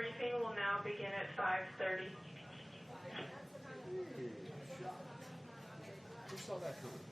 briefing will now begin at 5:30. Who saw that coming?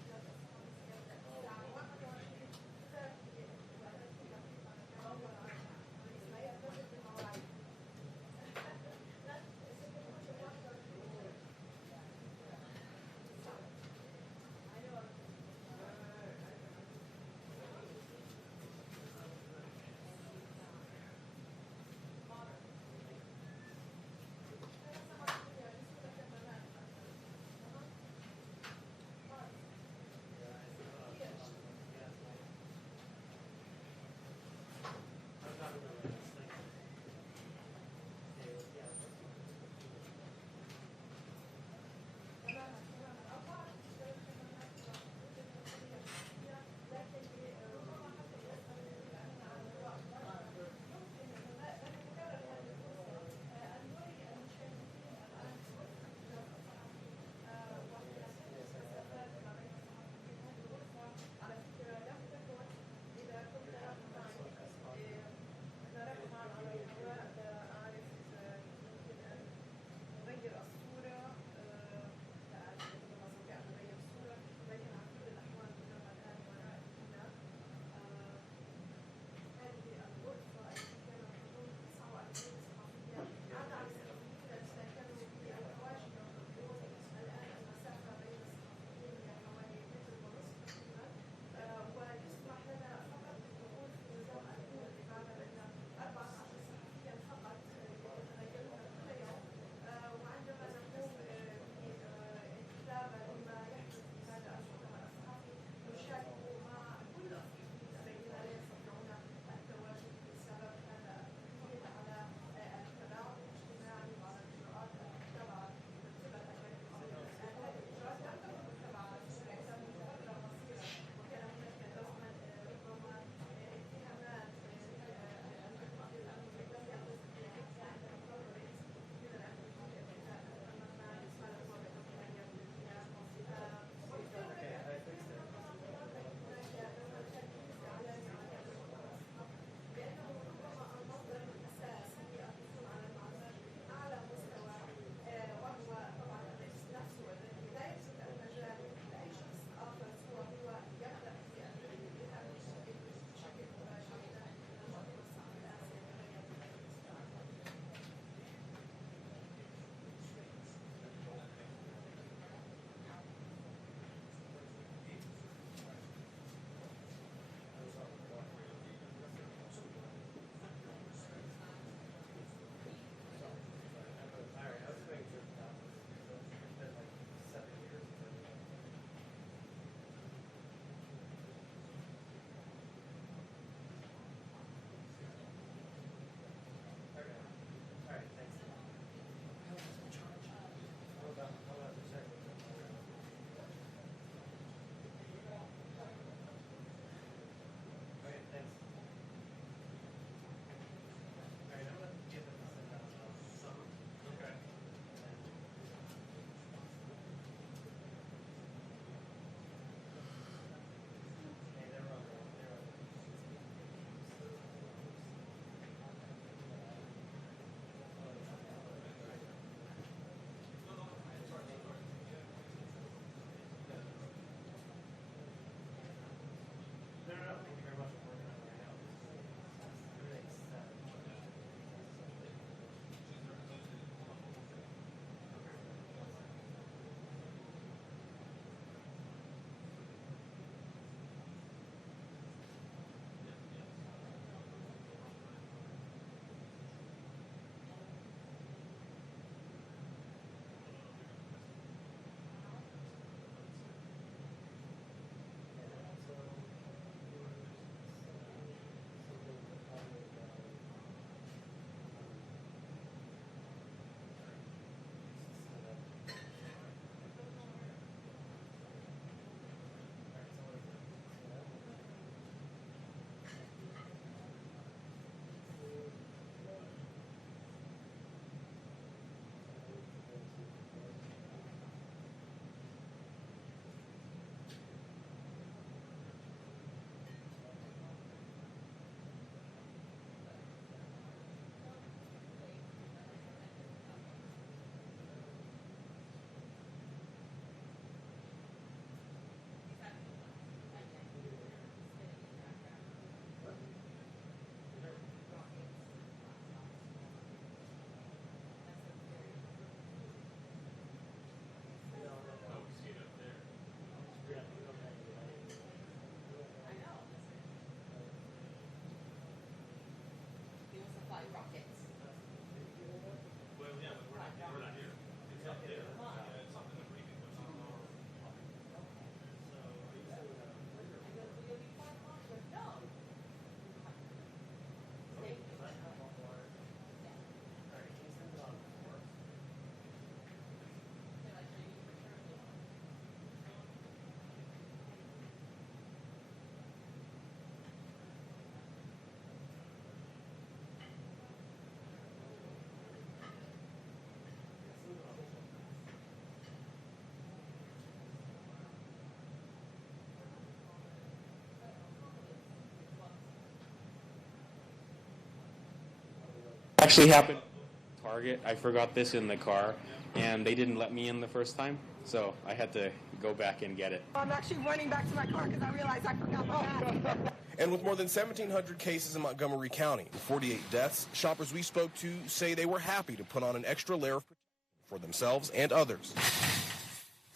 actually happened at Target. I forgot this in the car, and they didn't let me in the first time, so I had to go back and get it. I'm actually running back to my car because I realized I forgot my mask. And with more than 1,700 cases in Montgomery County and 48 deaths, shoppers we spoke to say they were happy to put on an extra layer of protection for themselves and others.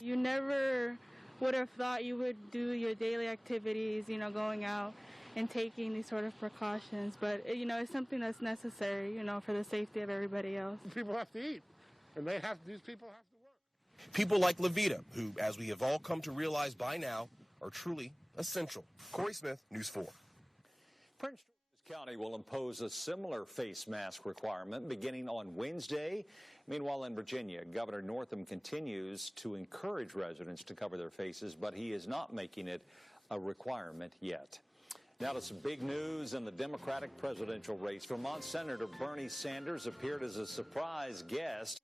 You never would have thought you would do your daily activities, going out and taking these sort of precautions. But, it's something that's necessary, for the safety of everybody else. People have to eat, and these people have to work. People like Levita, who, as we have all come to realize by now, are truly essential. Corey Smith, News 4. Prince George's County will impose a similar face mask requirement beginning on Wednesday. Meanwhile, in Virginia, Governor Northam continues to encourage residents to cover their faces, but he is not making it a requirement yet. Now to some big news in the Democratic presidential race. Vermont Senator Bernie Sanders appeared as a surprise guest.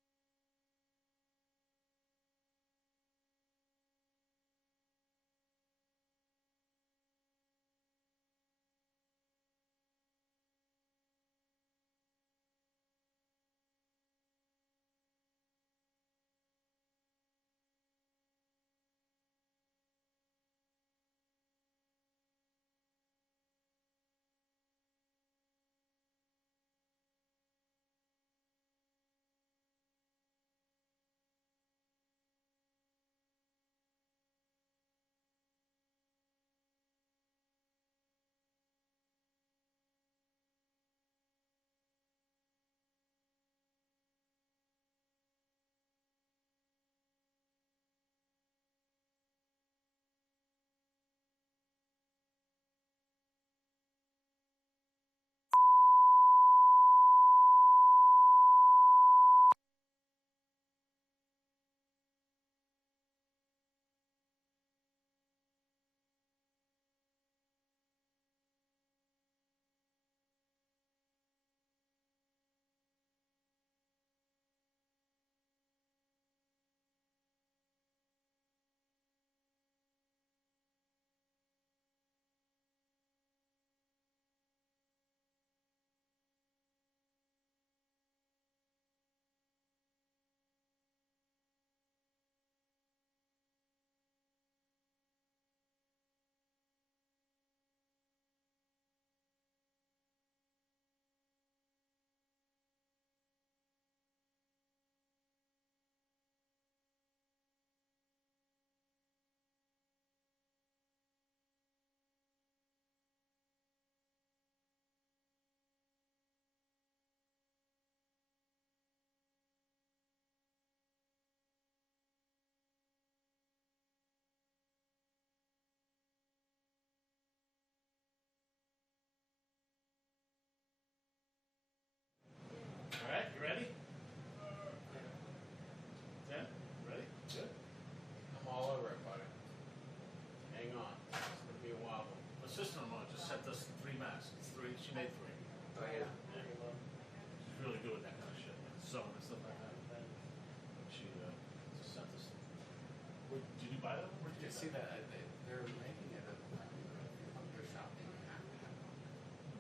See that they're making it they're shopping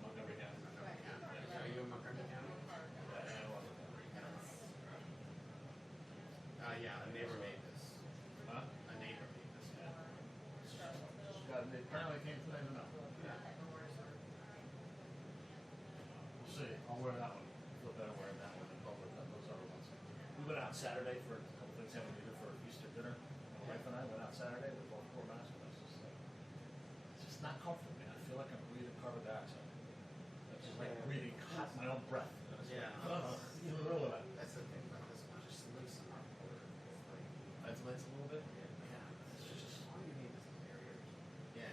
Montgomery County. Are you in Montgomery County? Yeah, a neighbor made this. Huh? A neighbor made this. Apparently came today to know. We'll see. I'll wear that one. Feel better wearing that one in public than those other ones. We went out Saturday for a couple things that we did for Easter dinner. My wife and I went out Saturday. It's just not comfortable, man. I feel like I'm breathing carbon dioxide. It's just like breathing my own breath. Yeah. That's the thing about this one. Just loosen our border. Ventilates a little bit? Yeah. It's just all you need is a barrier. Yeah.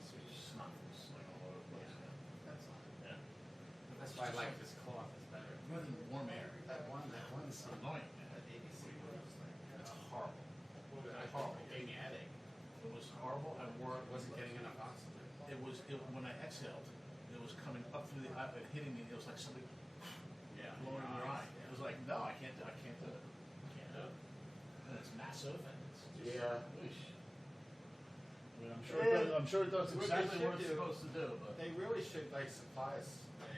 So it just snuffles like all over the place. Yeah. That's all. Yeah. But that's why I like this cloth. It's better. More than warm air. That one is Annoying, man. That ABC one was like, It's horrible. horrible. It gave me a headache. It was horrible. I wore it. Wasn't getting enough oxygen. When I exhaled, it was coming up through the eye, and hitting me. It was like somebody blowing in your eye. It was like, no, I can't do it. Can't do it. And it's massive, and it's just, I'm sure it does exactly what it's supposed to do. But they really should supply us a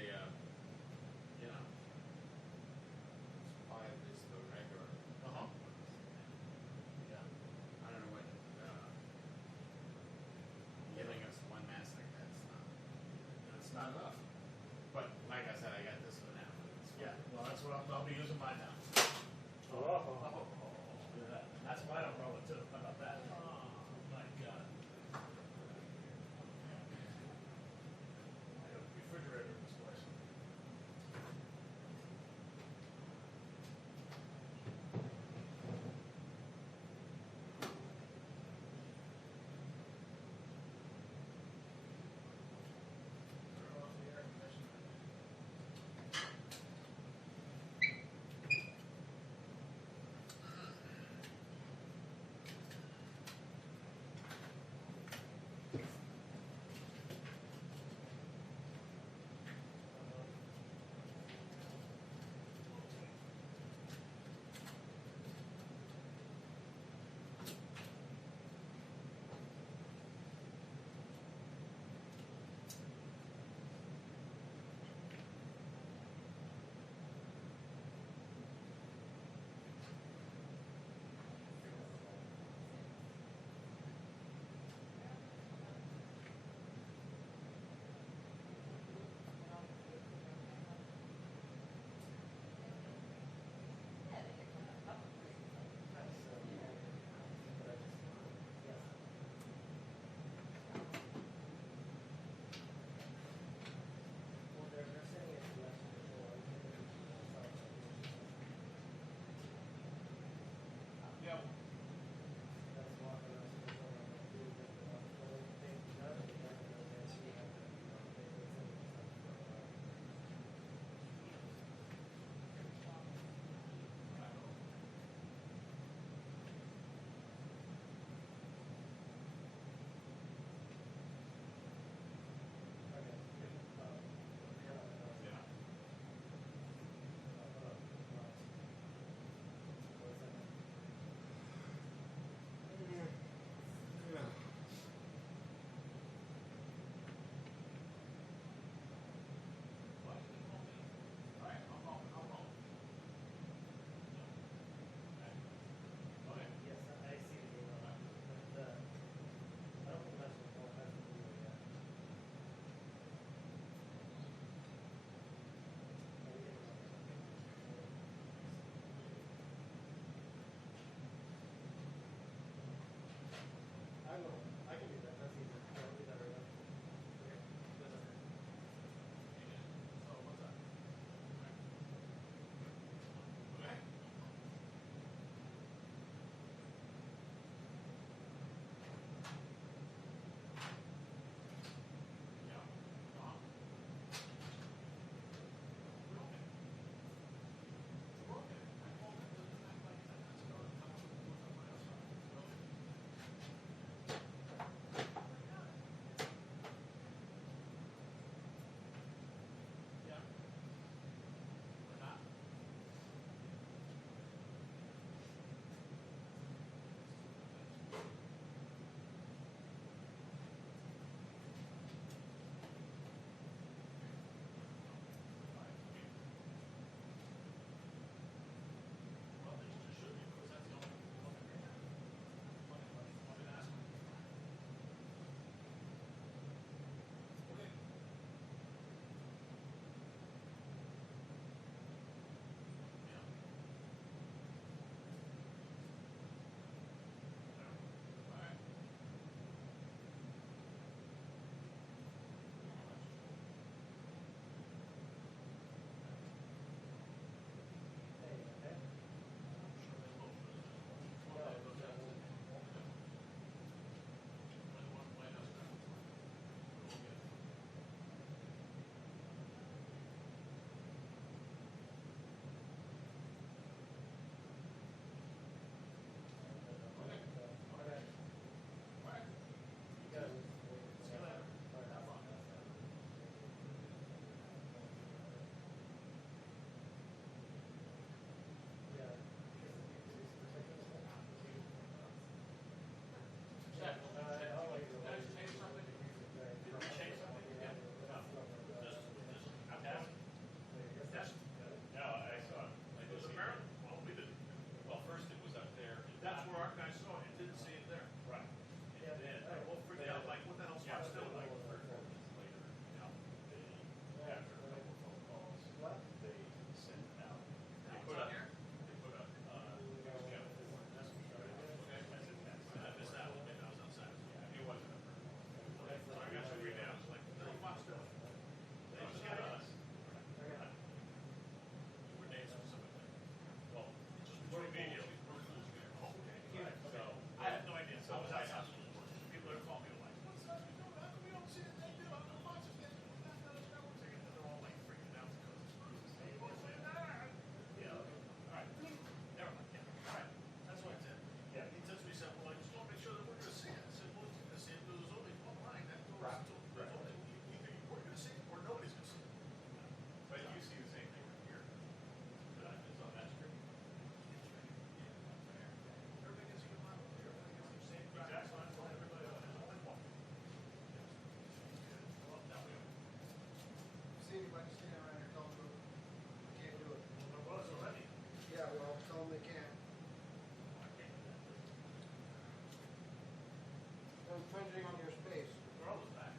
infringing on your space. They're always back.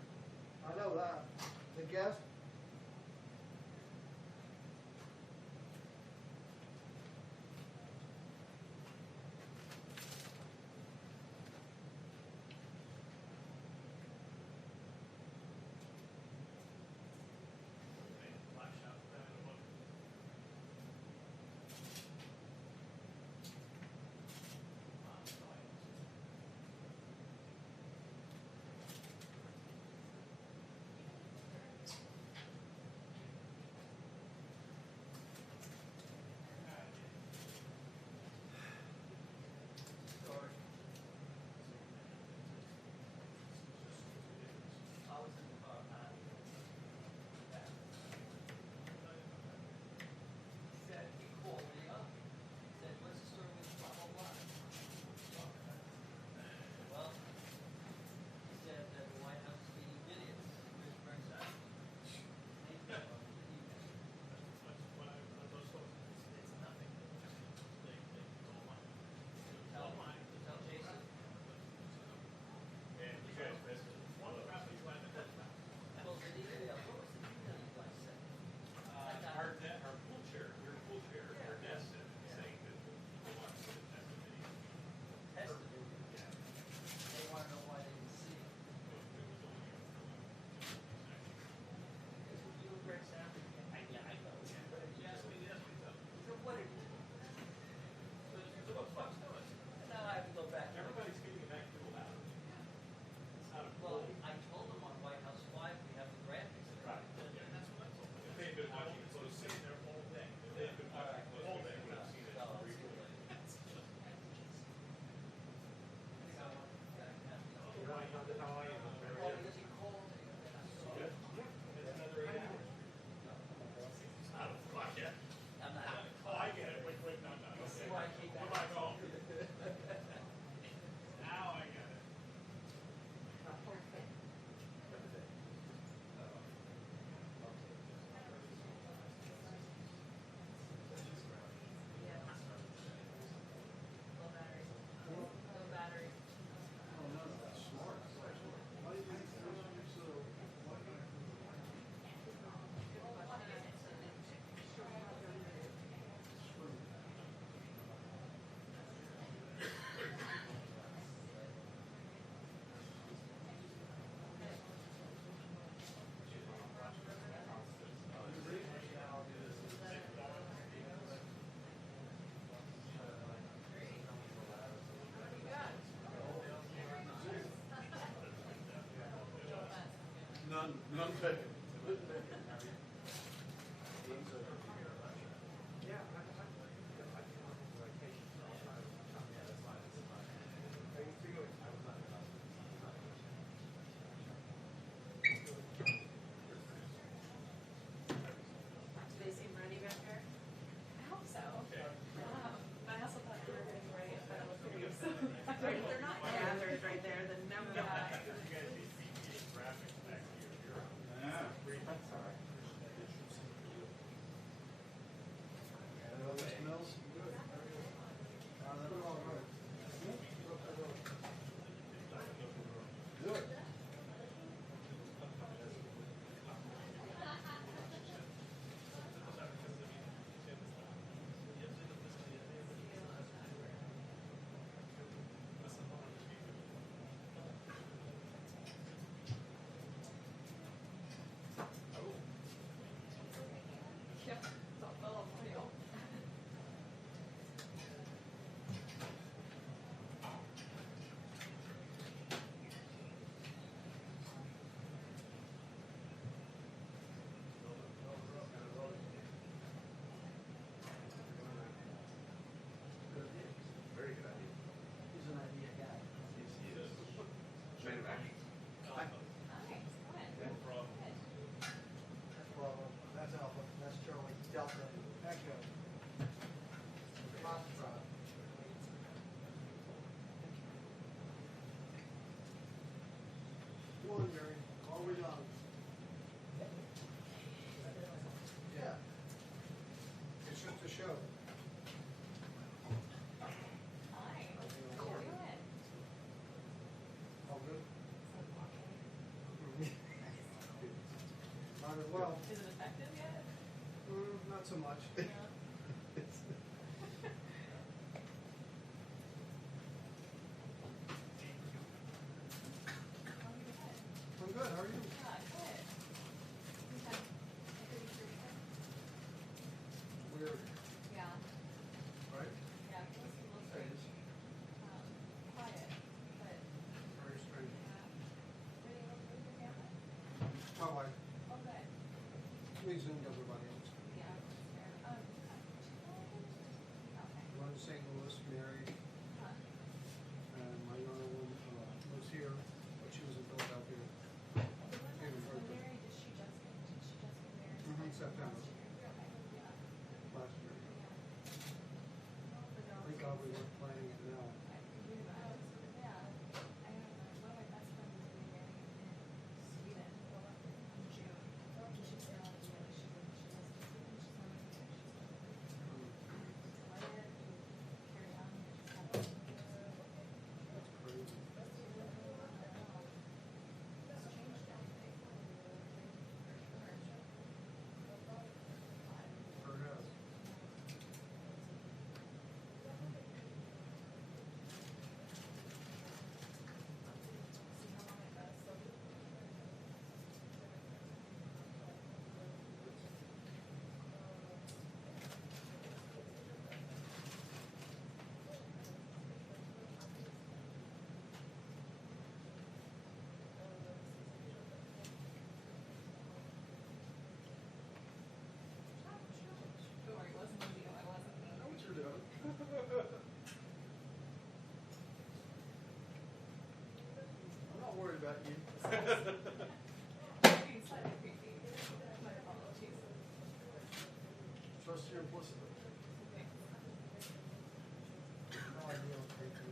I know that. The guest? None taken. Do they seem ready back there? I hope so. But I also thought they were getting ready at Federal City. They're not gathered right there, the number. You guys need graphics back here. not so much. I'm good. How are you? Weird, Yeah, right? yeah, it was a little It strange. is. Quiet, but, Very strange. were you able to leave your family? My wife, Oh, good. we zoomed everybody else. Yeah, fair. Okay. One in St. Louis, married, Huh. and my younger one lives here, but she was in Philadelphia. The one that Even was further. married, did she just get married? Mhm, September. Last year? Okay, yeah. Last year. But they're all Thank God we weren't planning it now. I could do that. Yeah. I have one of my best friends is getting married in Sweden in June. And she's still on the she has to Sweden. She's on the let it carry on. That's crazy. Sure has. Don't worry, it wasn't a deal. I wasn't. I know what you're doing. I'm not worried about you. Being slightly creepy. My apologies. Trust you implicitly. No idea what they do.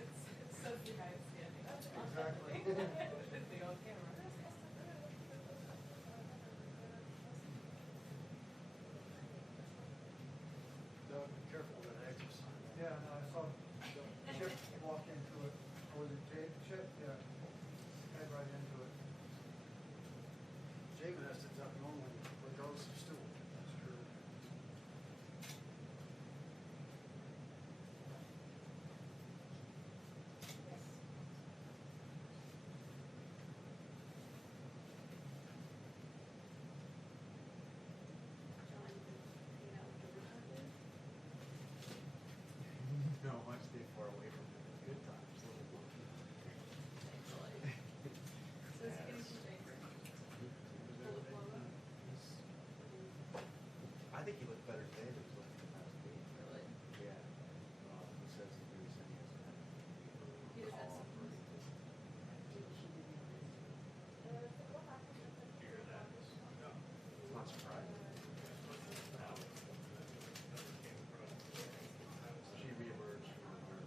It's so the guy standing up. Exactly. With the old camera. Doug, be careful of that exit sign. Yeah, no, I saw Chip walk into it. Or was it Chip? Yeah. Head right into it. Jamin has to duck normally, regardless of stool. That's true. No, I stay far away from it. Good times. So it's getting too big. I think he looked better today than he looked last week. Really? Yeah. He says he really said he hasn't had He just has some. It's not surprising. She reemerged from her.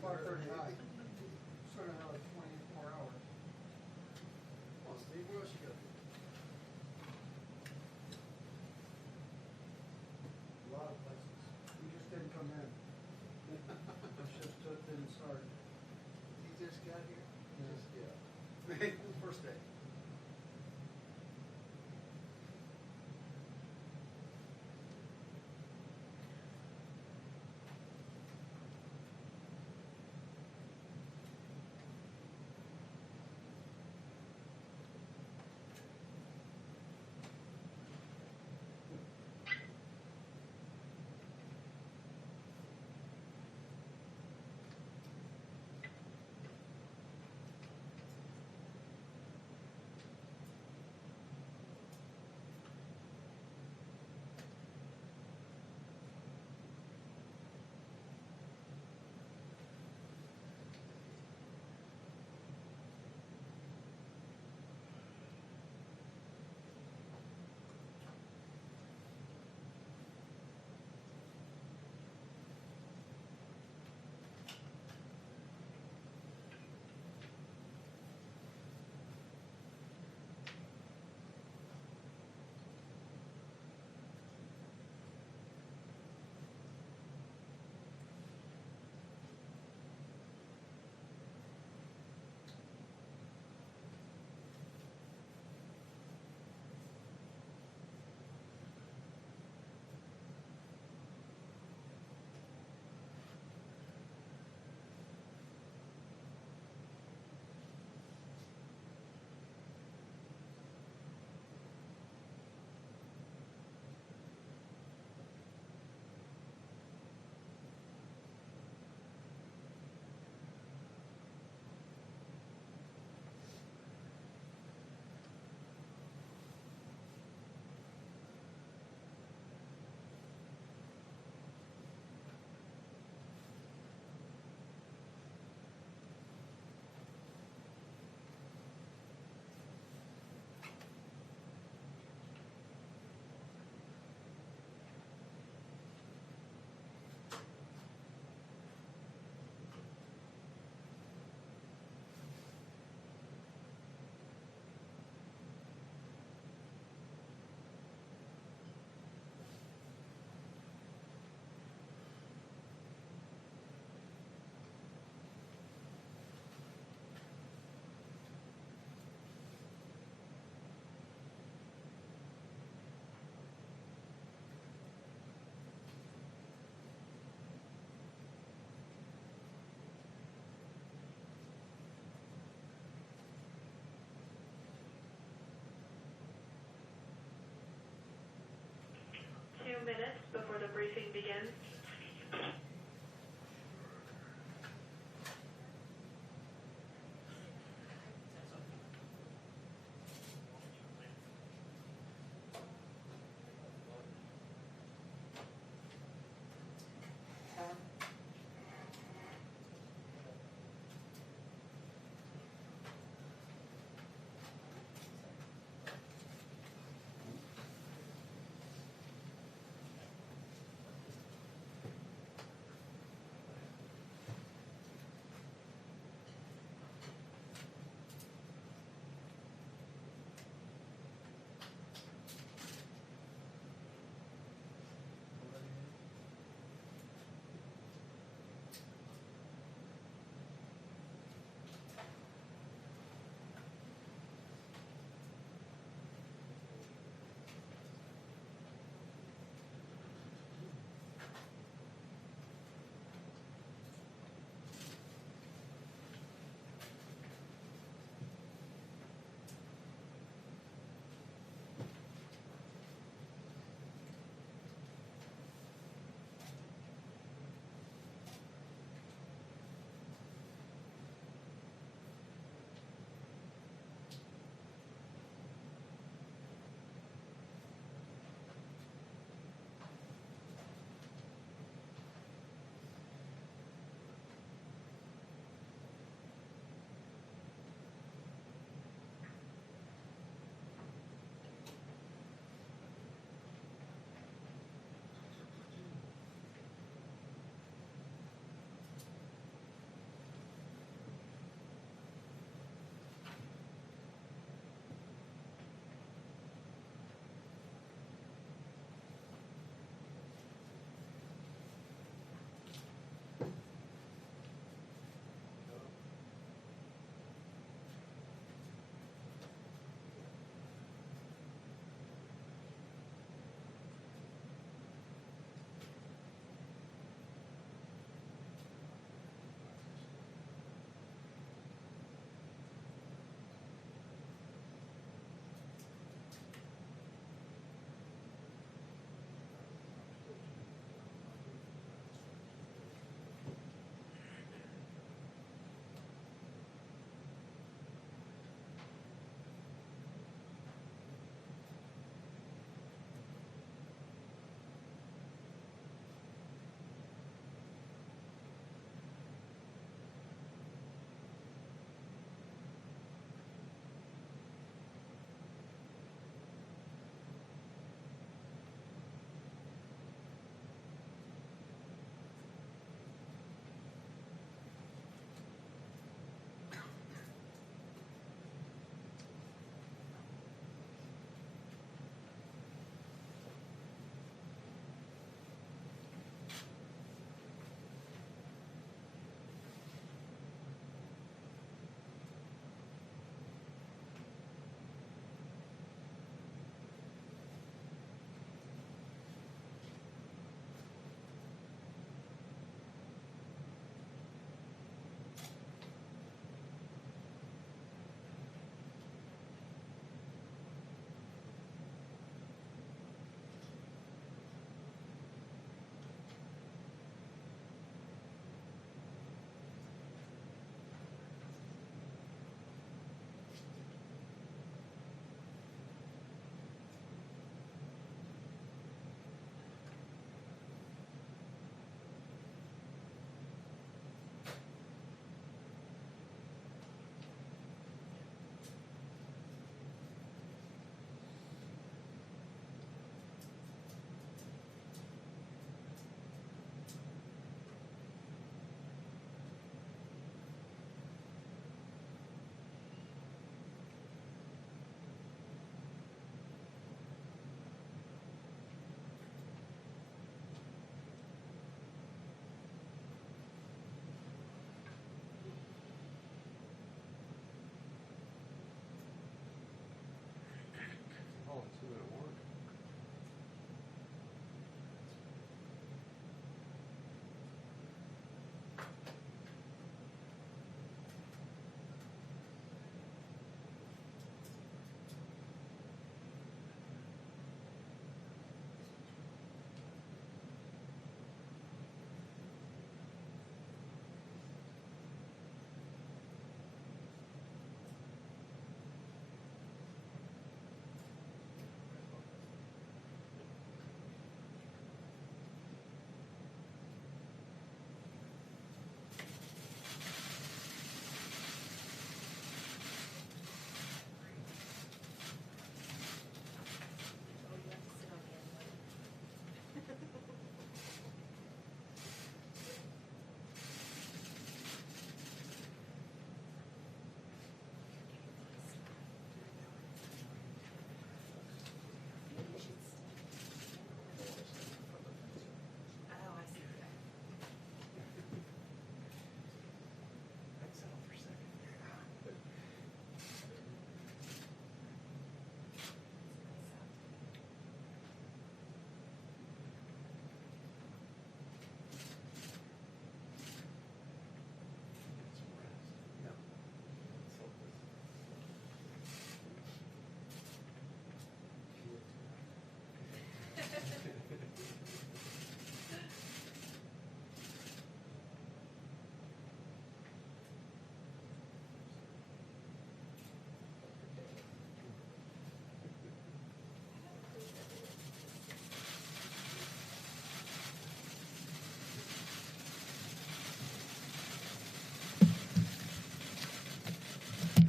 25, 30 high. Sort of another 24 hours. Well, Steve, what else you got? A lot of places. He just didn't come in. It's just didn't start. He just got here? Yeah. Just, yeah. First day. Minutes before the briefing begins.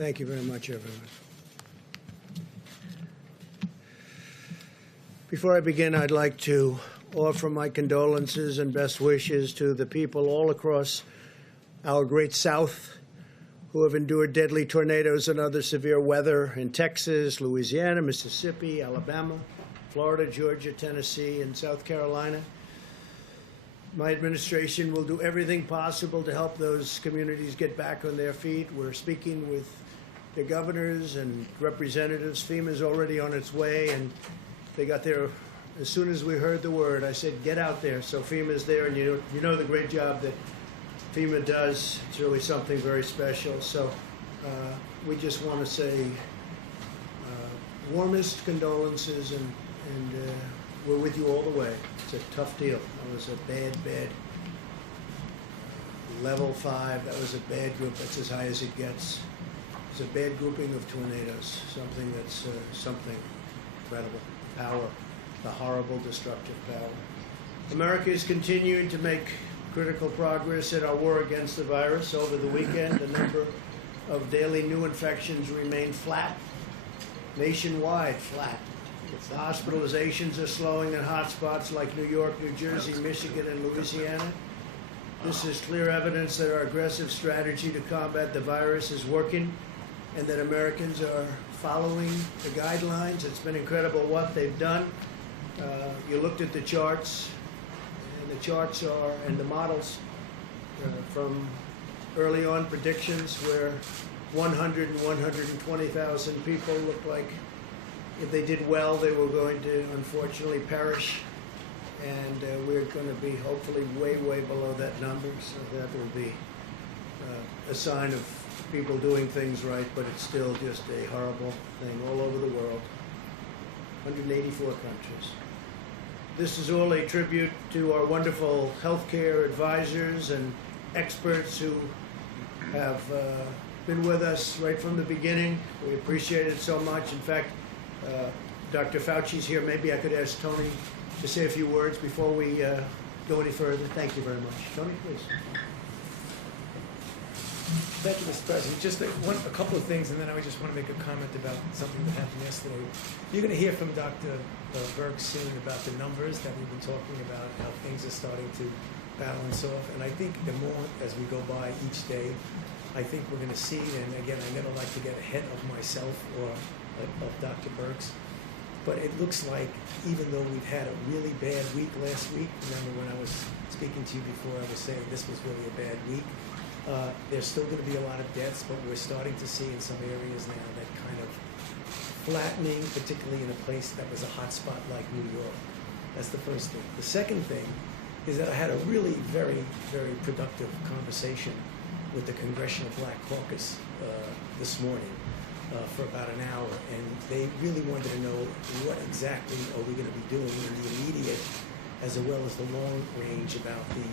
Thank you very much, everyone. Before I begin, I'd like to offer my condolences and best wishes to the people all across our great South who have endured deadly tornadoes and other severe weather in Texas, Louisiana, Mississippi, Alabama, Florida, Georgia, Tennessee, and South Carolina. My administration will do everything possible to help those communities get back on their feet. We're speaking with the governors and representatives. FEMA's already on its way, and they got there as soon as we heard the word. I said, get out there. So FEMA's there, and you know the great job that FEMA does. It's really something very special. So we just want to say warmest condolences, and we're with you all the way. It's a tough deal. That was a bad level 5. That was a bad group. That's as high as it gets. It's a bad grouping of tornadoes. Something that's something incredible. Power, the horrible, destructive power. America is continuing to make critical progress in our war against the virus. Over the weekend, the number of daily new infections remained flat, nationwide flat. The hospitalizations are slowing in hotspots like New York, New Jersey, Michigan, and Louisiana. This is clear evidence that our aggressive strategy to combat the virus is working and that Americans are following the guidelines. It's been incredible what they've done. You looked at the charts, and the charts are, and the models from early on predictions where 100 and 120,000 people looked like if they did well, they were going to unfortunately perish. And we're going to be hopefully way, way below that number. So that will be a sign of people doing things right, but it's still just a horrible thing all over the world. 184 countries. This is all a tribute to our wonderful healthcare advisors and experts who have been with us right from the beginning. We appreciate it so much. In fact, Dr. Fauci's here. Maybe I could ask Tony to say a few words before we go any further. Thank you very much. Tony, please. Thank you, Mr. President. Just a couple of things, and then I just want to make a comment about something that happened yesterday. You're going to hear from Dr. Berg soon about the numbers that we've been talking about, how things are starting to balance off. And I think the more as we go by each day, I think we're going to see, and again, I never like to get ahead of myself or of Dr. Berg's, but it looks like even though we've had a really bad week last week, remember when I was speaking to you before, I was saying this was really a bad week. There's still going to be a lot of deaths, but we're starting to see in some areas now that kind of flattening, particularly in a place that was a hot spot like New York. That's the first thing. The second thing is that I had a really very, very productive conversation with the Congressional Black Caucus this morning for about an hour, and they really wanted to know what exactly are we going to be doing in the immediate as well as the long range about the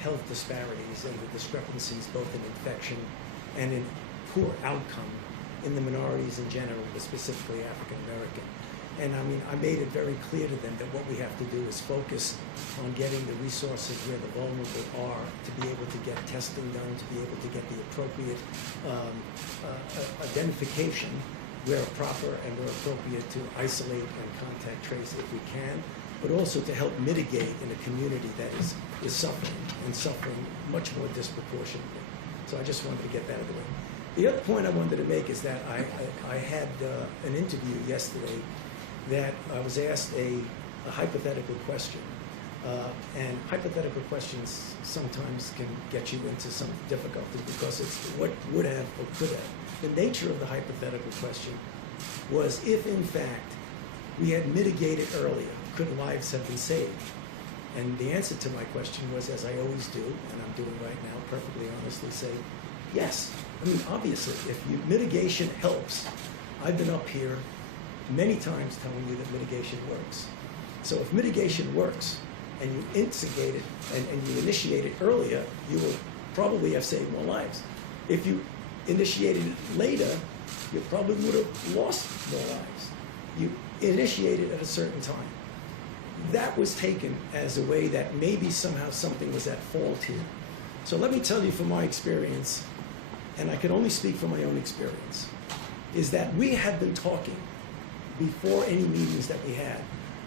health disparities and the discrepancies both in infection and in poor outcome in the minorities in general, but specifically African American. And I mean, I made it very clear to them that what we have to do is focus on getting the resources where the vulnerable are, to be able to get testing done, to be able to get the appropriate identification where proper and where appropriate to isolate and contact trace if we can, but also to help mitigate in a community that is suffering and suffering much more disproportionately. So I just wanted to get that out of the way. The other point I wanted to make is that I had an interview yesterday that I was asked a hypothetical question. And hypothetical questions sometimes can get you into some difficulty because it's what would have or could have. The nature of the hypothetical question was if, in fact, we had mitigated earlier, could lives have been saved? And the answer to my question was, as I always do, and I'm doing right now, perfectly honestly say, yes. I mean, obviously, if mitigation helps, I've been up here many times telling you that mitigation works. So if mitigation works, and you instigate it, and you initiate it earlier, you will probably have saved more lives. If you initiated it later, you probably would have lost more lives. You initiated at a certain time. That was taken as a way that maybe somehow something was at fault here. So let me tell you from my experience, and I can only speak from my own experience, is that we had been talking before any meetings that we had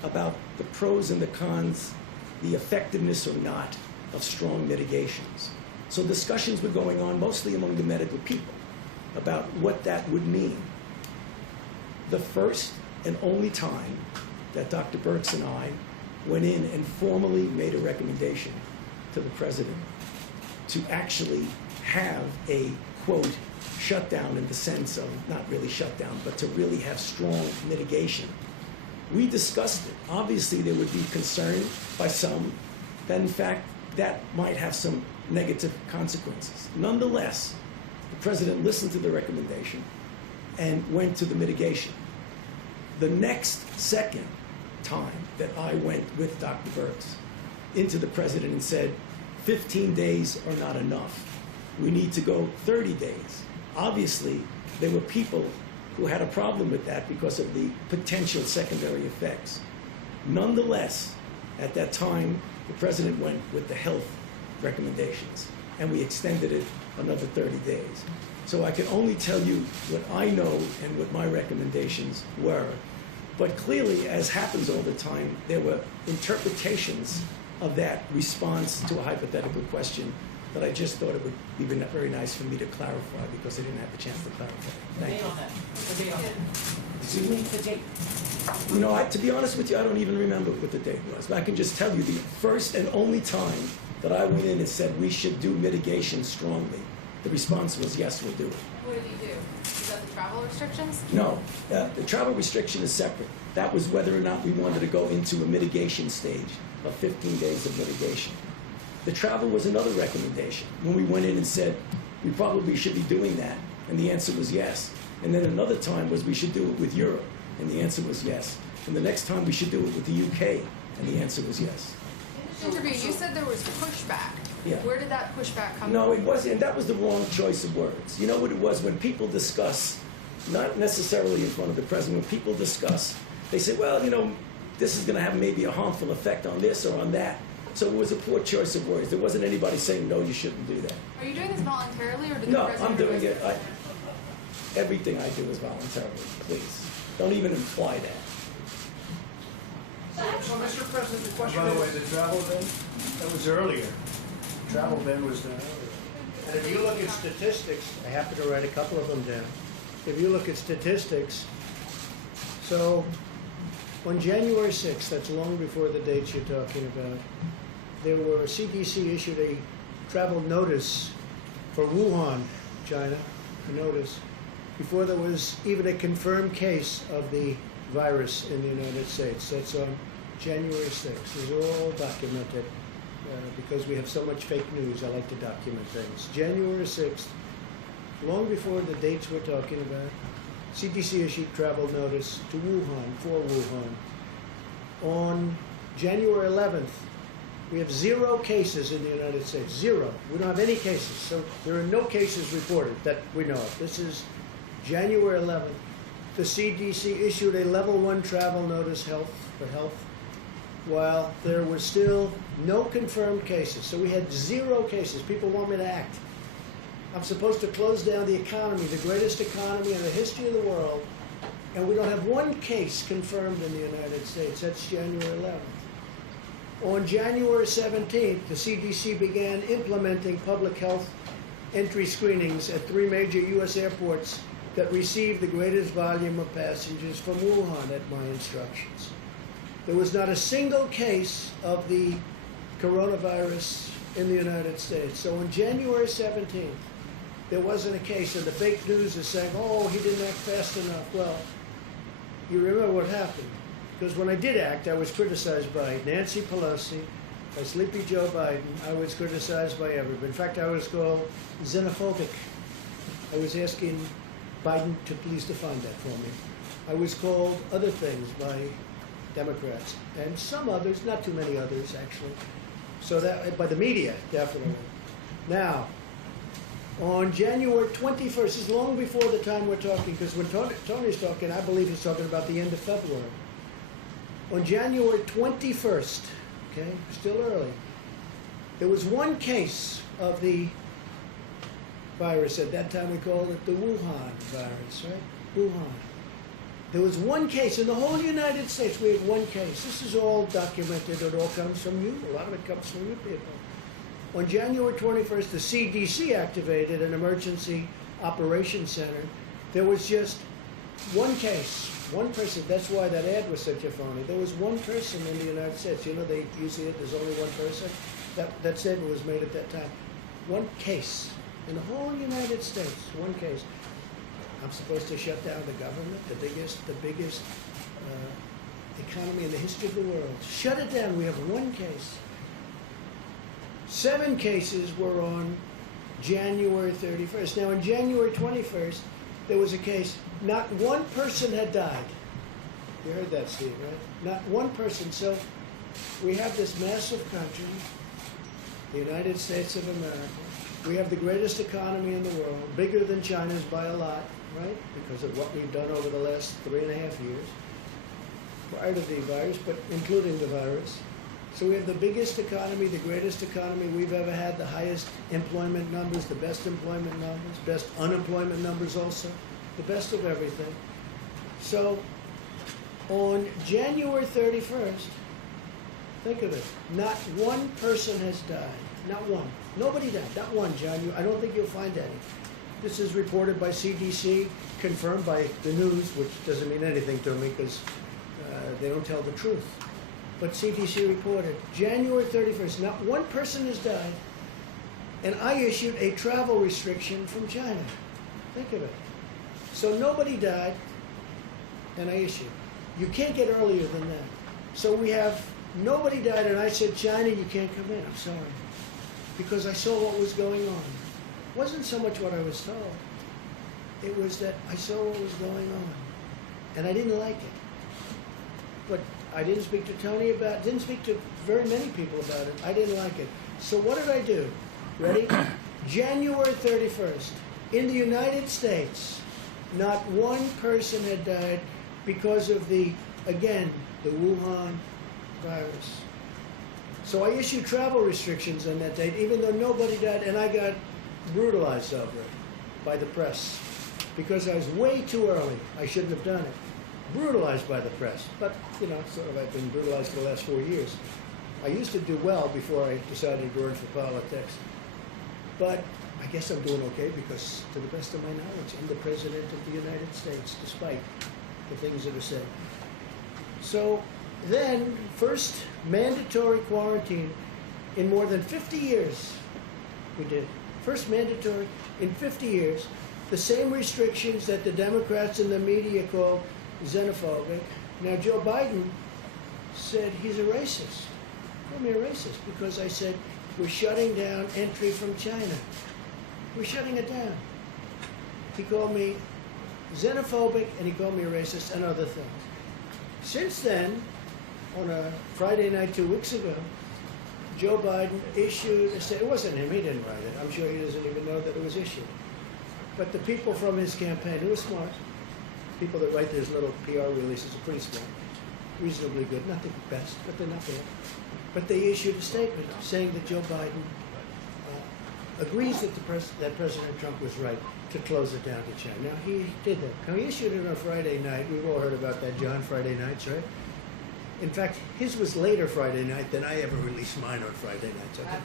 about the pros and the cons, the effectiveness or not of strong mitigations. So discussions were going on mostly among the medical people about what that would mean. The first and only time that Dr. Birx and I went in and formally made a recommendation to the president to actually have a, quote, shutdown in the sense of, not really shutdown, but to really have strong mitigation. We discussed it. Obviously, there would be concern by some that, in fact, that might have some negative consequences. Nonetheless, the president listened to the recommendation and went to the mitigation. The next second time that I went with Dr. Birx into the president and said, 15 days are not enough. We need to go 30 days. Obviously, there were people who had a problem with that because of the potential secondary effects. Nonetheless, at that time, the president went with the health recommendations, and we extended it another 30 days. So I can only tell you what I know and what my recommendations were. But clearly, as happens all the time, there were interpretations of that response to a hypothetical question that I just thought it would be very nice for me to clarify because I didn't have the chance to clarify. Thank you. The date on that. Excuse me? The date. You know, to be honest with you, I don't even remember what the date was. But I can just tell you the first and only time that I went in and said we should do mitigation strongly, the response was yes, we'll do it. What did you do? Is that the travel restrictions? No, the travel restriction is separate. That was whether or not we wanted to go into a mitigation stage of 15 days of mitigation. The travel was another recommendation. When we went in and said, we probably should be doing that, and the answer was yes. And then another time was we should do it with Europe, and the answer was yes. And the next time we should do it with the UK, and the answer was yes. In the interview, you said there was pushback. Yeah. Where did that pushback come from? No, it wasn't, and that was the wrong choice of words. You know what it was? When people discuss, not necessarily in front of the president, when people discuss, they say, well, you know, this is going to have maybe a harmful effect on this or on that. So it was a poor choice of words. There wasn't anybody saying, no, you shouldn't do that. Are you doing this voluntarily, or did the No, president... I'm doing it. Everything I do is voluntarily, please. Don't even imply that. So, Mr. President, the question By the is- way, the travel ban, that was earlier. Travel ban was done earlier. And if you look at statistics, I happen to write a couple of them down. If you look at statistics, so on January 6th, that's long before the dates you're talking about, CDC issued a travel notice for Wuhan, China, a notice, before there was even a confirmed case of the virus in the United States. That's on January 6th. These are all documented. Because we have so much fake news, I like to document things. January 6th, long before the dates we're talking about, CDC issued travel notice to Wuhan, for Wuhan. On January 11th, we have 0 cases in the United States. 0. We don't have any cases. So there are no cases reported that we know of. This is January 11th. The CDC issued a level 1 travel notice for health, while there were still no confirmed cases. So we had 0 cases. People want me to act. I'm supposed to close down the economy, the greatest economy in the history of the world, and we don't have 1 case confirmed in the United States. That's January 11th. On January 17th, the CDC began implementing public health entry screenings at 3 major U.S. airports that received the greatest volume of passengers from Wuhan at my instructions. There was not a single case of the coronavirus in the United States. So on January 17th, there wasn't a case, and the fake news is saying, oh, he didn't act fast enough. Well, you remember what happened. Because when I did act, I was criticized by Nancy Pelosi, by Sleepy Joe Biden. I was criticized by everybody. In fact, I was called xenophobic. I was asking Biden to please define that for me. I was called other things by Democrats, and some others, not too many others, actually. So that, by the media, definitely. Now, on January 21st, this is long before the time we're talking, because when Tony's talking, I believe he's talking about the end of February. On January 21st, okay, still early, there was 1 case of the virus. At that time, we called it the Wuhan virus, right? Wuhan. There was one case in the whole United States. We had one case. This is all documented. It all comes from you. A lot of it comes from you people. On January 21st, the CDC activated an emergency operations center. There was just one case, one person. That's why that ad was such a phony. There was one person in the United States. You know, they usually there's only one person. That statement was made at that time. One case in the whole United States. One case. I'm supposed to shut down the government, the biggest economy in the history of the world. Shut it down. We have one case. 7 cases were on January 31st. Now, on January 21st, there was a case. Not one person had died. You heard that, Steve, right? Not one person. So we have this massive country, the United States of America. We have the greatest economy in the world, bigger than China's by a lot, right? Because of what we've done over the last 3.5 years, prior to the virus, but including the virus. So we have the biggest economy, the greatest economy we've ever had, the highest employment numbers, the best employment numbers, best unemployment numbers also, the best of everything. So on January 31st, think of it, not one person has died. Not one. Nobody died. Not one, John. I don't think you'll find any. This is reported by CDC, confirmed by the news, which doesn't mean anything to me because they don't tell the truth. But CDC reported January 31st, not one person has died, and I issued a travel restriction from China. Think of it. So nobody died, and I issued. You can't get earlier than that. So we have nobody died, and I said, China, you can't come in. I'm sorry. Because I saw what was going on. It wasn't so much what I was told. It was that I saw what was going on, and I didn't like it. But I didn't speak to Tony about it, didn't speak to very many people about it. I didn't like it. So what did I do? Ready? January 31st, in the United States, not one person had died because of the Wuhan virus. So I issued travel restrictions on that date, even though nobody died, and I got brutalized over it by the press because I was way too early. I shouldn't have done it. Brutalized by the press. But, you know, sort of I've been brutalized for the last 4 years. I used to do well before I decided to run for politics. But I guess I'm doing okay because, to the best of my knowledge, I'm the President of the United States, despite the things that are said. So then, first mandatory quarantine in more than 50 years, we did. First mandatory in 50 years. The same restrictions that the Democrats and the media call xenophobic. Now, Joe Biden said he's a racist. He called me a racist because I said we're shutting down entry from China. We're shutting it down. He called me xenophobic and he called me a racist and other things. Since then, on a Friday night 2 weeks ago, Joe Biden issued a statement. It wasn't him, he didn't write it. I'm sure he doesn't even know that it was issued. But the people from his campaign, who are smart, people that write those little PR releases are pretty smart, reasonably good, not the best, but they're not bad. But they issued a statement saying that Joe Biden agrees that that President Trump was right to close it down to China. Now, he did that. Now, he issued it on Friday night. We've all heard about that, John, Friday nights, right? In fact, his was later Friday night than I ever released mine on Friday nights. Okay?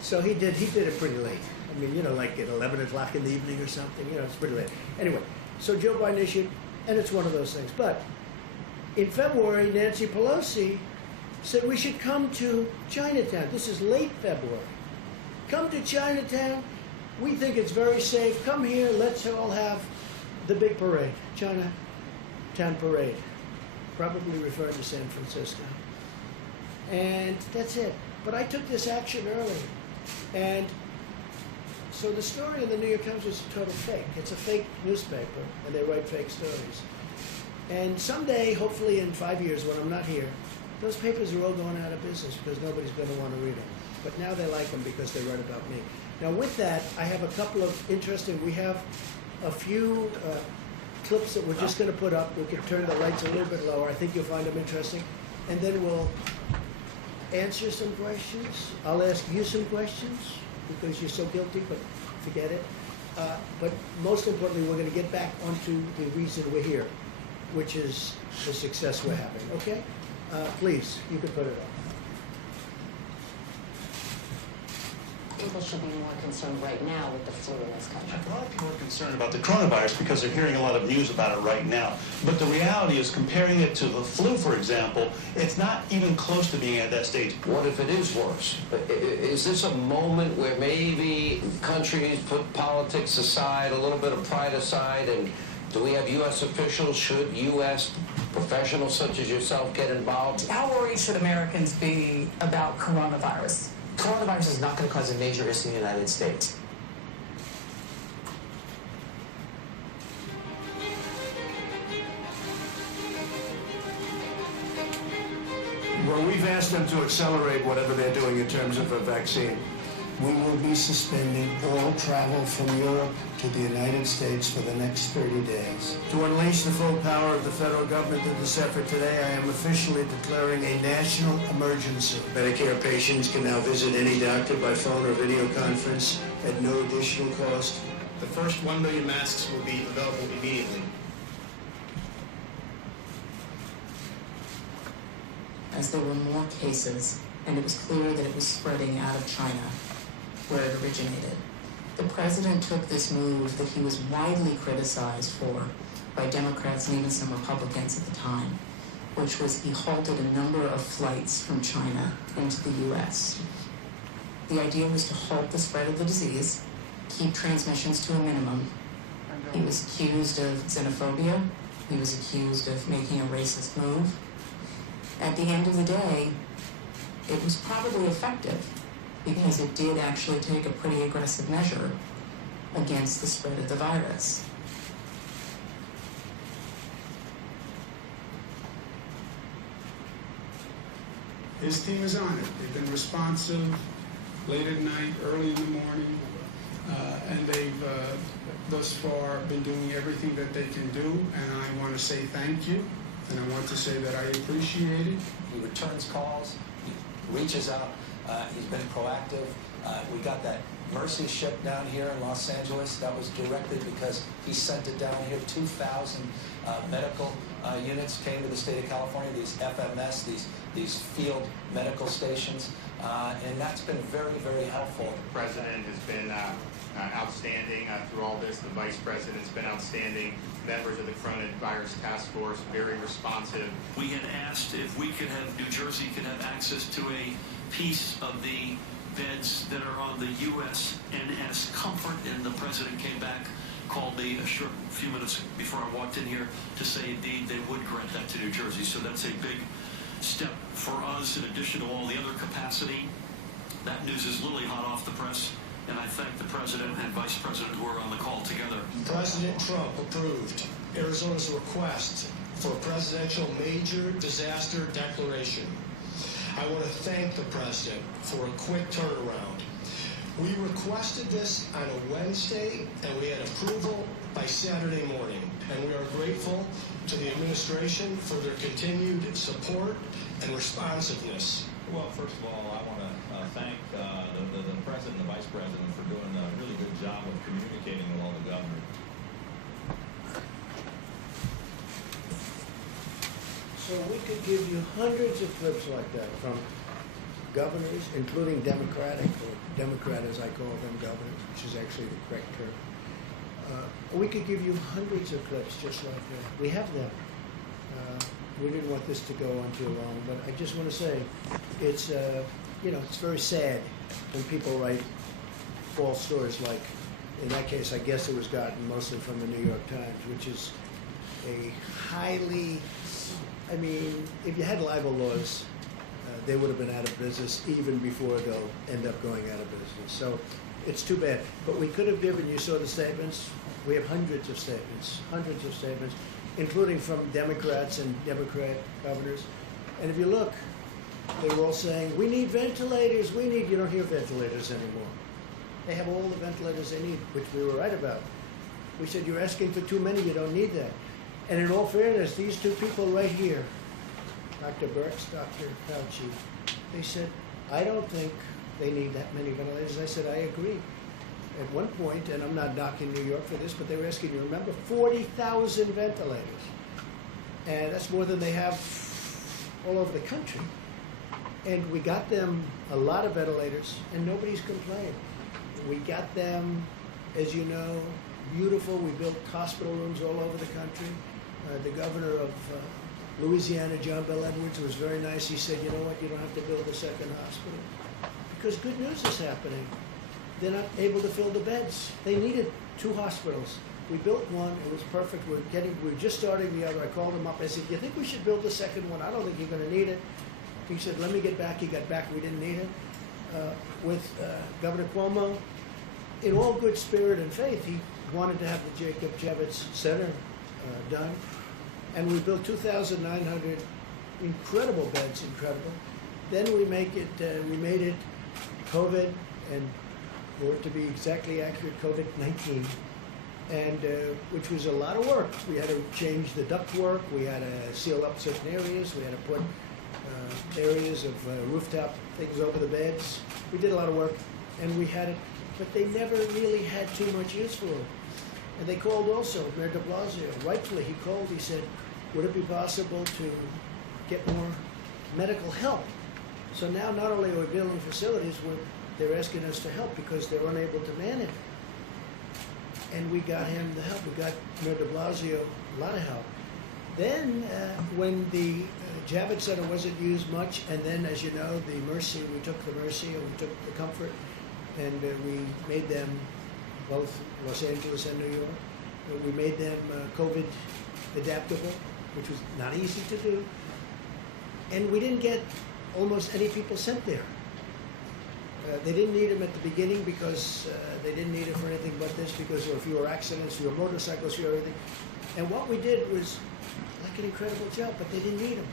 So he did it pretty late. I mean, you know, like at 11 o'clock in the evening or something. You know, it's pretty late. Anyway, so Joe Biden issued, and it's one of those things. But in February, Nancy Pelosi said we should come to Chinatown. This is late February. Come to Chinatown. We think it's very safe. Come here. Let's all have the big parade, Chinatown parade. Probably referring to San Francisco. And that's it. But I took this action early. And so the story in the New York Times is a total fake. It's a fake newspaper, and they write fake stories. And someday, hopefully in 5 years when I'm not here, those papers are all going out of business because nobody's going to want to read them. But now they like them because they write about me. Now with that, I have a couple of interesting, we have a few clips that we're just going to put up. We can turn the lights a little bit lower. I think you'll find them interesting. And then we'll answer some questions. I'll ask you some questions because you're so guilty, but forget it. But most importantly, we're going to get back onto the reason we're here, which is the success we're having. Okay? Please, you can put it up. People should be more concerned right now with the flu in this country. A lot of people are concerned about the coronavirus because they're hearing a lot of news about it right now. But the reality is, comparing it to the flu, for example, it's not even close to being at that stage. What if it is worse? Is this a moment where maybe countries put politics aside, a little bit of pride aside, and do we have U.S. officials, should U.S. professionals such as yourself get involved? How worried should Americans be about coronavirus? Coronavirus is not going to cause a major issue in the United States. Well, we've asked them to accelerate whatever they're doing in terms of a vaccine. We will be suspending all travel from Europe to the United States for the next 30 days. To unleash the full power of the federal government in this effort today, I am officially declaring a national emergency. Medicare patients can now visit any doctor by phone or video conference at no additional cost. The first 1 million masks will be available immediately. As there were more cases, and it was clear that it was spreading out of China, where it originated, the president took this move that he was widely criticized for by Democrats and even some Republicans at the time, which was he halted a number of flights from China into the U.S. The idea was to halt the spread of the disease, keep transmissions to a minimum. He was accused of xenophobia. He was accused of making a racist move. At the end of the day, it was probably effective because it did actually take a pretty aggressive measure against the spread of the virus. His team is on it. They've been responsive late at night, early in the morning, and they've thus far been doing everything that they can do, and I want to say thank you, and I want to say that I appreciate it. He returns calls, he reaches out, he's been proactive. We got that Mercy ship down here in Los Angeles. That was directly because he sent it down here. 2,000 medical units came to the state of California, these FMS, these field medical stations, and that's been very, very helpful. The president has been outstanding through all this. The vice president's been outstanding. Members of the coronavirus task force, very responsive. We had asked if we could have, New Jersey could have access to a piece of the beds that are on the USNS Comfort, and the president came back, called me a few minutes before I walked in here to say indeed they would grant that to New Jersey. So that's a big step for us in addition to all the other capacity. That news is literally hot off the press, and I thank the president and vice president who are on the call together. President Trump approved Arizona's request for a presidential major disaster declaration. I want to thank the president for a quick turnaround. We requested this on a Wednesday, and we had approval by Saturday morning. And we are grateful to the administration for their continued support and responsiveness. Well, first of all, I want to thank the president and the vice president for doing a really good job of communicating with all the governors. So we could give you hundreds of clips like that from governors, including Democratic, or Democrat as I call them, governors, which is actually the correct term. We could give you hundreds of clips just like that. We have them. We didn't want this to go on too long, but I just want to say it's, it's very sad when people write false stories like, in that case, I guess it was gotten mostly from the New York Times, which is a highly, if you had libel laws, they would have been out of business even before they'll end up going out of business. So it's too bad. But we could have given, you saw the statements, we have hundreds of statements, including from Democrats and Democrat governors. And if you look, they were all saying, we need ventilators, you don't hear ventilators anymore. They have all the ventilators they need, which we were right about. We said, you're asking for too many, you don't need that. And in all fairness, these two people right here, Dr. Birx, Dr. Fauci, they said, I don't think they need that many ventilators. I said, I agree. at one point, and I'm not knocking New York for this, but they were asking, you remember, 40,000 ventilators. And that's more than they have all over the country. And we got them a lot of ventilators, and nobody's complained. We got them, as you know, beautiful. We built hospital rooms all over the country. The governor of Louisiana, John Bel Edwards, was very nice. He said, you know what, you don't have to build a second hospital. Because good news is happening. They're not able to fill the beds. They needed 2 hospitals. We built one. It was perfect. We were just starting the other. I called him up. I said, you think we should build the second one? I don't think you're going to need it. He said, let me get back. He got back. We didn't need it. With Governor Cuomo, in all good spirit and faith, he wanted to have the Jacob Javits Center done. And we built 2,900 incredible beds, incredible. Then we made it COVID, and for it to be exactly accurate, COVID-19, and which was a lot of work. We had to change the ductwork. We had to seal up certain areas. We had to put areas of rooftop things over the beds. We did a lot of work, and we had it, but they never really had too much use for it. And they called also, Mayor de Blasio, rightfully he called, he said, would it be possible to get more medical help? So now not only are we building facilities, they're asking us to help because they're unable to manage it. And we got him the help. We got Mayor de Blasio a lot of help. Then when the Javits Center wasn't used much, and then as you know, the Mercy, we took the Mercy and we took the Comfort, and we made them both Los Angeles and New York. We made them COVID adaptable, which was not easy to do. And we didn't get almost any people sent there. They didn't need them at the beginning because they didn't need it for anything but this, because there were fewer accidents, fewer motorcycles, fewer everything. And what we did was like an incredible job, but they didn't need them.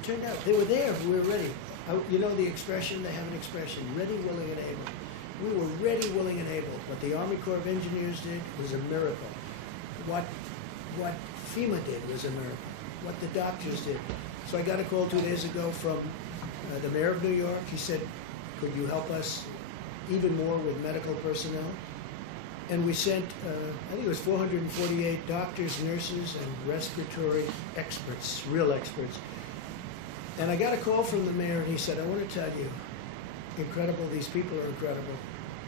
It turned out they were there, we were ready. You know the expression, they have an expression, ready, willing, and able. We were ready, willing, and able. What the Army Corps of Engineers did was a miracle. What FEMA did was a miracle. What the doctors did. So I got a call 2 days ago from the mayor of New York. He said, could you help us even more with medical personnel? And we sent, I think it was 448 doctors, nurses, and respiratory experts, real experts. And I got a call from the mayor, and he said, I want to tell you, incredible, these people are incredible.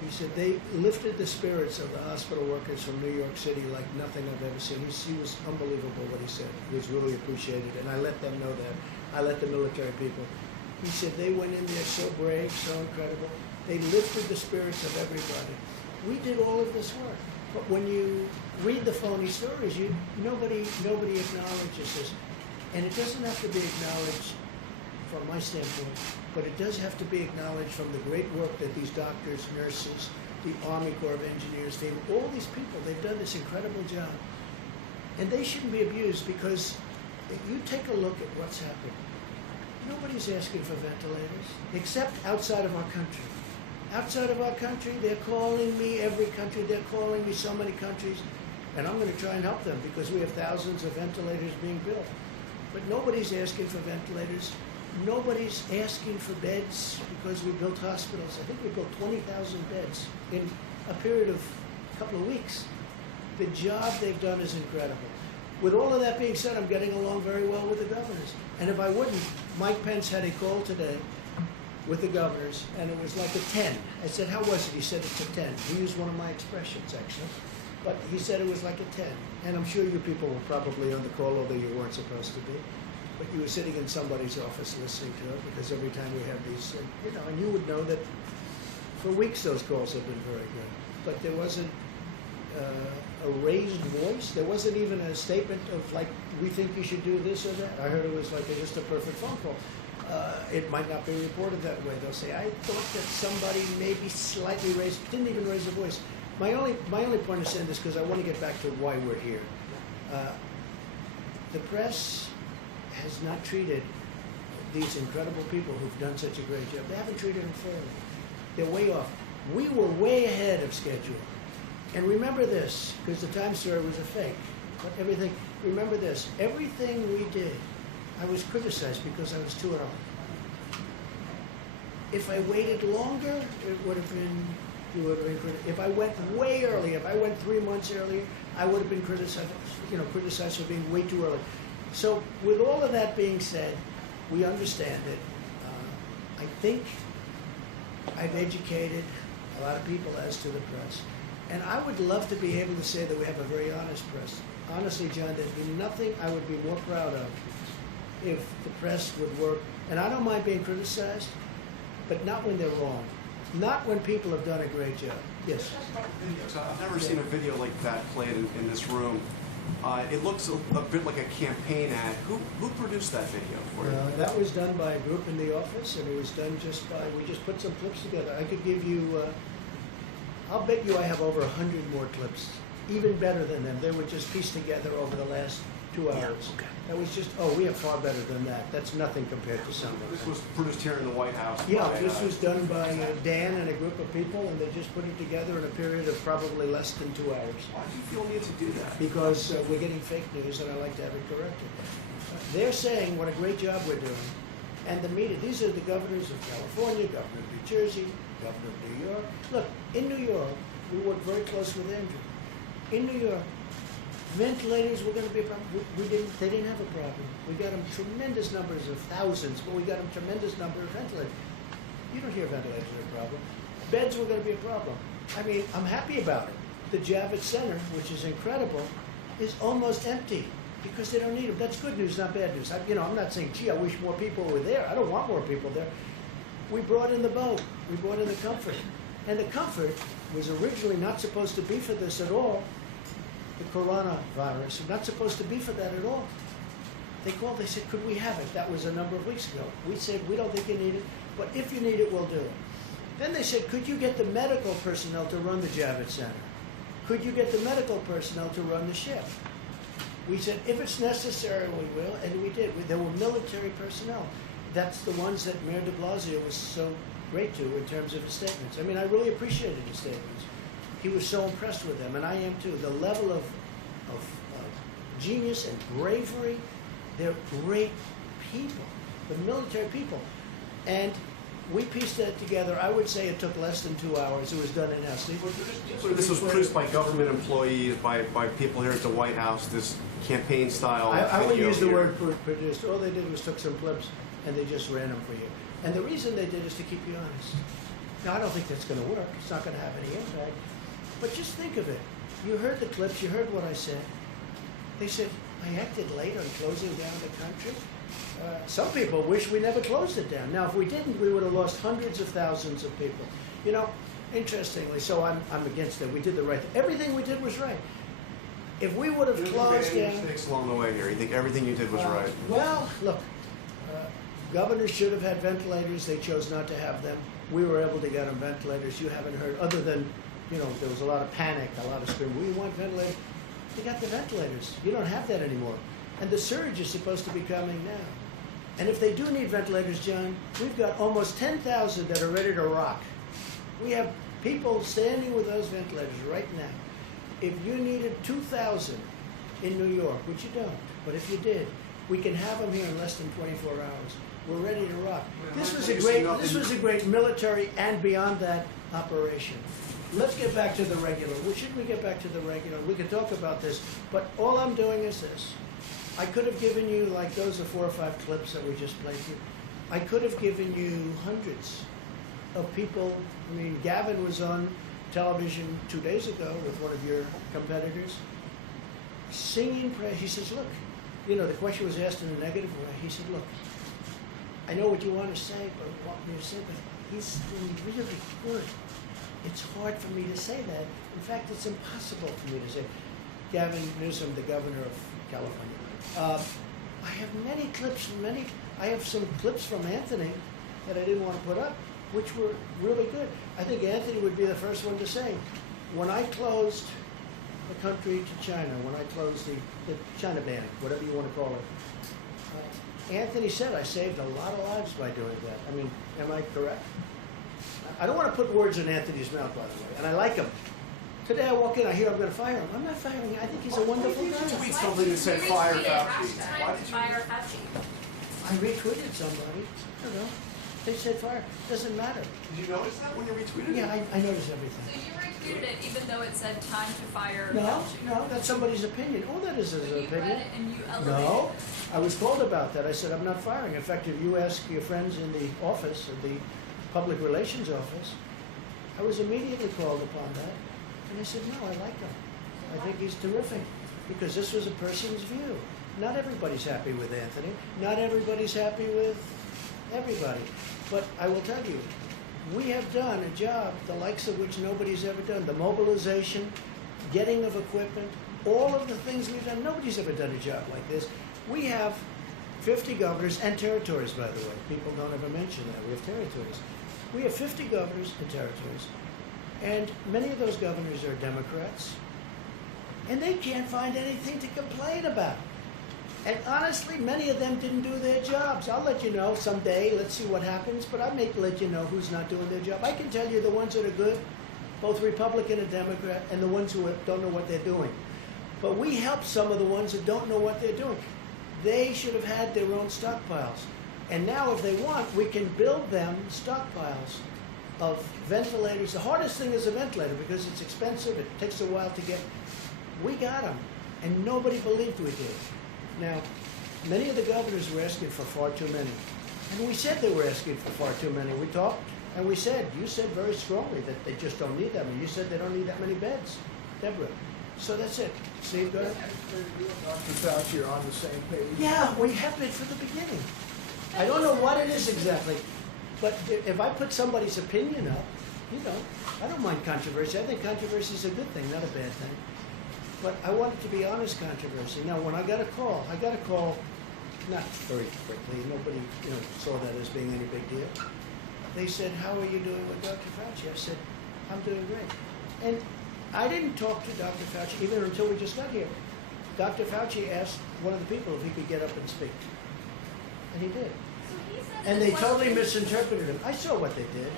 He said they lifted the spirits of the hospital workers from New York City like nothing I've ever seen. He was unbelievable what he said. It was really appreciated, and I let them know that. I let the military people. He said they went in there so brave, so incredible. They lifted the spirits of everybody. We did all of this work, but when you read the phony stories, nobody acknowledges this, and it doesn't have to be acknowledged from my standpoint, but it does have to be acknowledged from the great work that these doctors, nurses, the Army Corps of Engineers, all these people, they've done this incredible job. And they shouldn't be abused, because if you take a look at what's happened, nobody's asking for ventilators, except outside of our country. Outside of our country, they're calling me, every country, they're calling me, so many countries, and I'm going to try and help them because we have thousands of ventilators being built. But nobody's asking for ventilators. Nobody's asking for beds because we built hospitals. I think we built 20,000 beds in a period of a couple of weeks. The job they've done is incredible. With all of that being said, I'm getting along very well with the governors. And if I wouldn't, Mike Pence had a call today with the governors, and it was like a 10. I said, how was it? He said it's a 10. He used one of my expressions, actually. But he said it was like a 10. And I'm sure you people were probably on the call, although you weren't supposed to be. But you were sitting in somebody's office listening to it, because every time we have these, and you would know that for weeks those calls have been very good. But there wasn't a raised voice. There wasn't even a statement of like, we think you should do this or that. I heard it was like just a perfect phone call. It might not be reported that way. They'll say, I thought that somebody maybe slightly raised, didn't even raise a voice. My only point of saying this, because I want to get back to why we're here. The press has not treated these incredible people who've done such a great job. They haven't treated them fairly. They're way off. We were way ahead of schedule. And remember this, because the Times story was a fake. But remember this, everything we did, I was criticized because I was too early. If I waited longer, it would have been You would have been if I went way early, if I went 3 months earlier, I would have been criticized for being way too early. So with all of that being said, we understand it. I think I've educated a lot of people as to the press. And I would love to be able to say that we have a very honest press. Honestly, John, there'd be nothing I would be more proud of if the press would work. And I don't mind being criticized, but not when they're wrong. Not when people have done a great job. Yes? I've never seen a video like that played in this room. It looks a bit like a campaign ad. Who produced that video for you? That was done by a group in the office, and it was done we just put some clips together. I could give you, I'll bet you I have over 100 more clips, even better than them. They were just pieced together over the last 2 hours. Yeah, okay. That was just, we have far better than that. That's nothing compared to some of them. This was produced here in the White House. Yeah, this was done by Dan and a group of people, and they just put it together in a period of probably less than 2 hours. Why do you feel the need to do that? Because we're getting fake news, and I like to have it corrected. They're saying what a great job we're doing, and the media, these are the governors of California, governor of New Jersey, governor of New York. Look, in New York, we work very close with Andrew. In New York, ventilators were going to be a problem. They didn't have a problem. We got them tremendous numbers of thousands, but we got them tremendous number of ventilators. You don't hear ventilators are a problem. Beds were going to be a problem. I mean, I'm happy about it. The Javits Center, which is incredible, is almost empty because they don't need them. That's good news, not bad news. I'm not saying, gee, I wish more people were there. I don't want more people there. We brought in the boat. We brought in the comfort. And the comfort was originally not supposed to be for this at all. The coronavirus, not supposed to be for that at all. They called, they said, could we have it? That was a number of weeks ago. We said, we don't think you need it, but if you need it, we'll do it. Then they said, could you get the medical personnel to run the Javits Center? Could you get the medical personnel to run the ship? We said, if it's necessary, we will, and we did. There were military personnel. That's the ones that Mayor de Blasio was so great to in terms of his statements. I mean, I really appreciated his statements. He was so impressed with them, and I am too. The level of genius and bravery, they're great people, the military people. And we pieced that together. I would say it took less than 2 hours. It was done in-house. So this was produced by government employees, by people here at the White House, this campaign style I would video use the here. word produced. All they did was took some clips, and they just ran them for you. And the reason they did is to keep you honest. Now, I don't think that's going to work. It's not going to have any impact. But just think of it. You heard the clips. You heard what I said. They said, I acted late on closing down the country. Some people wish we never closed it down. Now, if we didn't, we would have lost hundreds of thousands of people. You know, interestingly, so I'm against it. We did the right thing. Everything we did was right. If we would have closed down... mistakes along the way here? You think everything you did was right? Well, look, governors should have had ventilators. They chose not to have them. We were able to get them ventilators. You haven't heard, other than, you know, there was a lot of panic, a lot of scream. We want ventilators. They got the ventilators. You don't have that anymore. And the surge is supposed to be coming now. And if they do need ventilators, John, we've got almost 10,000 that are ready to rock. We have people standing with those ventilators right now. If you needed 2,000 in New York, which you don't, but if you did, we can have them here in less than 24 hours. We're ready to rock. This was a great military and beyond that operation. Let's get back to the regular. Well, shouldn't we get back to the regular? We can talk about this, but all I'm doing is this. I could have given you, like, those are 4 or 5 clips that we just played through. I could have given you hundreds of people. I mean, Gavin was on television 2 days ago with one of your competitors, singing praise. He says, look, you know, the question was asked in a negative way. He said, look, I know what you want to say, but he's doing really good. It's hard for me to say that. In fact, it's impossible for me to say. Gavin Newsom, the governor of California. I have many clips from I have some clips from Anthony that I didn't want to put up, which were really good. I think Anthony would be the first one to say, when I closed the country to China, when I closed the China ban, whatever you want to call it, Anthony said I saved a lot of lives by doing that. I mean, am I correct? I don't want to put words in Anthony's mouth, by the way, and I like him. Today I walk in, I hear I'm going to fire him. I'm not firing him. I think he's a wonderful guy. Tweet something that said fire Fauci. Fire Fauci. I retweeted somebody. I don't know. They said fire. Doesn't matter. Did you notice that when you retweeted it? Yeah, I noticed everything. So you retweeted it even though it said time to fire No, Fauci? no, that's somebody's opinion. All that is So an you opinion. read it and you elevated No, it. I was told about that. I said, I'm not firing. In fact, if you ask your friends in the office, of the public relations office, I was immediately called upon that. And I said, no, I like him. I think he's terrific. Because this was a person's view. Not everybody's happy with Anthony. Not everybody's happy with everybody. But I will tell you, we have done a job the likes of which nobody's ever done. The mobilization, getting of equipment, all of the things we've done. Nobody's ever done a job like this. We have 50 governors and territories, by the way. People don't ever mention that. We have territories. We have 50 governors and territories. And many of those governors are Democrats. And they can't find anything to complain about. And honestly, many of them didn't do their jobs. I'll let you know someday. Let's see what happens. But I may let you know who's not doing their job. I can tell you the ones that are good, both Republican and Democrat, and the ones who don't know what they're doing. But we help some of the ones that don't know what they're doing. They should have had their own stockpiles. And now if they want, we can build them stockpiles of ventilators. The hardest thing is a ventilator because it's expensive. It takes a while to get. We got them, and nobody believed we did. Now, many of the governors were asking for far too many. And we said they were asking for far too many. We talked, and we said, you said very strongly that they just don't need that many. You said they don't need that many beds, Deborah. So that's it. Steve, go ahead. Dr. Fauci are on the same page. Yeah, we have been from the beginning. I don't know what it is exactly, but if I put somebody's opinion up, you know, I don't mind controversy. I think controversy is a good thing, not a bad thing. But I want it to be honest controversy. Now, when I got a call not very quickly. Nobody, saw that as being any big deal. They said, "How are you doing with Dr. Fauci?" I said, "I'm doing great." And I didn't talk to Dr. Fauci even until we just got here. Dr. Fauci asked one of the people if he could get up and speak, and he did. And they totally misinterpreted him. I saw what they did.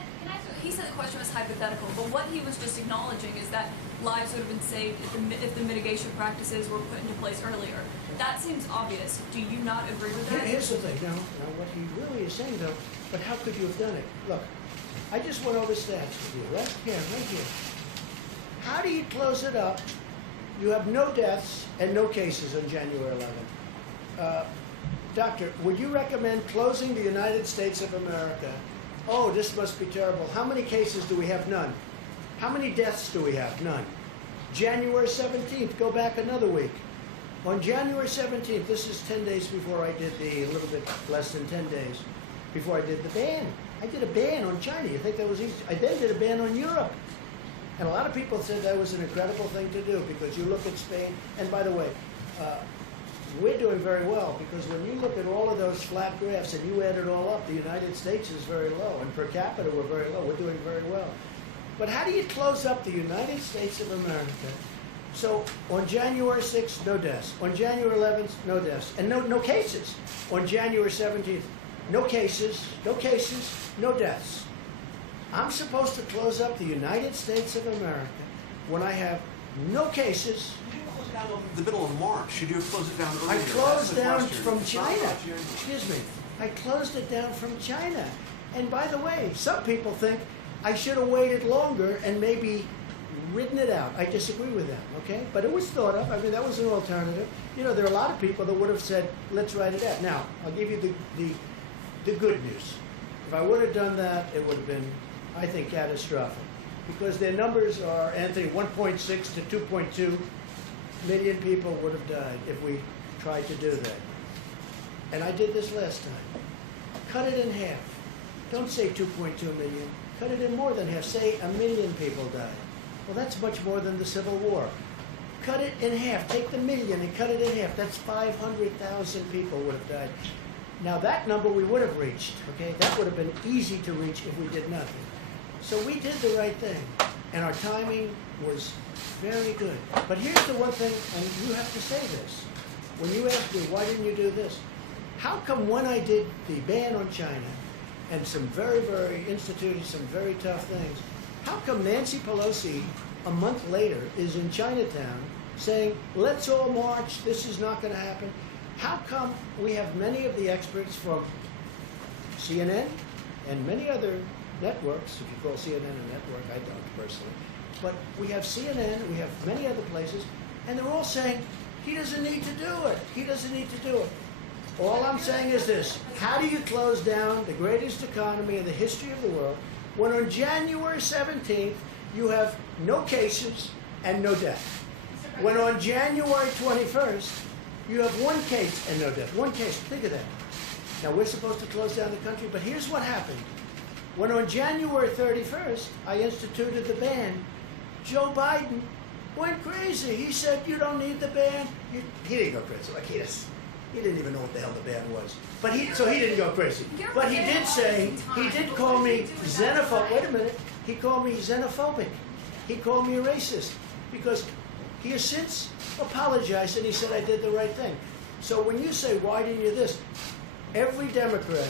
He said the question was hypothetical, but what he was just acknowledging is that lives would have been saved if the mitigation practices were put into place earlier. That seems obvious. Do you not agree with that? Here's the thing. Now, what he really is saying, though, but how could you have done it? Look, I just went over stats with you, right here. How do you close it up? You have no deaths and no cases on January 11th. Doctor, would you recommend closing the United States of America? Oh, this must be terrible. How many cases do we have? None. How many deaths do we have? None. January 17th, go back another week. On January 17th, this is 10 days before I did a little bit less than 10 days, before I did the ban. I did a ban on China. You think that was easy? I then did a ban on Europe. And a lot of people said that was an incredible thing to do because you look at Spain, and by the way, we're doing very well because when you look at all of those flat graphs and you add it all up, the United States is very low, and per capita we're very low. We're doing very well. But how do you close up the United States of America? So on January 6th, no deaths. On January 11th, no deaths. And no cases. On January 17th, no cases, no deaths. I'm supposed to close up the United States of America when I have no cases. Down the middle of March. Should you have closed it down earlier? I closed down from That's China. Excuse me. I closed it down from China. And by the way, some people think I should have waited longer and maybe ridden it out. I disagree with them, okay? But it was thought of. I mean, that was an alternative. There are a lot of people that would have said, let's write it out. Now, I'll give you the good news. If I would have done that, it would have been, I think, catastrophic. Because their numbers are, Anthony, 1.6 to 2.2 million people would have died if we tried to do that. And I did this last time. Cut it in half. Don't say 2.2 million. Cut it in more than half. Say 1 million people died. Well, that's much more than the Civil War. Cut it in half. Take the million and cut it in half. That's 500,000 people would have died. Now, that number we would have reached, okay? That would have been easy to reach if we did nothing. So we did the right thing. And our timing was very good. But here's the one thing, and you have to say this. When you ask me, why didn't you do this? How come when I did the ban on China and some instituted some very tough things, how come Nancy Pelosi, a month later, is in Chinatown saying, let's all march, this is not going to happen? How come we have many of the experts from CNN, and many other networks, if you call CNN a network, I don't personally, but we have CNN, we have many other places, and they're all saying, he doesn't need to do it. He doesn't need to do it. All I'm saying is this: how do you close down the greatest economy in the history of the world when on January 17th you have no cases and no death? When on January 21st you have one case and no death. One case. Think of that. Now we're supposed to close down the country, but here's what happened. When on January 31st I instituted the ban, Joe Biden went crazy. He said, you don't need the ban. He didn't go crazy. Like he didn't even know what the hell the ban was. But so he didn't go crazy. But he did say, he did call me xenophobic. Wait a minute. He called me xenophobic. He called me a racist. Because he has since apologized and he said I did the right thing. So when you say, why didn't you this? Every Democrat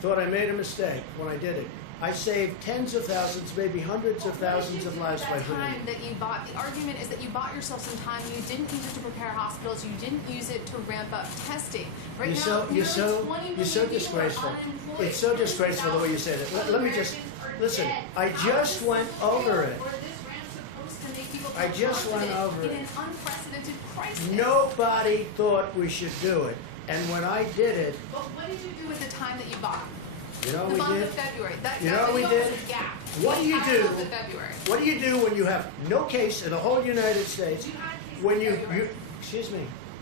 thought I made a mistake when I did it. I saved tens of thousands, maybe hundreds of thousands of lives by doing it. That you bought, the argument is that you bought yourself some time. You didn't use it to prepare hospitals. You didn't use it to ramp up testing. Right now, You're so disgraceful. It's so disgraceful the way you said it. Let me just listen. I just went over it. I just went over it. In an unprecedented crisis. Nobody thought we should do it, and when I did it. But what did you do with the time that you bought? You know what the we month did? of February. You know what we did? What do you do? February. What do you do when you have no case in the whole United States? When you excuse me,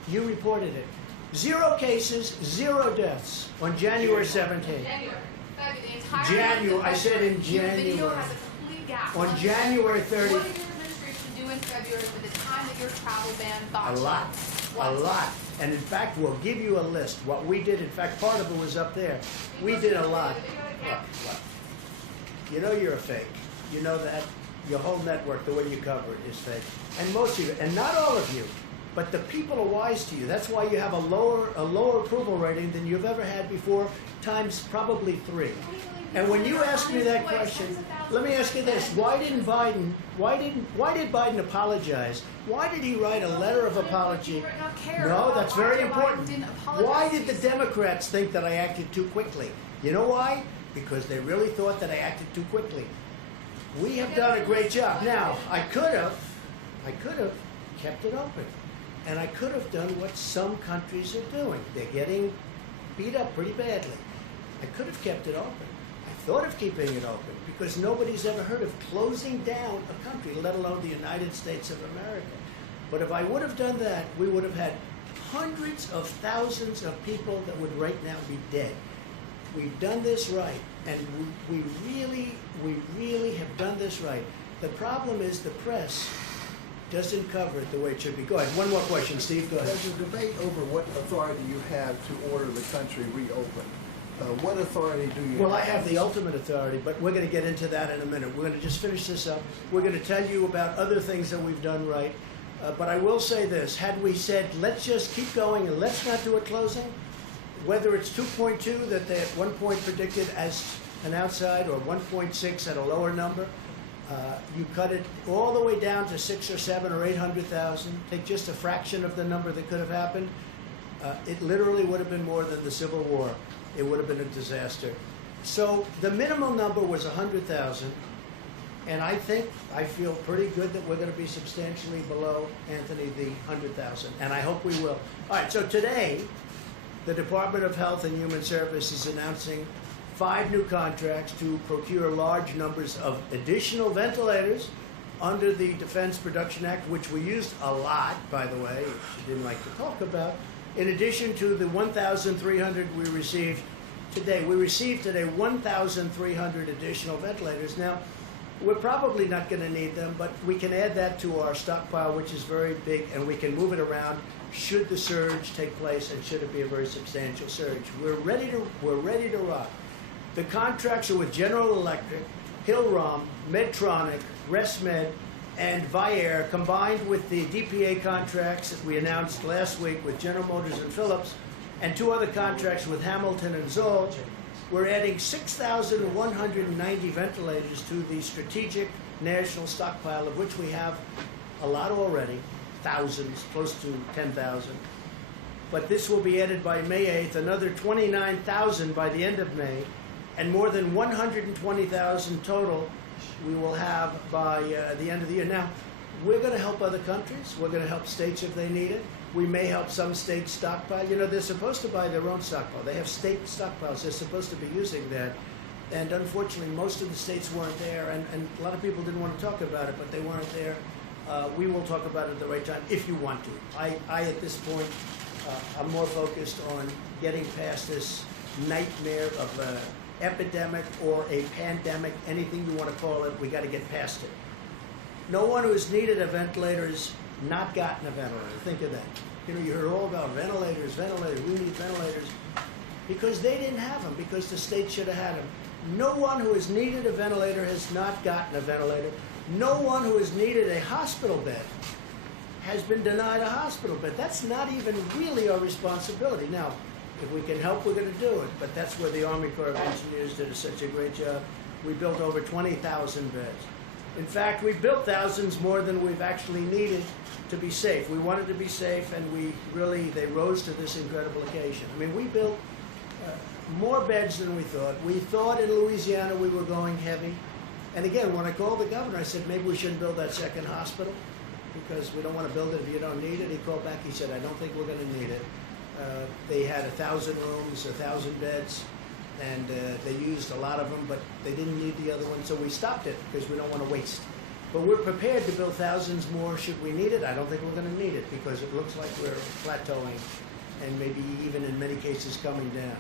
you reported it. 0 cases, 0 deaths on January 17th. January. I said in January. Video has a complete gap. On January 30th. What did your administration do in February for the time that your travel ban got A lot. A lot. And in fact, we'll give you a list. What we did, in fact, part of it was up there. We did a lot. Look. You know you're a fake. You know that. Your whole network, the way you cover it, is fake. And most of you, and not all of you, but the people are wise to you. That's why you have a lower approval rating than you've ever had before, times probably 3. And when you ask me that question, let me ask you this: why did Biden apologize? Why did he write a letter of apology? No, that's very important. Why did the Democrats think that I acted too quickly? You know why? Because they really thought that I acted too quickly. We have done a great job. Now, I could have kept it open. And I could have done what some countries are doing. They're getting beat up pretty badly. I could have kept it open. I thought of keeping it open because nobody's ever heard of closing down a country, let alone the United States of America. But if I would have done that, we would have had hundreds of thousands of people that would right now be dead. We've done this right, and we really have done this right. The problem is the press doesn't cover it the way it should be. Go ahead. One more question, Steve. Go ahead. There's a debate over what authority you have to order the country reopened. What authority do you have? Well, I have the ultimate authority, but we're going to get into that in a minute. We're going to just finish this up. We're going to tell you about other things that we've done right. But I will say this. Had we said, let's just keep going and let's not do a closing, whether it's 2.2 that they at one point predicted as an outside or 1.6 at a lower number, you cut it all the way down to 6 or 7 or 800,000, take just a fraction of the number that could have happened, it literally would have been more than the Civil War. It would have been a disaster. So the minimum number was 100,000, and I feel pretty good that we're going to be substantially below, Anthony, the 100,000, and I hope we will. All right, so today, the Department of Health and Human Services is announcing 5 new contracts to procure large numbers of additional ventilators under the Defense Production Act, which we used a lot, by the way, which you didn't like to talk about, in addition to the 1,300 we received today. We received today 1,300 additional ventilators. Now, we're probably not going to need them, but we can add that to our stockpile, which is very big, and we can move it around should the surge take place and should it be a very substantial surge. We're ready to rock. The contracts are with General Electric, Hillrom, Medtronic, ResMed, and Vyaire, combined with the DPA contracts that we announced last week with General Motors and Philips, and 2 other contracts with Hamilton and Zoll. We're adding 6,190 ventilators to the strategic national stockpile, of which we have a lot already, thousands, close to 10,000. But this will be added by May 8th, another 29,000 by the end of May, and more than 120,000 total we will have by the end of the year. Now, we're going to help other countries. We're going to help states if they need it. We may help some states stockpile. You know, they're supposed to buy their own stockpile. They have state stockpiles. They're supposed to be using that. And unfortunately, most of the states weren't there, and a lot of people didn't want to talk about it, but they weren't there. We will talk about it at the right time if you want to. I at this point, I'm more focused on getting past this nightmare of an epidemic or a pandemic, anything you want to call it. We got to get past it. No one who has needed a ventilator has not gotten a ventilator. Think of that. You know, you heard all about ventilators, ventilators. We need ventilators because they didn't have them, because the state should have had them. No one who has needed a ventilator has not gotten a ventilator. No one who has needed a hospital bed has been denied a hospital bed. That's not even really our responsibility. Now, if we can help, we're going to do it. But that's where the Army Corps of Engineers did such a great job. We built over 20,000 beds. In fact, we built thousands more than we've actually needed to be safe. We wanted to be safe, and they rose to this incredible occasion. I mean, we built more beds than we thought. We thought in Louisiana we were going heavy. And again, when I called the governor, I said, maybe we shouldn't build that second hospital because we don't want to build it if you don't need it. He called back, he said, I don't think we're going to need it. They had 1,000 rooms, 1,000 beds, and they used a lot of them, but they didn't need the other one, so we stopped it because we don't want to waste. But we're prepared to build thousands more should we need it. I don't think we're going to need it because it looks like we're plateauing and maybe even in many cases coming down.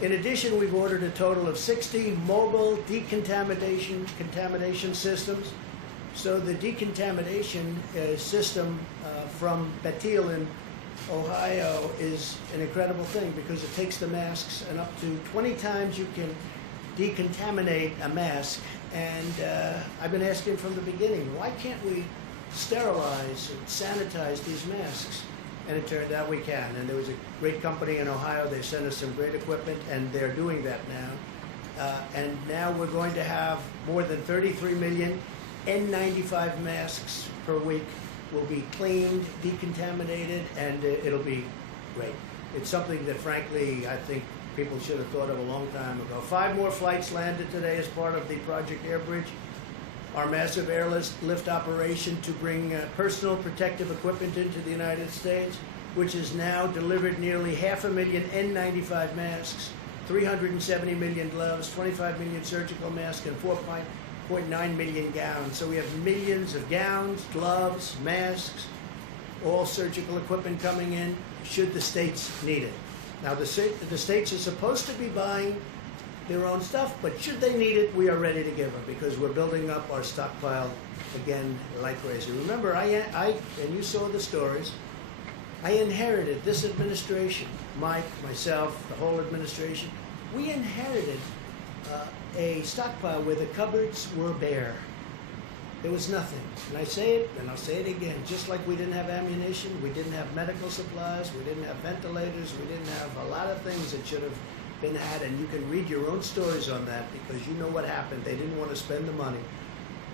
In addition, we've ordered a total of 60 mobile decontamination systems. So the decontamination system from Bethel in Ohio is an incredible thing because it takes the masks, and up to 20 times you can decontaminate a mask. And I've been asking from the beginning, why can't we sterilize and sanitize these masks? And it turned out we can. And there was a great company in Ohio. They sent us some great equipment, and they're doing that now. And now we're going to have more than 33 million N95 masks per week. Will be cleaned, decontaminated, and it'll be great. It's something that, frankly, I think people should have thought of a long time ago. 5 more flights landed today as part of the Project Airbridge, our massive airlift operation to bring personal protective equipment into the United States, which has now delivered nearly 500,000 N95 masks, 370 million gloves, 25 million surgical masks, and 4.9 million gowns. So we have millions of gowns, gloves, masks, all surgical equipment coming in should the states need it. Now, the states are supposed to be buying their own stuff, but should they need it, we are ready to give them because we're building up our stockpile again like crazy. Remember, and you saw the stories, I inherited this administration, Mike, myself, the whole administration, we inherited a stockpile where the cupboards were bare. There was nothing. And I say it, and I'll say it again, just like we didn't have ammunition, we didn't have medical supplies, we didn't have ventilators, we didn't have a lot of things that should have been had, and you can read your own stories on that because you know what happened. They didn't want to spend the money,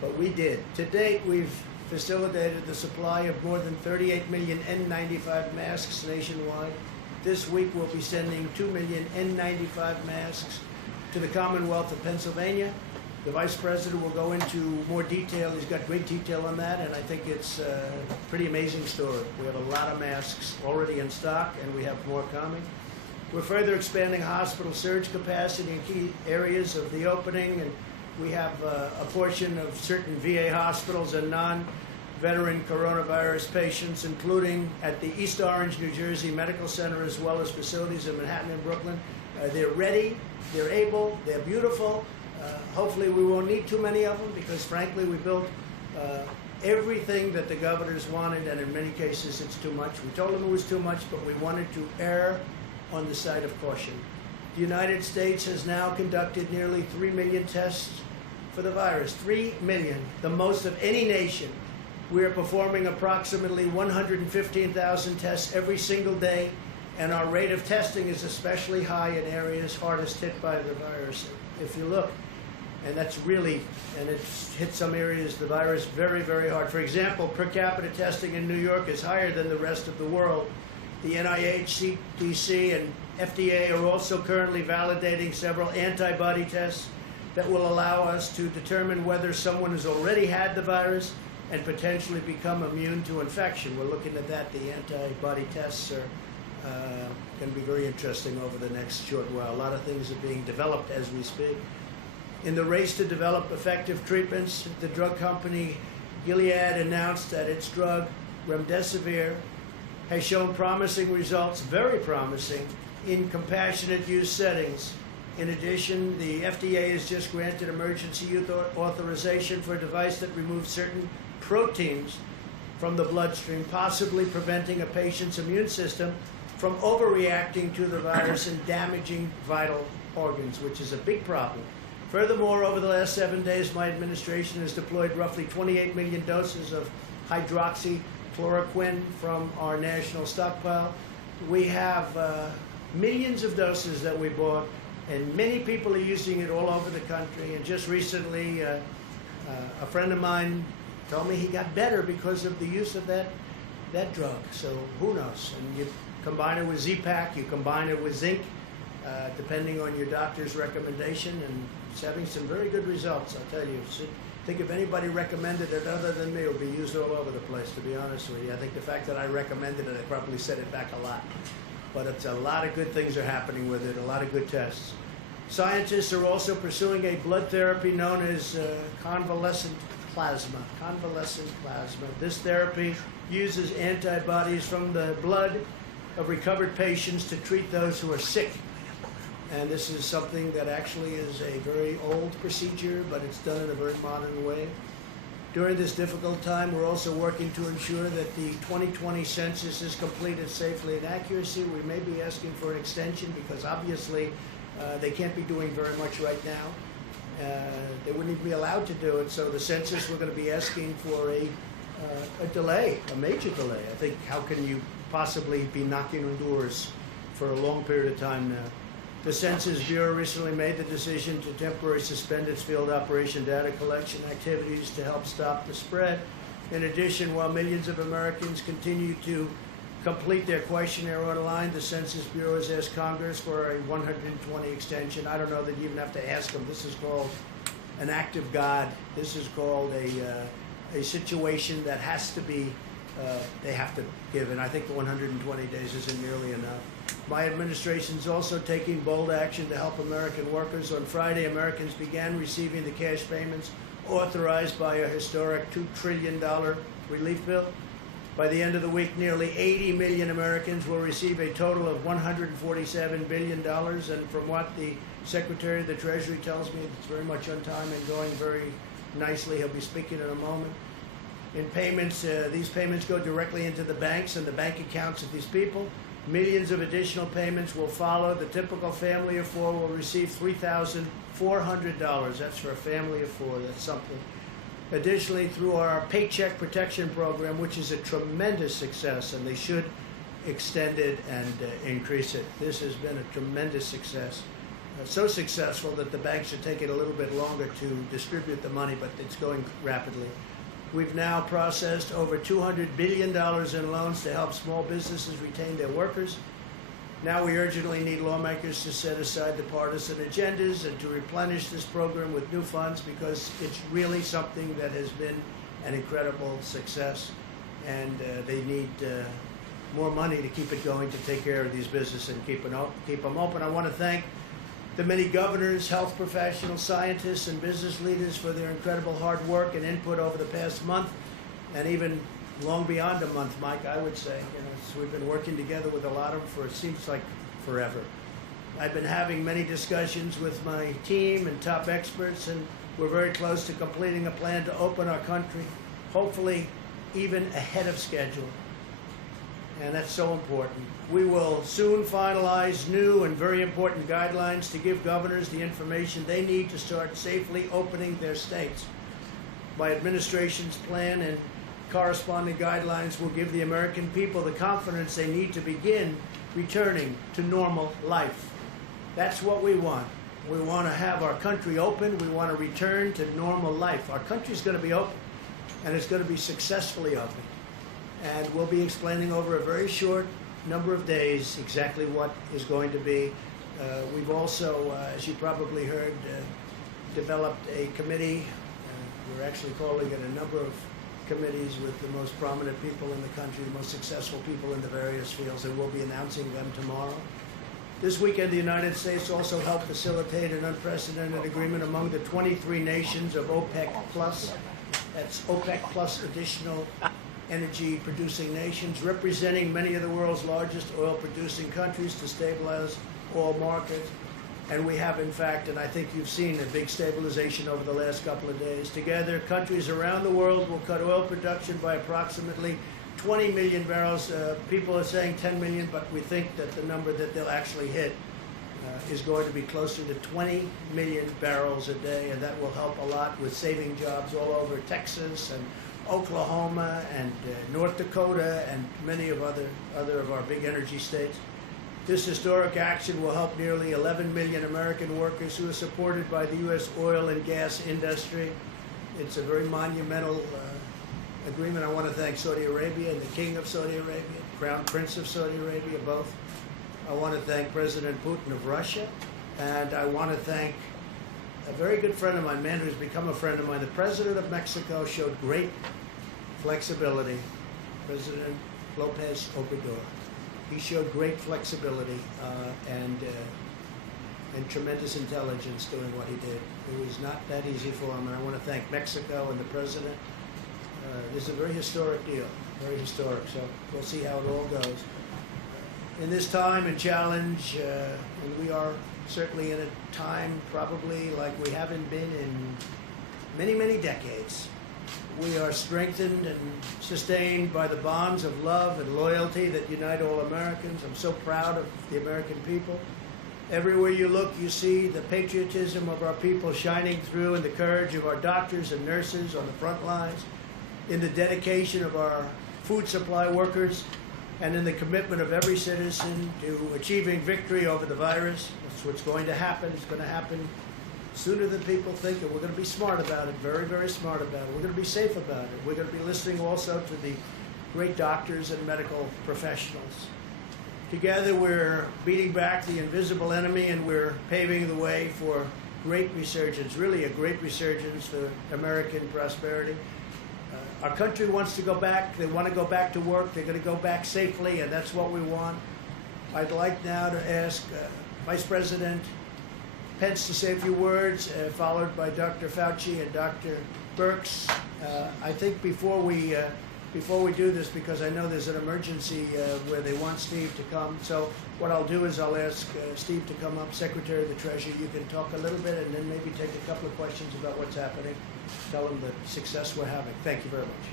but we did. To date, we've facilitated the supply of more than 38 million N95 masks nationwide. This week, we'll be sending 2 million N95 masks to the Commonwealth of Pennsylvania. The Vice President will go into more detail. He's got great detail on that, and I think it's a pretty amazing story. We have a lot of masks already in stock, and we have more coming. We're further expanding hospital surge capacity in key areas of the opening, and we have a portion of certain VA hospitals and non-veteran coronavirus patients, including at the East Orange, New Jersey Medical Center, as well as facilities in Manhattan and Brooklyn. They're ready, they're able, they're beautiful. Hopefully we won't need too many of them because, frankly, we built everything that the governors wanted, and in many cases it's too much. We told them it was too much, but we wanted to err on the side of caution. The United States has now conducted nearly 3 million tests for the virus. 3 million, the most of any nation. We are performing approximately 115,000 tests every single day, and our rate of testing is especially high in areas hardest hit by the virus. If you look, and that's really, and it's hit some areas, the virus very, very hard. For example, per capita testing in New York is higher than the rest of the world. The NIH, CDC, and FDA are also currently validating several antibody tests that will allow us to determine whether someone has already had the virus and potentially become immune to infection. We're looking at that. The antibody tests are going to be very interesting over the next short while. A lot of things are being developed as we speak. In the race to develop effective treatments, the drug company Gilead announced that its drug, remdesivir, has shown promising results, very promising, in compassionate use settings. In addition, the FDA has just granted emergency use authorization for a device that removes certain proteins from the bloodstream, possibly preventing a patient's immune system from overreacting to the virus and damaging vital organs, which is a big problem. Furthermore, over the last 7 days, my administration has deployed roughly 28 million doses of hydroxychloroquine from our national stockpile. We have millions of doses that we bought, and many people are using it all over the country. And just recently, a friend of mine told me he got better because of the use of that drug. So who knows? And you combine it with Z-Pak, you combine it with zinc, depending on your doctor's recommendation, and it's having some very good results, I'll tell you. So, I think if anybody recommended it other than me, it would be used all over the place, to be honest with you. I think the fact that I recommended it, I probably set it back a lot. But it's a lot of good things are happening with it, a lot of good tests. Scientists are also pursuing a blood therapy known as convalescent plasma. Convalescent plasma. This therapy uses antibodies from the blood of recovered patients to treat those who are sick. And this is something that actually is a very old procedure, but it's done in a very modern way. During this difficult time, we're also working to ensure that the 2020 census is completed safely and accurately. We may be asking for an extension because obviously they can't be doing very much right now. They wouldn't even be allowed to do it. So the census, we're going to be asking for a delay, a major delay. I think, how can you possibly be knocking on doors for a long period of time now? The Census Bureau recently made the decision to temporarily suspend its field operation data collection activities to help stop the spread. In addition, while millions of Americans continue to complete their questionnaire online, the Census Bureau has asked Congress for a 120 extension. I don't know that you even have to ask them. This is called an act of God. This is called a situation that has to be, they have to give, and I think the 120 days isn't nearly enough. My administration is also taking bold action to help American workers. On Friday, Americans began receiving the cash payments authorized by a historic $2 trillion relief bill. By the end of the week, nearly 80 million Americans will receive a total of $147 billion. And from what the Secretary of the Treasury tells me, it's very much on time and going very nicely. He'll be speaking in a moment. In payments, these payments go directly into the banks and the bank accounts of these people. Millions of additional payments will follow. The typical family of four will receive $3,400. That's for a family of four. That's something. Additionally, through our Paycheck Protection Program, which is a tremendous success, and they should extend it and increase it. This has been a tremendous success. So successful that the banks are taking a little bit longer to distribute the money, but it's going rapidly. We've now processed over $200 billion in loans to help small businesses retain their workers. Now we urgently need lawmakers to set aside the partisan agendas and to replenish this program with new funds, because it's really something that has been an incredible success, and they need more money to keep it going, to take care of these businesses and keep them open. I want to thank the many governors, health professionals, scientists, and business leaders for their incredible hard work and input over the past month, and even long beyond a month, Mike, I would say. So we've been working together with a lot of them for, it seems like, forever. I've been having many discussions with my team and top experts, and we're very close to completing a plan to open our country, hopefully even ahead of schedule. And that's so important. We will soon finalize new and very important guidelines to give governors the information they need to start safely opening their states. My administration's plan and corresponding guidelines will give the American people the confidence they need to begin returning to normal life. That's what we want. We want to have our country open. We want to return to normal life. Our country's going to be open, and it's going to be successfully open. And we'll be explaining over a very short number of days exactly what is going to be. We've also, as you probably heard, developed a committee. We're actually calling it a number of committees with the most prominent people in the country, the most successful people in the various fields, and we'll be announcing them tomorrow. This weekend, the United States also helped facilitate an unprecedented agreement among the 23 nations of OPEC+. That's OPEC plus additional energy-producing nations, representing many of the world's largest oil-producing countries to stabilize oil markets. And we have, in fact, and I think you've seen a big stabilization over the last couple of days. Together, countries around the world will cut oil production by approximately 20 million barrels. People are saying 10 million, but we think that the number that they'll actually hit is going to be closer to 20 million barrels a day, and that will help a lot with saving jobs all over Texas and Oklahoma and North Dakota and many of other of our big energy states. This historic action will help nearly 11 million American workers who are supported by the U.S. oil and gas industry. It's a very monumental agreement. I want to thank Saudi Arabia and the King of Saudi Arabia, Crown Prince of Saudi Arabia, both. I want to thank President Putin of Russia, and I want to thank a very good friend of mine, a man who's become a friend of mine. The President of Mexico showed great flexibility, President Lopez Obrador. He showed great flexibility and tremendous intelligence doing what he did. It was not that easy for him, and I want to thank Mexico and the President. This is a very historic deal, very historic, so we'll see how it all goes. In this time and challenge, and we are certainly in a time probably like we haven't been in many, many decades. We are strengthened and sustained by the bonds of love and loyalty that unite all Americans. I'm so proud of the American people. Everywhere you look, you see the patriotism of our people shining through, and the courage of our doctors and nurses on the front lines, in the dedication of our food supply workers, and in the commitment of every citizen to achieving victory over the virus. That's what's going to happen. It's going to happen sooner than people think, and we're going to be smart about it, very, very smart about it. We're going to be safe about it. We're going to be listening also to the great doctors and medical professionals. Together, we're beating back the invisible enemy, and we're paving the way for great resurgence, really a great resurgence for American prosperity. Our country wants to go back. They want to go back to work. They're going to go back safely, and that's what we want. I'd like now to ask Vice President Pence to say a few words, followed by Dr. Fauci and Dr. Birx. I think before we do this, because I know there's an emergency where they want Steve to come, so what I'll do is I'll ask Steve to come up, Secretary of the Treasury. You can talk a little bit and then maybe take a couple of questions about what's happening. Tell them the success we're having. Thank you very much.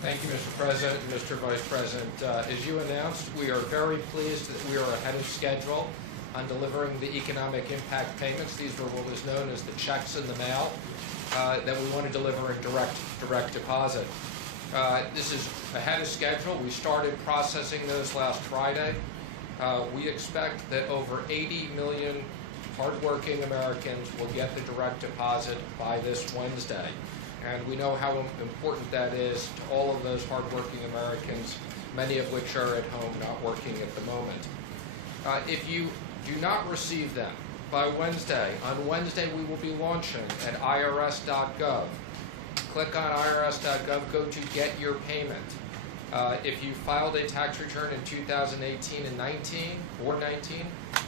Thank you, Mr. President and Mr. Vice President. As you announced, we are very pleased that we are ahead of schedule on delivering the economic impact payments. These were what was known as the checks in the mail that we want to deliver in direct deposit. This is ahead of schedule. We started processing those last Friday. We expect that over 80 million hardworking Americans will get the direct deposit by this Wednesday. And we know how important that is to all of those hardworking Americans, many of which are at home not working at the moment. If you do not receive them by Wednesday, on Wednesday we will be launching at irs.gov. Click on irs.gov, go to Get Your Payment. If you filed a tax return in 2018 and 19,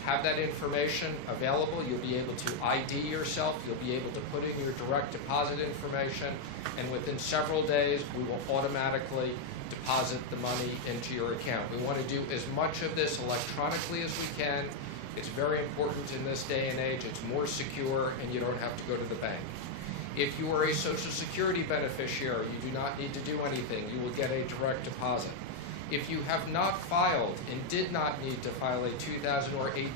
have that information available. You'll be able to ID yourself. You'll be able to put in your direct deposit information, and within several days, we will automatically deposit the money into your account. We want to do as much of this electronically as we can. It's very important in this day and age. It's more secure, and you don't have to go to the bank. If you are a Social Security beneficiary, you do not need to do anything. You will get a direct deposit. If you have not filed and did not need to file a 2018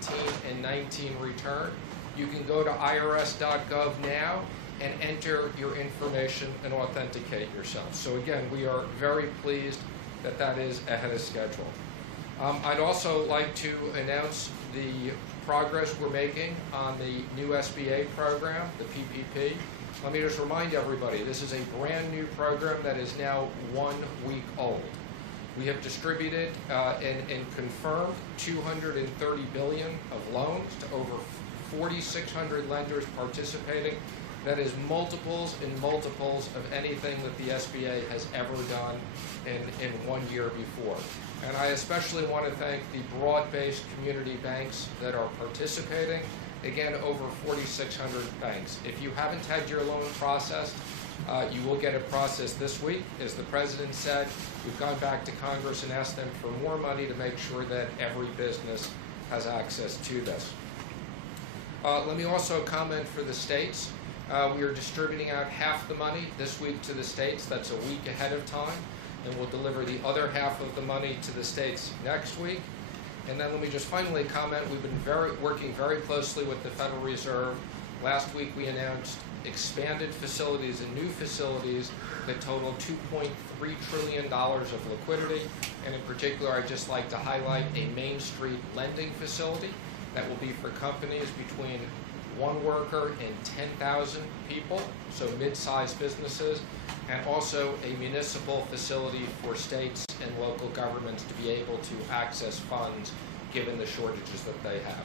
and 19 return, you can go to irs.gov now and enter your information and authenticate yourself. So again, we are very pleased that that is ahead of schedule. I'd also like to announce the progress we're making on the new SBA program, the PPP. Let me just remind everybody, this is a brand new program that is now 1 week old. We have distributed and confirmed $230 billion of loans to over 4,600 lenders participating. That is multiples and multiples of anything that the SBA has ever done in 1 year before. And I especially want to thank the broad-based community banks that are participating. Again, over 4,600 banks. If you haven't had your loan processed, you will get it processed this week. As the President said, we've gone back to Congress and asked them for more money to make sure that every business has access to this. Let me also comment for the states. We are distributing out half the money this week to the states. That's a week ahead of time. And we'll deliver the other half of the money to the states next week. And then let me just finally comment, we've been working very closely with the Federal Reserve. Last week we announced expanded facilities and new facilities that total $2.3 trillion of liquidity. And in particular, I'd just like to highlight a Main Street lending facility that will be for companies between 1 worker and 10,000 people, so mid-sized businesses, and also a municipal facility for states and local governments to be able to access funds given the shortages that they have.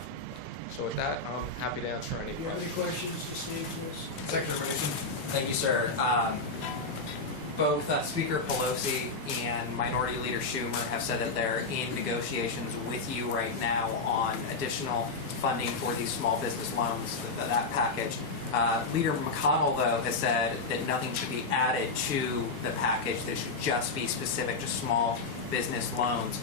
So with that, I'm happy to answer any Do you have any questions. questions to Steve to this? Secretary Mason. Thank you, sir. Both Speaker Pelosi and Minority Leader Schumer have said that they're in negotiations with you right now on additional funding for these small business loans, that package. Leader McConnell, though, has said that nothing should be added to the package, that it should just be specific to small business loans.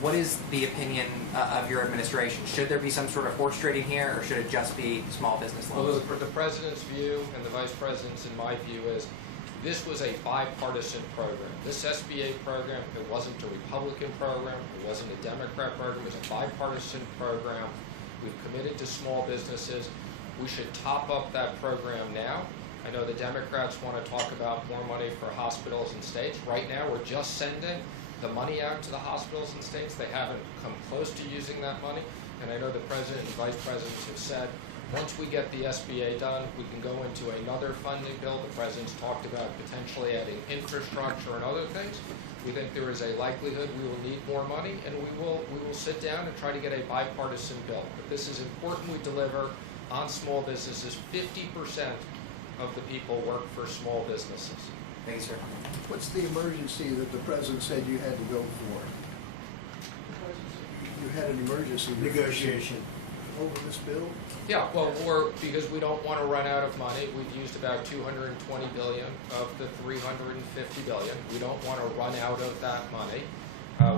What is the opinion of your administration? Should there be some sort of horse trading here, or should it just be small business loans? Well, the President's view and the Vice President's, in my view, is this was a bipartisan program. This SBA program, it wasn't a Republican program, it wasn't a Democrat program, it was a bipartisan program. We've committed to small businesses. We should top up that program now. I know the Democrats want to talk about more money for hospitals and states. Right now, we're just sending the money out to the hospitals and states. They haven't come close to using that money. And I know the President and Vice Presidents have said, once we get the SBA done, we can go into another funding bill. The President's talked about potentially adding infrastructure and other things. We think there is a likelihood we will need more money, and we will sit down and try to get a bipartisan bill. But this is important we deliver on small businesses. 50% of the people work for small businesses. Thanks, sir. What's the emergency that the President said you had to go for? You had an emergency Negotiation. over this bill? Yeah, well, because we don't want to run out of money. We've used about $220 billion of the $350 billion. We don't want to run out of that money.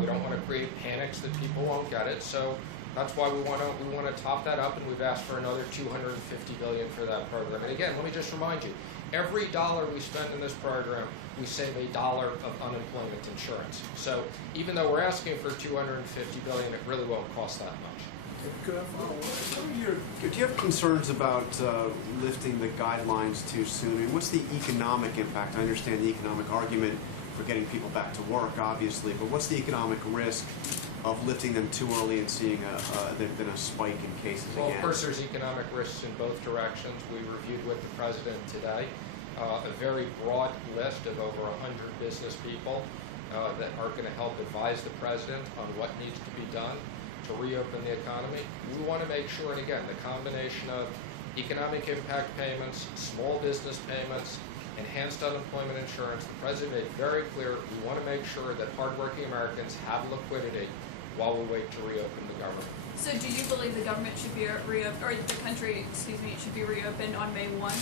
We don't want to create panics that people won't get it. So that's why we want to top that up, and we've asked for another $250 billion for that program. And again, let me just remind you, every dollar we spend in this program, we save $1 of unemployment insurance. So even though we're asking for $250 billion, it really won't cost that much. Could I follow up? Do you have concerns about lifting the guidelines too soon? I mean, what's the economic impact? I understand the economic argument for getting people back to work, obviously, but what's the economic risk of lifting them too early and seeing there's been a spike in cases Well, again? of course, there's economic risks in both directions. We reviewed with the President today a very broad list of over 100 business people that are going to help advise the President on what needs to be done to reopen the economy. We want to make sure, and again, the combination of economic impact payments, small business payments, enhanced unemployment insurance, the President made very clear we want to make sure that hardworking Americans have liquidity while we wait to reopen the government. So do you believe the government should be reopened, or the country, excuse me, should be reopened on May 1?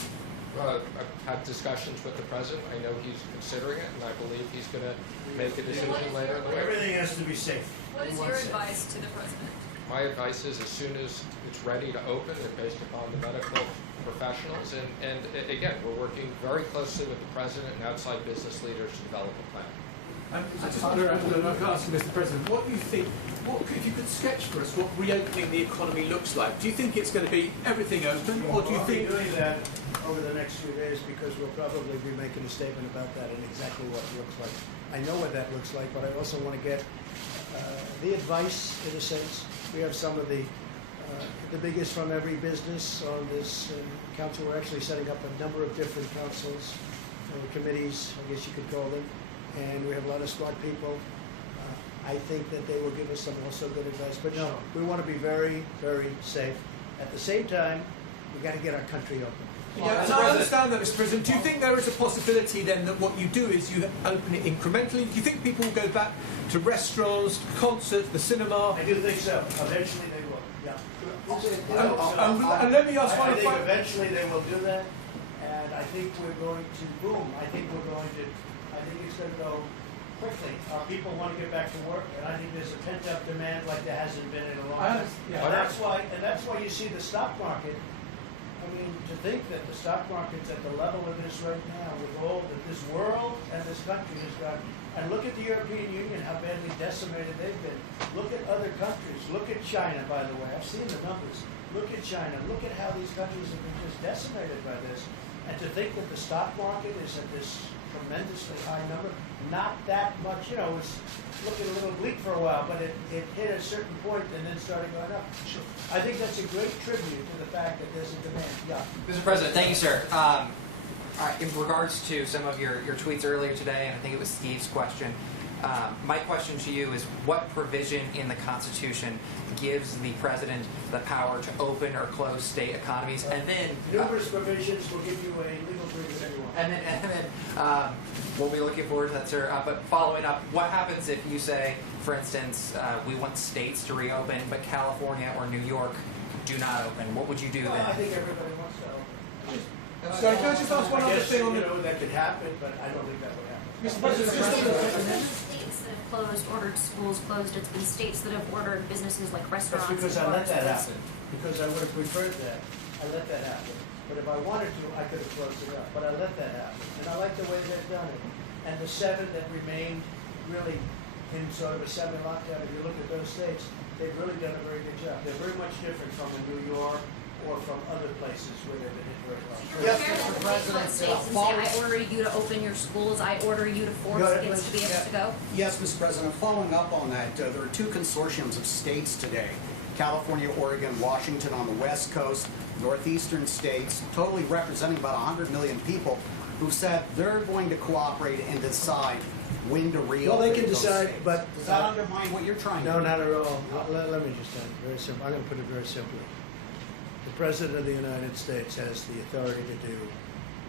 I've had discussions with the President. I know he's considering it, and I believe he's going to make a decision later in the week. Everything has to be safe. What is your advice to the President? My advice is as soon as it's ready to open, and based upon the medical professionals, and again, we're working very closely with the President and outside business leaders to develop a plan. I just wonder, I'd like to ask you, Mr. President, what you think, if you could sketch for us what reopening the economy looks like. Do you think it's going to be everything open, or do you think... We'll be doing that over the next few days because we'll probably be making a statement about that and exactly what it looks like. I know what that looks like, but I also want to get the advice, in a sense. We have some of the biggest from every business on this council. We're actually setting up a number of different councils, committees, I guess you could call them. And we have a lot of smart people I think that they will give us some also good advice. But no, we want to be very, very safe. At the same time, we got to get our country open. Yeah, and I understand that, Mr. President. Do you think there is a possibility then that what you do is you open it incrementally? Do you think people will go back to restaurants, concerts, the cinema? I do think so. Eventually they will. Yeah. And let me ask one I think final. eventually they will do that, and I think we're going to boom. I think it's going to go quickly. People want to get back to work, and I think there's a pent-up demand like there hasn't been in a long time. And that's why you see the stock market. I mean, to think that the stock market's at the level it is right now, with all that this world and this country has got, and look at the European Union, how badly decimated they've been. Look at other countries. Look at China, by the way. I've seen the numbers. Look at China. Look at how these countries have been just decimated by this. And to think that the stock market is at this tremendously high number, not that much, you know, it was looking a little bleak for a while, but it hit a certain point and then started going up. Sure. I think that's a great tribute to the fact that there's a demand. Yeah. Mr. President, thank you, sir. In regards to some of your tweets earlier today, and I think it was Steve's question, my question to you is what provision in the Constitution gives the President the power to open or close state economies? And then numerous provisions will give you a legal agreement anyway. And then we'll be looking forward to that, sir. But following up, what happens if you say, for instance, we want states to reopen, but California or New York do not open? What would you do then? I think everybody wants to open. Sorry, can I just ask one other thing on the... that could happen, but I don't think that would happen. Mr. President, States that have closed, ordered schools closed. It's been states that have ordered businesses like restaurants. That's because I and let bars that closed. happen. Because I would have preferred that. I let that happen. But if I wanted to, I could have closed it up. But I let that happen. And I like the way they've done it. And the 7 that remained really in sort of a semi-lockdown, if you look at those states, they've really done a very good job. They're very much different from New York or from other places where they've been hit very hard. Yes, Mr. President. States and say, I order you to open your schools. I order you to force kids to be able to go. Yes, Mr. President. Following up on that, there are 2 consortiums of states today, California, Oregon, Washington on the West Coast, northeastern states, totally representing about 100 million people, who said they're going to cooperate and decide when to reopen. Well, they can those decide, states. but... Does that undermine what you're trying to do? No, not at all. Let me just tell you, very simple. I'm going to put it very simply. The President of the United States has the authority to do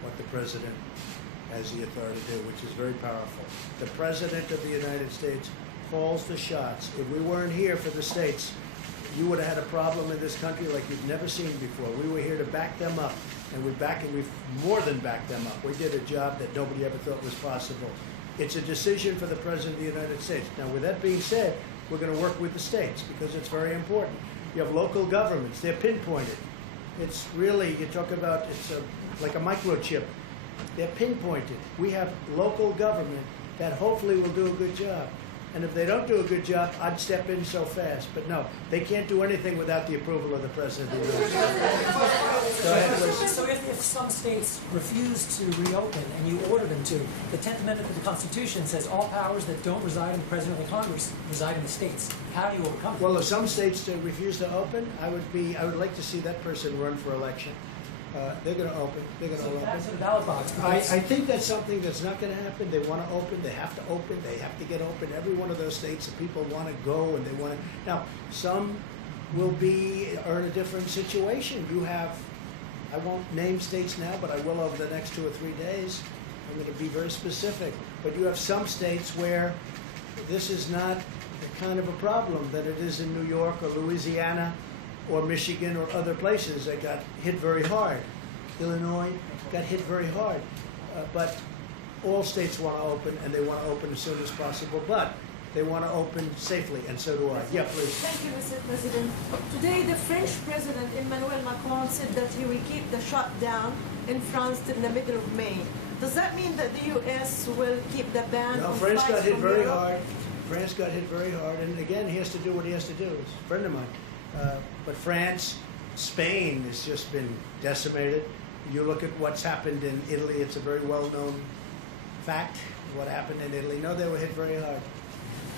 what the President has the authority to do, which is very powerful. The President of the United States calls the shots. If we weren't here for the states, you would have had a problem in this country like you've never seen before. We were here to back them up, and we've more than backed them up. We did a job that nobody ever thought was possible. It's a decision for the President of the United States. Now, with that being said, we're going to work with the states because it's very important. You have local governments. They're pinpointed. It's really, you talk about, like a microchip. They're pinpointed. We have local government that hopefully will do a good job. And if they don't do a good job, I'd step in so fast. But no, they can't do anything without the approval of the President of the United States. Go ahead, please. So if some states refuse to reopen and you order them to, the 10th Amendment of the Constitution says all powers that don't reside in the President or the Congress reside in the states. How do you overcome it? Well, if some states refuse to open, I would like to see that person run for election. They're going to open. They're going to open. That's in the ballot box. I think that's something that's not going to happen. They want to open. They have to open. They have to get open. Every one of those states, the people want to go and they want to. Now, some are in a different situation. You have, I won't name states now, but I will over the next 2 or 3 days. I'm going to be very specific. But you have some states where this is not the kind of a problem that it is in New York or Louisiana or Michigan or other places that got hit very hard. Illinois got hit very hard. But all states want to open, and they want to open as soon as possible, but they want to open safely, and so do I. Yeah, please. Thank you, Mr. President. Today, the French President, Emmanuel Macron, said that he will keep the shutdown in France till the middle of May. Does that mean that the U.S. will keep the ban on France got flights hit from very Europe? hard. France got hit very hard, and again, he has to do what he has to do. He's a friend of mine. But France, Spain has just been decimated. You look at what's happened in Italy, it's a very well-known fact, what happened in Italy. No, they were hit very hard.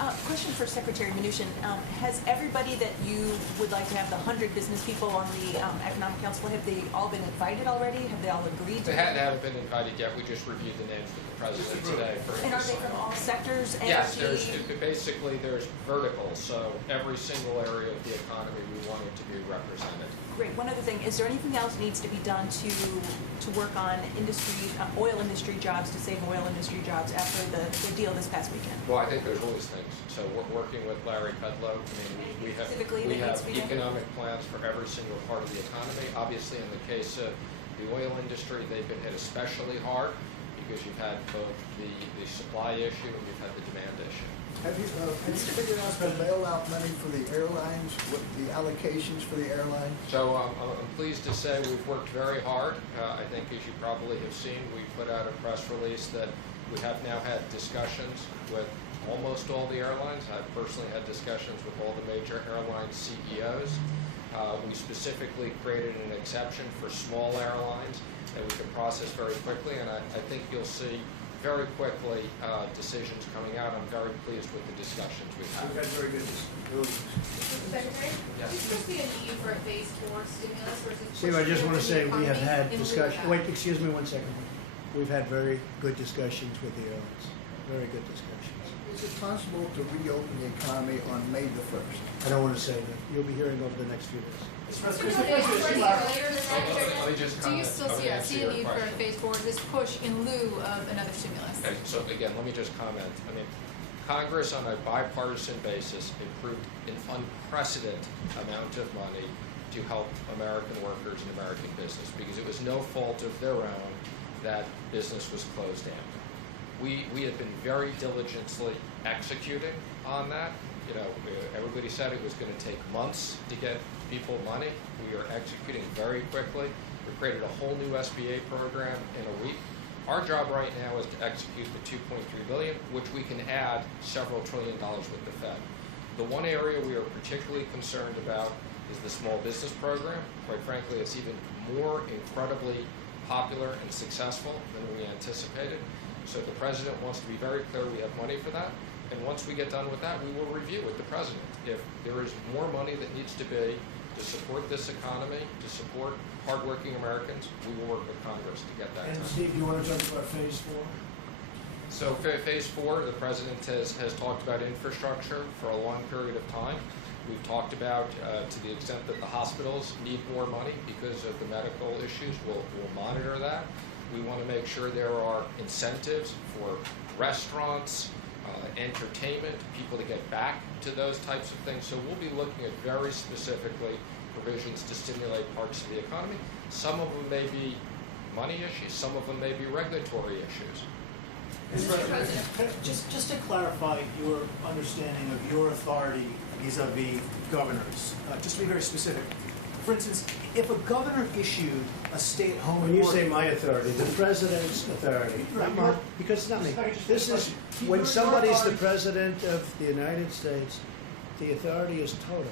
Question for Secretary Mnuchin. Has everybody that you would like to have, the 100 business people on the Economic Council, have they all been invited already? Have they all agreed to They haven't been invited yet. We just reviewed the names with the president today. And are they from all sectors? Yes, Energy? there's verticals, so every single area of the economy we wanted to be represented. Great. One other thing, is there anything else needs to be done to work on industry, oil industry jobs, to save oil industry jobs after the deal this past weekend? Well, I think there's always things. So we're working with Larry Kudlow. I mean, we have economic plans for every single part of the economy. Obviously, in the case of the oil industry, they've been hit especially hard because you've had both the supply issue and you've had the demand issue. Have you figured out the bailout money for the airlines, what the allocations for the airlines? So I'm pleased to say we've worked very hard. I think, as you probably have seen, we put out a press release that we have now had discussions with almost all the airlines. I've personally had discussions with all the major airline CEOs. We specifically created an exception for small airlines that we can process very quickly, and I think you'll see very quickly decisions coming out. I'm very pleased with the discussions we've had. We've had very good Secretary, Yes. do you see a need for a phase 4 stimulus versus? Steve, I just want to say we have had in lieu of discussion. that? Wait, excuse me 1 second. We've had very good discussions with the airlines. Very good discussions. Is it possible to reopen the economy on May the 1st? I don't want to say that. You'll be hearing over the next few days. Do you still see a need for a phase 4, this push in lieu of another stimulus? Okay, so again, let me just comment. I mean, Congress on a bipartisan basis approved an unprecedented amount of money to help American workers and American business because it was no fault of their own that business was closed down. We have been very diligently executing on that. You know, everybody said it was going to take months to get people money. We are executing very quickly. We created a whole new SBA program in a week. Our job right now is to execute the $2.3 billion, which we can add several $1 trillion with the Fed. The one area we are particularly concerned about is the small business program. Quite frankly, it's even more incredibly popular and successful than we anticipated. So the president wants to be very clear we have money for that. And once we get done with that, we will review with the president. If there is more money that needs to be to support this economy, to support hardworking Americans, we will work with Congress to get that And done. Steve, you want to talk about phase 4? So phase 4, the president has talked about infrastructure for a long period of time. We've talked about, to the extent that the hospitals need more money because of the medical issues, we'll monitor that. We want to make sure there are incentives for restaurants, entertainment, people to get back to those types of things. So we'll be looking at very specifically provisions to stimulate parts of the economy. Some of them may be money issues, some of them may be regulatory issues. Mr. President, just to clarify your understanding of your authority vis-a-vis governors, just to be very specific. For instance, if a governor issued a stay-at-home When you order, say my authority, the president's authority, because it's not me. This is, when somebody's the president of the United States, the authority is total.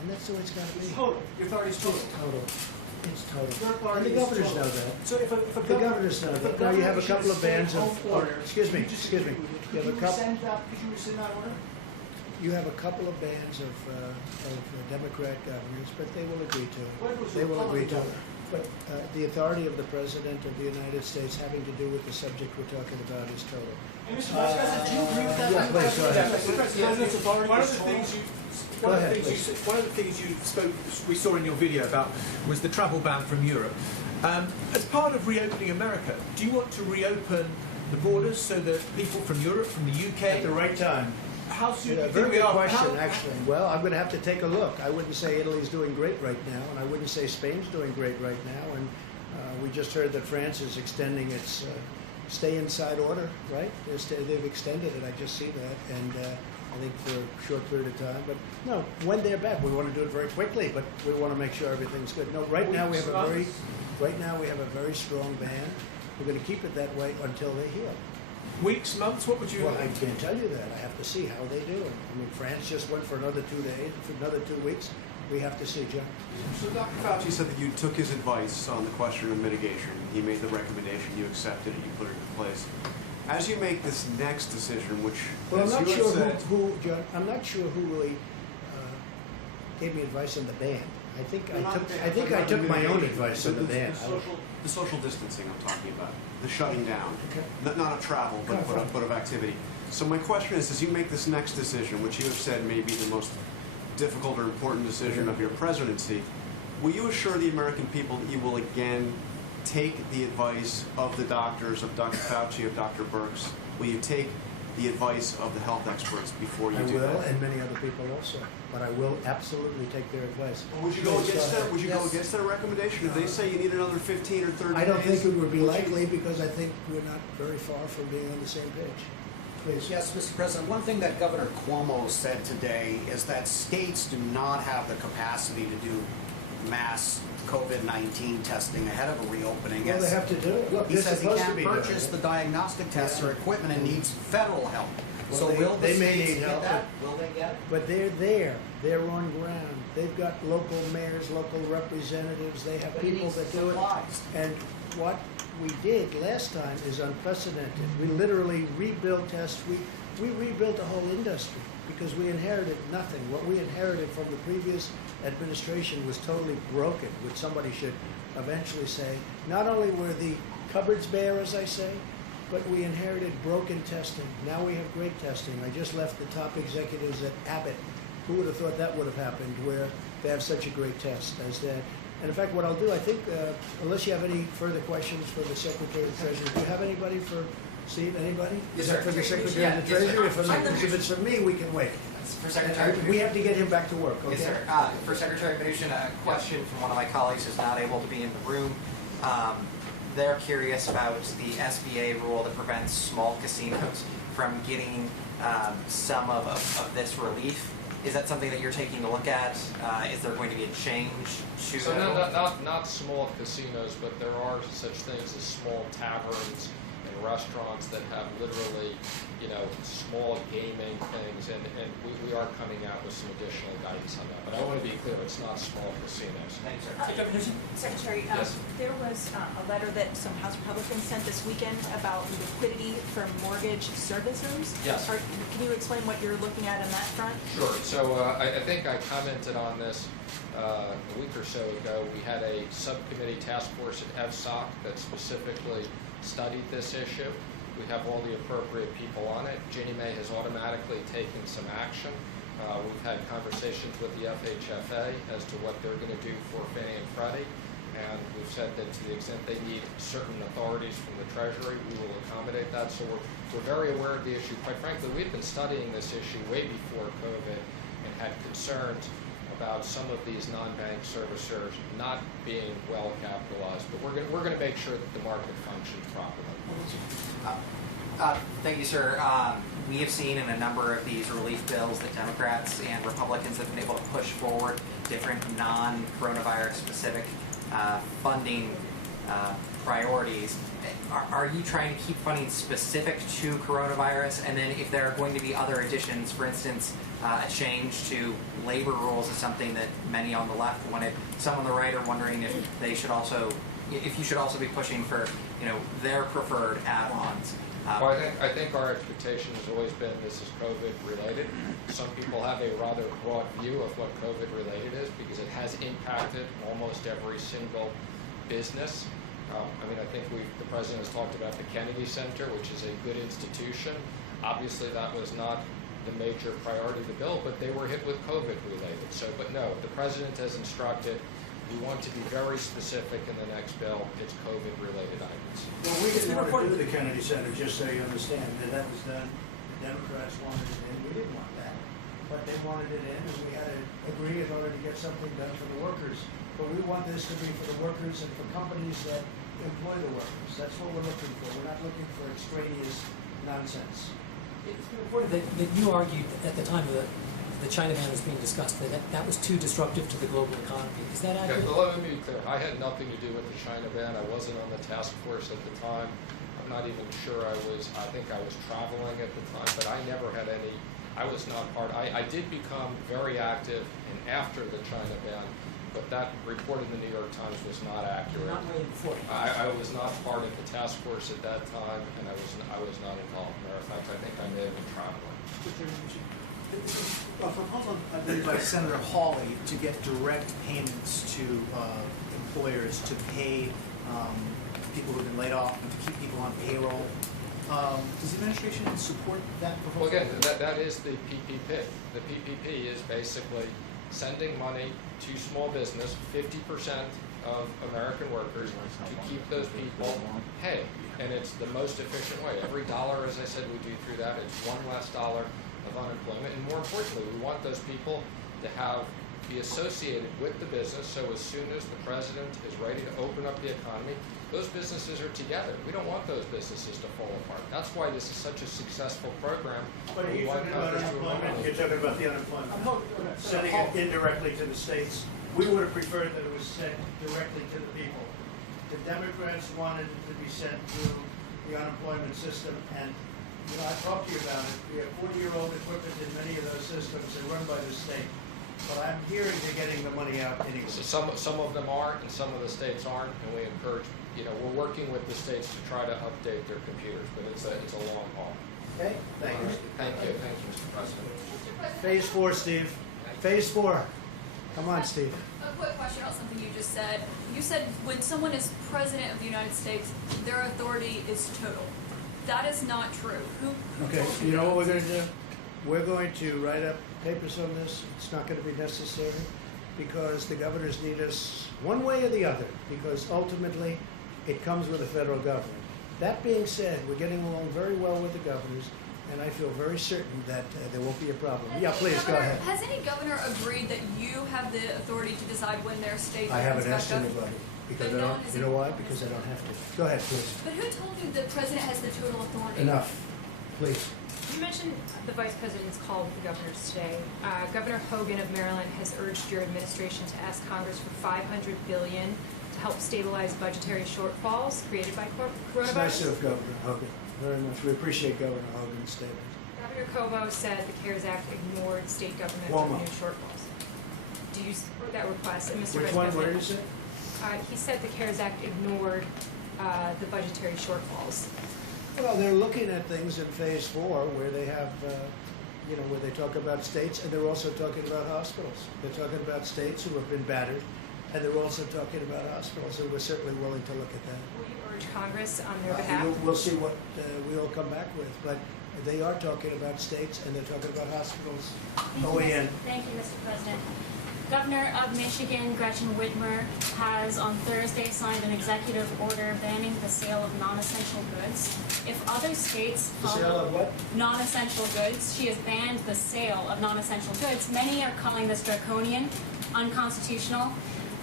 And that's the way it's got to be. total, your authority is total. Total. It's total. Your And authority the is governors total. know that. So if a The governors know that. Now you have a couple of bands of, excuse me. Could you rescind that order? You have a couple of bands of Democrat governors, but they will agree to it. They will agree to it. But the authority of the President of the United States having to do with the subject we're talking about is total. Mr. Vice President, do you agree with that? Yeah, please, go ahead. Mr. President, one of the things you spoke, we saw in your video about, was the travel ban from Europe. As part of reopening America, do you want to reopen the borders so that people from Europe, from the UK, At the right time. how soon do Yeah, you very think we good are? question, actually. Well, I'm going to have to take a look. I wouldn't say Italy's doing great right now, and I wouldn't say Spain's doing great right now. And we just heard that France is extending its stay inside order, right? They've extended it. I just see that, and I think for a short period of time. But no, when they're back, we want to do it very quickly, but we want to make sure everything's good. No, right now we have a very strong ban. We're going to keep it that way until they heal. Weeks, months? What would you? Well, I can't tell you that. I have to see how they do it. I mean, France just went for another 2 days, for another 2 weeks. We have to see, John. So Dr. Fauci said that you took his advice on the question of mitigation. He made the recommendation, you accepted it, you put it in place. As you make this next decision, which, Well, I'm as not you sure have said, who, John, I'm not sure who really gave me advice on the ban. I think I took my own advice on the ban. The social distancing I'm talking about, the shutting down, Okay. not of travel, but of activity. So my question is, as you make this next decision, which you have said may be the most difficult or important decision of your presidency, will you assure the American people that you will again take the advice of the doctors, of Dr. Fauci, of Dr. Birx? Will you take the advice of the health experts before you do that? I will, and many other people also. But I will absolutely take their advice. Well, would you go against that? Would you go against their recommendation if they say you need another 15 or 30 days? I don't think it would be likely because I think we're not very far from being on the same page. Please. Yes, Mr. President, one thing that Governor Cuomo said today is that states do not have the capacity to do mass COVID-19 testing ahead of a reopening. Well, they have to do it. Look, He they're says he supposed to can't be doing purchase it. the diagnostic tests or equipment and needs federal help. Well, So will the they may states need get help, that? Will they get it? But they're there. They're on ground. They've got local mayors, local representatives. They have But he people needs that do it. supplies. And what we did last time is unprecedented. We literally rebuilt tests. We rebuilt the whole industry because we inherited nothing. What we inherited from the previous administration was totally broken, which somebody should eventually say. Not only were the cupboards bare, as I say, but we inherited broken testing. Now we have great testing. I just left the top executives at Abbott. Who would have thought that would have happened, where they have such a great test as that? And in fact, what I'll do, I think, unless you have any further questions for the Secretary of the Treasury, do you have anybody for Steve? Anybody? Yes, Is that sir. for the Secretary of the Yes, sir. Treasury? If it's for me, we can wait. For Secretary We have to get him back to work, okay? Yes, sir. For Secretary Mnuchin, a question from one of my colleagues who's not able to be in the room. They're curious about the SBA rule that prevents small casinos from getting some of this relief. Is that something that you're taking a look at? Is there going to be a change to So that? not small casinos, but there are such things as small taverns and restaurants that have literally, small gaming things, and we are coming out with some additional guidance on that. But I want to be clear, it's not small casinos. Thanks, sir. Secretary, Yes. there was a letter that some House Republicans sent this weekend about liquidity for mortgage servicers. Yes. Can you explain what you're looking at on that front? Sure. So I think I commented on this a week or so ago. We had a subcommittee task force at FSOC that specifically studied this issue. We have all the appropriate people on it. Ginnie Mae has automatically taken some action. We've had conversations with the FHFA as to what they're going to do for Fannie and Freddie, and we've said that to the extent they need certain authorities from the Treasury, we will accommodate that. So we're very aware of the issue. Quite frankly, we've been studying this issue way before COVID and had concerns about some of these non-bank servicers not being well capitalized. But we're going to make sure that the market functions properly. Thank you, sir. We have seen in a number of these relief bills that Democrats and Republicans have been able to push forward different non-coronavirus specific funding priorities. Are you trying to keep funding specific to coronavirus? And then if there are going to be other additions, for instance, a change to labor rules is something that many on the left wanted. Some on the right are wondering if they should also, if you should also be pushing for, their preferred add-ons. Well, I think our expectation has always been this is COVID related. Some people have a rather broad view of what COVID related is because it has impacted almost every single business. I think the president has talked about the Kennedy Center, which is a good institution. Obviously, that was not the major priority of the bill, but they were hit with COVID related. But no, the president has instructed we want to be very specific in the next bill. It's COVID-related items. Well, we didn't want to do the Kennedy Center, just so you understand, that was done. The Democrats wanted it in. We didn't want that. But they wanted it in, and we had to agree in order to get something done for the workers. But we want this to be for the workers and for companies that employ the workers. That's what we're looking for. We're not looking for extraneous nonsense. It's been reported that you argued at the time of the China ban was being discussed, that was too disruptive to the global economy. Is that accurate? Okay, well, let me be clear. I had nothing to do with the China ban. I wasn't on the task force at the time. I'm not even sure I think I was traveling at the time, but I never had I was not part. I did become very active, and after the China ban, but that report in the New York Times was not accurate. Not way before. I was not part of the task force at that time, and I was not involved. Matter of fact, I think I may have been traveling. A proposal, I believe, by Senator Hawley to get direct payments to employers to pay people who have been laid off and to keep people on payroll. Does the administration support that proposal? Well, again, that is the PPP. The PPP is basically sending money to small business, 50% of American workers, to keep those people paid. And it's the most efficient way. Every dollar, as I said, we do through that, it's one less dollar of unemployment. And more importantly, we want those people to be associated with the business, so as soon as the president is ready to open up the economy, those businesses are together. We don't want those businesses to fall apart. That's why this is such a successful program. But are you talking about unemployment? You're talking about the unemployment. Sending it indirectly to the states. We would have preferred that it was sent directly to the people. The Democrats wanted it to be sent through the unemployment system, and I talked to you about it. We have 40-year-old equipment in many of those systems. They're run by the state. But I'm hearing they're getting the money out anyway. So some of them are, and some of the states aren't, and we encourage. We're working with the states to try to update their computers, but it's a long haul. Okay, thank you. Thank you, Mr. President. Phase 4, Steve. Phase 4. Come on, Steve. A quick question about something you just said. You said when someone is president of the United States, their authority is total. That is not true. Who Okay, told you know what we're that? going to do? We're going to write up papers on this. It's not going to be necessary because the governors need us one way or the other, because ultimately it comes with the federal government. That being said, we're getting along very well with the governors, and I feel very certain that there won't be a problem. Yeah, please, go ahead. Has any governor agreed that you have the authority to decide when their state I haven't opens asked back up? anybody because But I no don't, one is you know why? Because I don't have to. Go ahead, please. But who told you the president has the total authority? Enough, please. You mentioned the Vice President's call with the governors today. Governor Hogan of Maryland has urged your administration to ask Congress for $500 billion to help stabilize budgetary shortfalls created by coronavirus. It's nice of Governor Hogan, very much. We appreciate Governor Hogan's statement. Governor Cuomo said the CARES Act ignored state government Cuomo. revenue shortfalls. Do you support that request? And Mr. Which Vice one? President, What did you say? he said the CARES Act ignored the budgetary shortfalls. Well, they're looking at things in phase 4 where they have, where they talk about states, and they're also talking about hospitals. They're talking about states who have been battered, and they're also talking about hospitals, and we're certainly willing to look at that. Will you urge Congress on their behalf? We'll see what we all come back with, but they are talking about states, and they're talking about hospitals. OEN. Thank you, Mr. President. Governor of Michigan, Gretchen Whitmer, has on Thursday signed an executive order banning the sale of non-essential goods. If other states The follow sale of what? non-essential goods, she has banned the sale of non-essential goods. Many are calling this draconian, unconstitutional.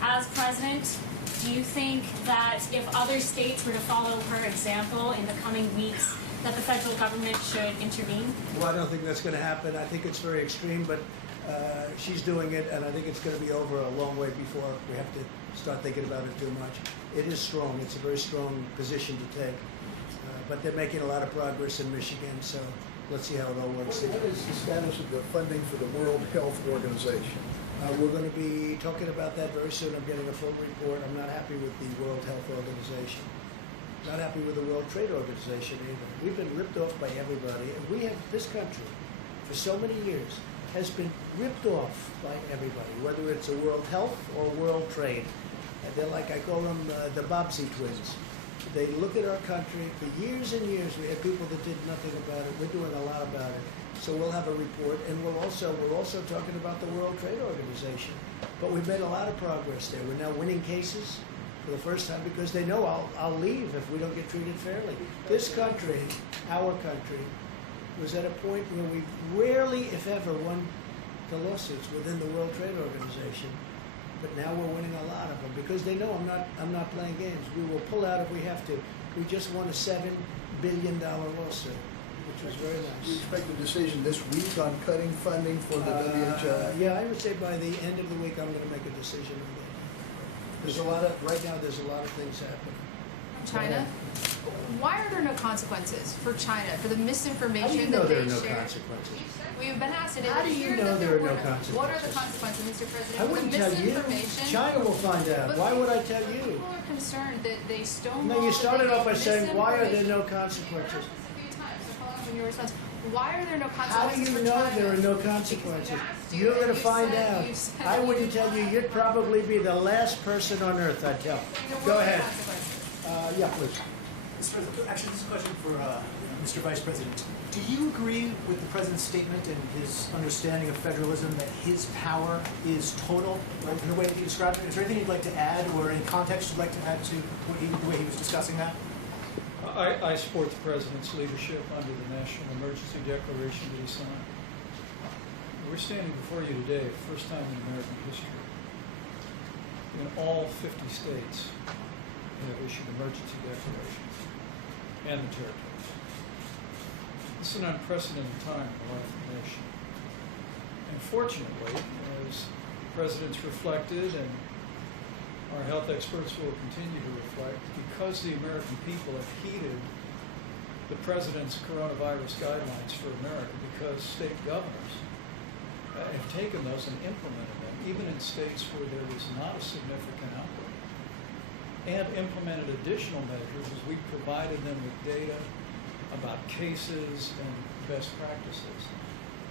As president, do you think that if other states were to follow her example in the coming weeks, that the federal government should intervene? Well, I don't think that's going to happen. I think it's very extreme, but she's doing it, and I think it's going to be over a long way before we have to start thinking about it too much. It is strong. It's a very strong position to take. But they're making a lot of progress in Michigan, so let's see how it all works. What is the status of the funding for the World Health Organization? We're going to be talking about that very soon. I'm getting a full report. I'm not happy with the World Health Organization. Not happy with the World Trade Organization either. We've been ripped off by everybody, and we have, this country, for so many years, has been ripped off by everybody, whether it's a World Health or World Trade. And they're like, I call them the Bobsey twins. They look at our country. For years and years, we had people that did nothing about it. We're doing a lot about it. So we'll have a report, and we're also talking about the World Trade Organization. But we've made a lot of progress there. We're now winning cases for the first time because they know I'll leave if we don't get treated fairly. This country, our country, was at a point where we rarely, if ever, won the lawsuits within the World Trade Organization. But now we're winning a lot of them because they know I'm not playing games. We will pull out if we have to. We just won a $7 billion lawsuit, which was very nice. Do you expect a decision this week on cutting funding for the WHO? Yeah, I would say by the end of the week I'm going to make a decision on that. There's a lot of, right now there's a lot of things happening. China? Why are there no consequences for China for the misinformation How do you know that there they are no share? consequences? We've been asked, and it How do you appears know that there are were no none. consequences? What are the consequences, Mr. President? I for wouldn't the tell you. misinformation? China will find out. But Why would I tell People you? are concerned that they stonewall. No, you started that off by they saying, why are there misinformation. no consequences? You asked this a few times, so follow up on your response. Why are there no How do consequences you for know China? there are no consequences? asked you, You're and going to you find said- out. you said I that wouldn't you tell you. would You'd probably be the last person on earth I'd tell. There Go were ahead. consequences. Yeah, please. Mr. President, actually, this is a question for Mr. Vice President. Do you agree with the President's statement and his understanding of federalism that his power is total, right, in the way that he described it? Is there anything you'd like to add or any context you'd like to add to the way he was discussing that? I support the President's leadership under the National Emergency Declaration that he signed. We're standing before you today, for the first time in American history. In all 50 states have issued emergency declarations, and the territories. This is an unprecedented time in the life of the nation. And fortunately, as the President's reflected and our health experts will continue to reflect, because the American people have heeded the President's coronavirus guidelines for America, because state governors have taken those and implemented them, even in states where there is not a significant outbreak, and implemented additional measures as we provided them with data about cases and best practices.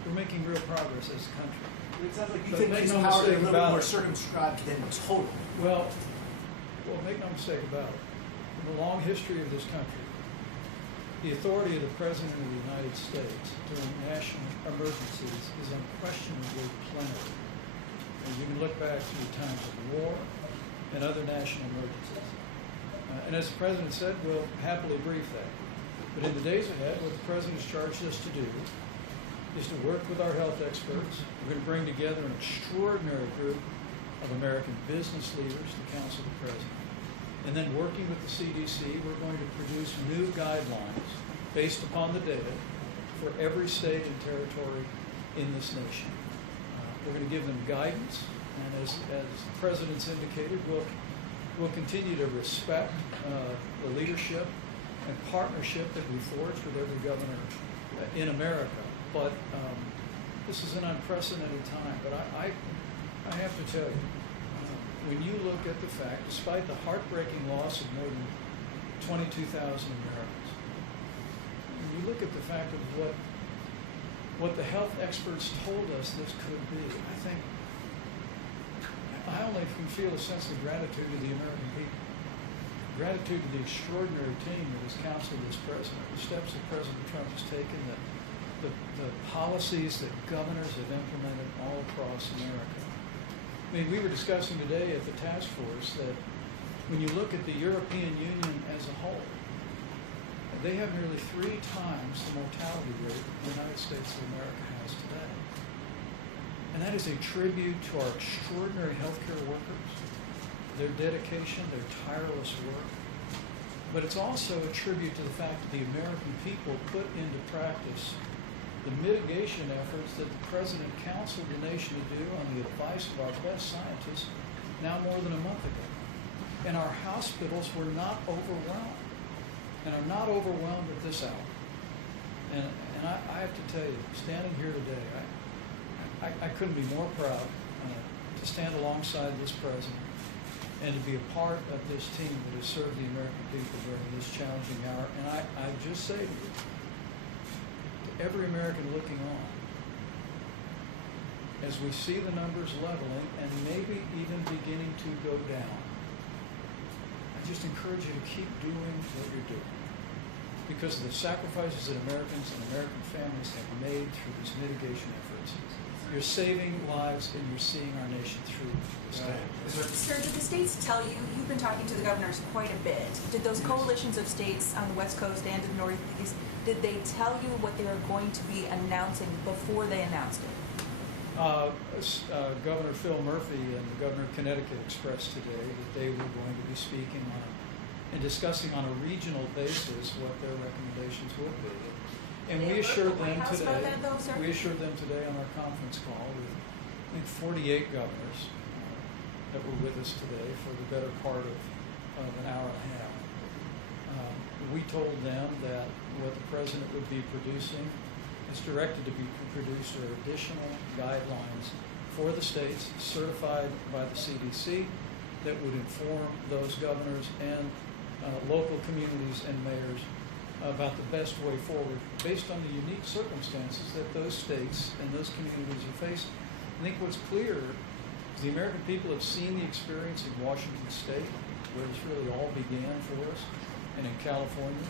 We're making real progress as a country. It sounds like you But think make his no power is a mistake little about more it. circumscribed than total. Well, make no mistake about it. In the long history of this country, the authority of the President of the United States during national emergencies is unquestionably plenary. And you can look back through times of war and other national emergencies. And as the President said, we'll happily brief that. But in the days ahead, what the President has charged us to do is to work with our health experts. We're going to bring together an extraordinary group of American business leaders to counsel the President. And then working with the CDC, we're going to produce new guidelines based upon the data for every state and territory in this nation. We're going to give them guidance, and as the President's indicated, we'll continue to respect the leadership and partnership that we forge with every governor in America. But this is an unprecedented time. But I have to tell you, when you look at the fact, despite the heartbreaking loss of more than 22,000 Americans, when you look at the fact of what the health experts told us this could be, I think I only can feel a sense of gratitude to the American people. Gratitude to the extraordinary team that has counseled this president, the steps that President Trump has taken, the policies that governors have implemented all across America. I mean, we were discussing today at the task force that when you look at the European Union as a whole, they have nearly 3 times the mortality rate the United States of America has today. And that is a tribute to our extraordinary healthcare workers, their dedication, their tireless work. But it's also a tribute to the fact that the American people put into practice the mitigation efforts that the President counseled the nation to do on the advice of our best scientists now more than a month ago. And our hospitals were not overwhelmed, and are not overwhelmed at this hour. And I have to tell you, standing here today, I couldn't be more proud to stand alongside this President and to be a part of this team that has served the American people during this challenging hour. And I just say to you, every American looking on, as we see the numbers leveling and maybe even beginning to go down, I just encourage you to keep doing what you're doing, because of the sacrifices that Americans and American families have made through these mitigation efforts. You're saving lives and you're seeing our nation through this time. Sir, did the states tell you, you've been talking to the governors quite a bit, did those coalitions of states on the West Coast and in the Northeast, did they tell you what they were going to be announcing before they announced it? Governor Phil Murphy and the Governor of Connecticut expressed today that they were going to be speaking on and discussing on a regional basis what their recommendations would be. And we assured them today. We assured them today on our conference call with, I think, 48 governors that were with us today for the better part of an hour and a half. we told them that what the president would be producing is directed to be produced are additional guidelines for the states certified by the CDC that would inform those governors and local communities and mayors about the best way forward based on the unique circumstances that those states and those communities are facing. I think what's clear is the American people have seen the experience in Washington State, where this really all began for us, and in California,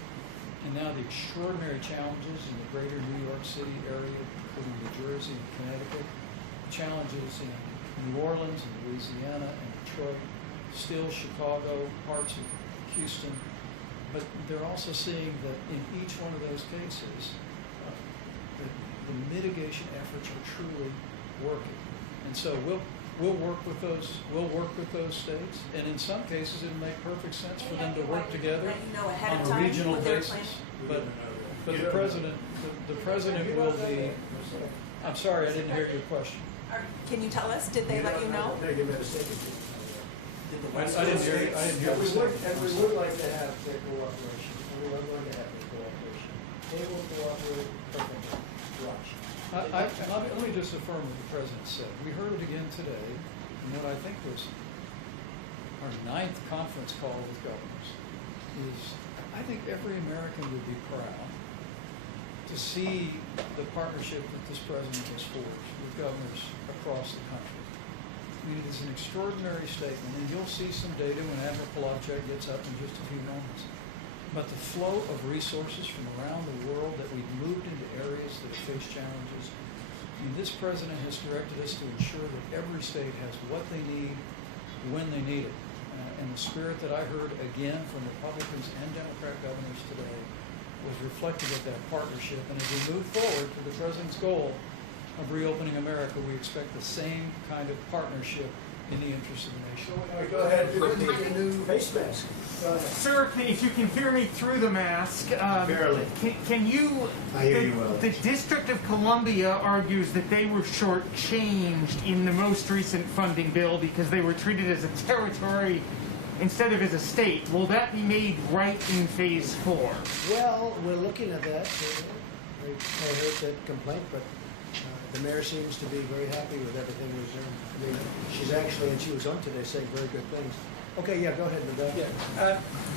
and now the extraordinary challenges in the greater New York City area, including New Jersey and Connecticut, challenges in New Orleans and Louisiana and Detroit, still Chicago, parts of Houston, but they're also seeing that in each one of those cases, the mitigation efforts are truly working. And so we'll work with those states, and in some cases it'll make perfect sense for them to work together on a regional basis. But the president will be. I'm sorry, I didn't hear your question. Can you tell us? Did they let you know? I didn't hear. We would like to have their cooperation. We are going to have their cooperation. They will cooperate perfectly. Watch. Let me just affirm what the president said. We heard it again today in what I think was our 9th conference call with governors. I think every American would be proud to see the partnership that this president has forged with governors across the country. I mean, it is an extraordinary statement, and you'll see some data when Admiral Polacek gets up in just a few moments. But the flow of resources from around the world that we've moved into areas that face challenges, I mean, this president has directed us to ensure that every state has what they need when they need it. And the spirit that I heard again from Republicans and Democrat governors today was reflective of that partnership. And as we move forward to the president's goal of reopening America, we expect the same kind of partnership in the interest of the nation. Go ahead, you need a new face mask. Sir, if you can hear me through the mask, barely. Can you? I hear you well. The District of Columbia argues that they were shortchanged in the most recent funding bill because they were treated as a territory instead of as a state. Will that be made right in Phase 4? Well, we're looking at that. I heard that complaint, but the mayor seems to be very happy with everything we're doing. I mean, she's actually, and she was on today, saying very good things. Okay, yeah, go ahead, Rueda. Yeah.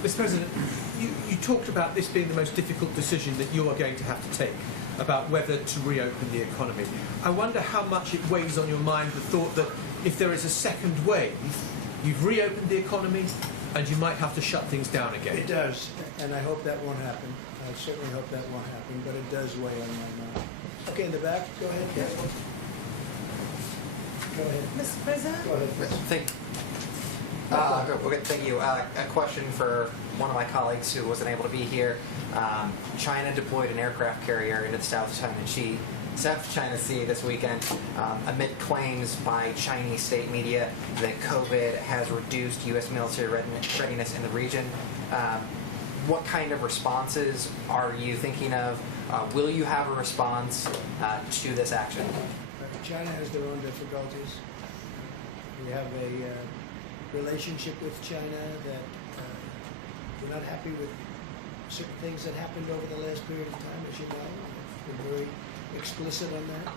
Mr. President, you talked about this being the most difficult decision that you are going to have to take about whether to reopen the economy. I wonder how much it weighs on your mind the thought that if there is a second wave, you've reopened the economy and you might have to shut things down again. It does, and I hope that won't happen. I certainly hope that won't happen, but it does weigh on my mind. Okay, in the back, go ahead. Yeah. Go ahead. Mr. President? Go ahead. Thank you. A question for one of my colleagues who wasn't able to be here. China deployed an aircraft carrier into the South China Sea this weekend amid claims by Chinese state media that COVID has reduced U.S. military readiness in the region. What kind of responses are you thinking of? Will you have a response to this action? China has their own difficulties. We have a relationship with China that we're not happy with certain things that happened over the last period of time, as you know. We've been very explicit on that,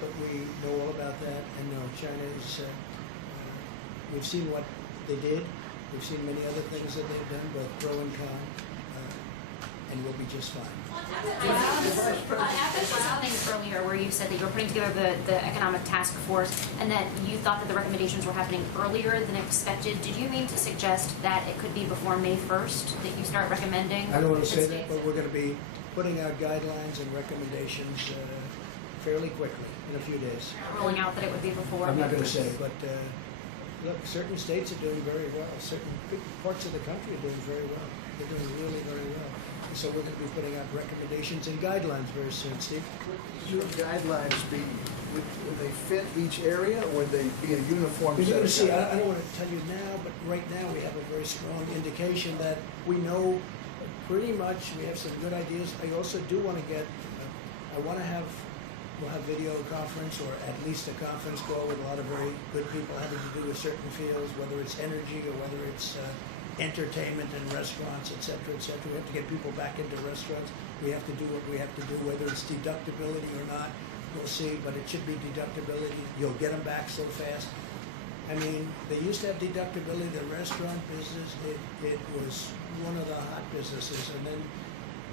but we know all about that. And no, China is, we've seen what they did. We've seen many other things that they've done, both pro and con, and we'll be just fine. At the things earlier where you said that you were putting together the economic task force and that you thought that the recommendations were happening earlier than expected, did you mean to suggest that it could be before May 1st that you start recommending? I don't want to say that, but we're going to be putting out guidelines and recommendations fairly quickly, in a few days. Ruling out that it would be before? I'm not going to say, but look, certain states are doing very well. Certain parts of the country are doing very well. They're doing really very well. And so we're going to be putting out recommendations and guidelines very soon, Steve. Would your guidelines be, would they fit each area, or would they be a uniform set? You're going to see, I don't want to tell you now, but right now we have a very strong indication that we know pretty much, we have some good ideas. I also do want to get, we'll have video conference, or at least a conference call with a lot of very good people having to do with certain fields, whether it's energy or whether it's entertainment and restaurants, et cetera, et cetera. We have to get people back into restaurants. We have to do what we have to do, whether it's deductibility or not, we'll see, but it should be deductibility. You'll get them back so fast. I mean, they used to have deductibility, the restaurant business, it was one of the hot businesses, and then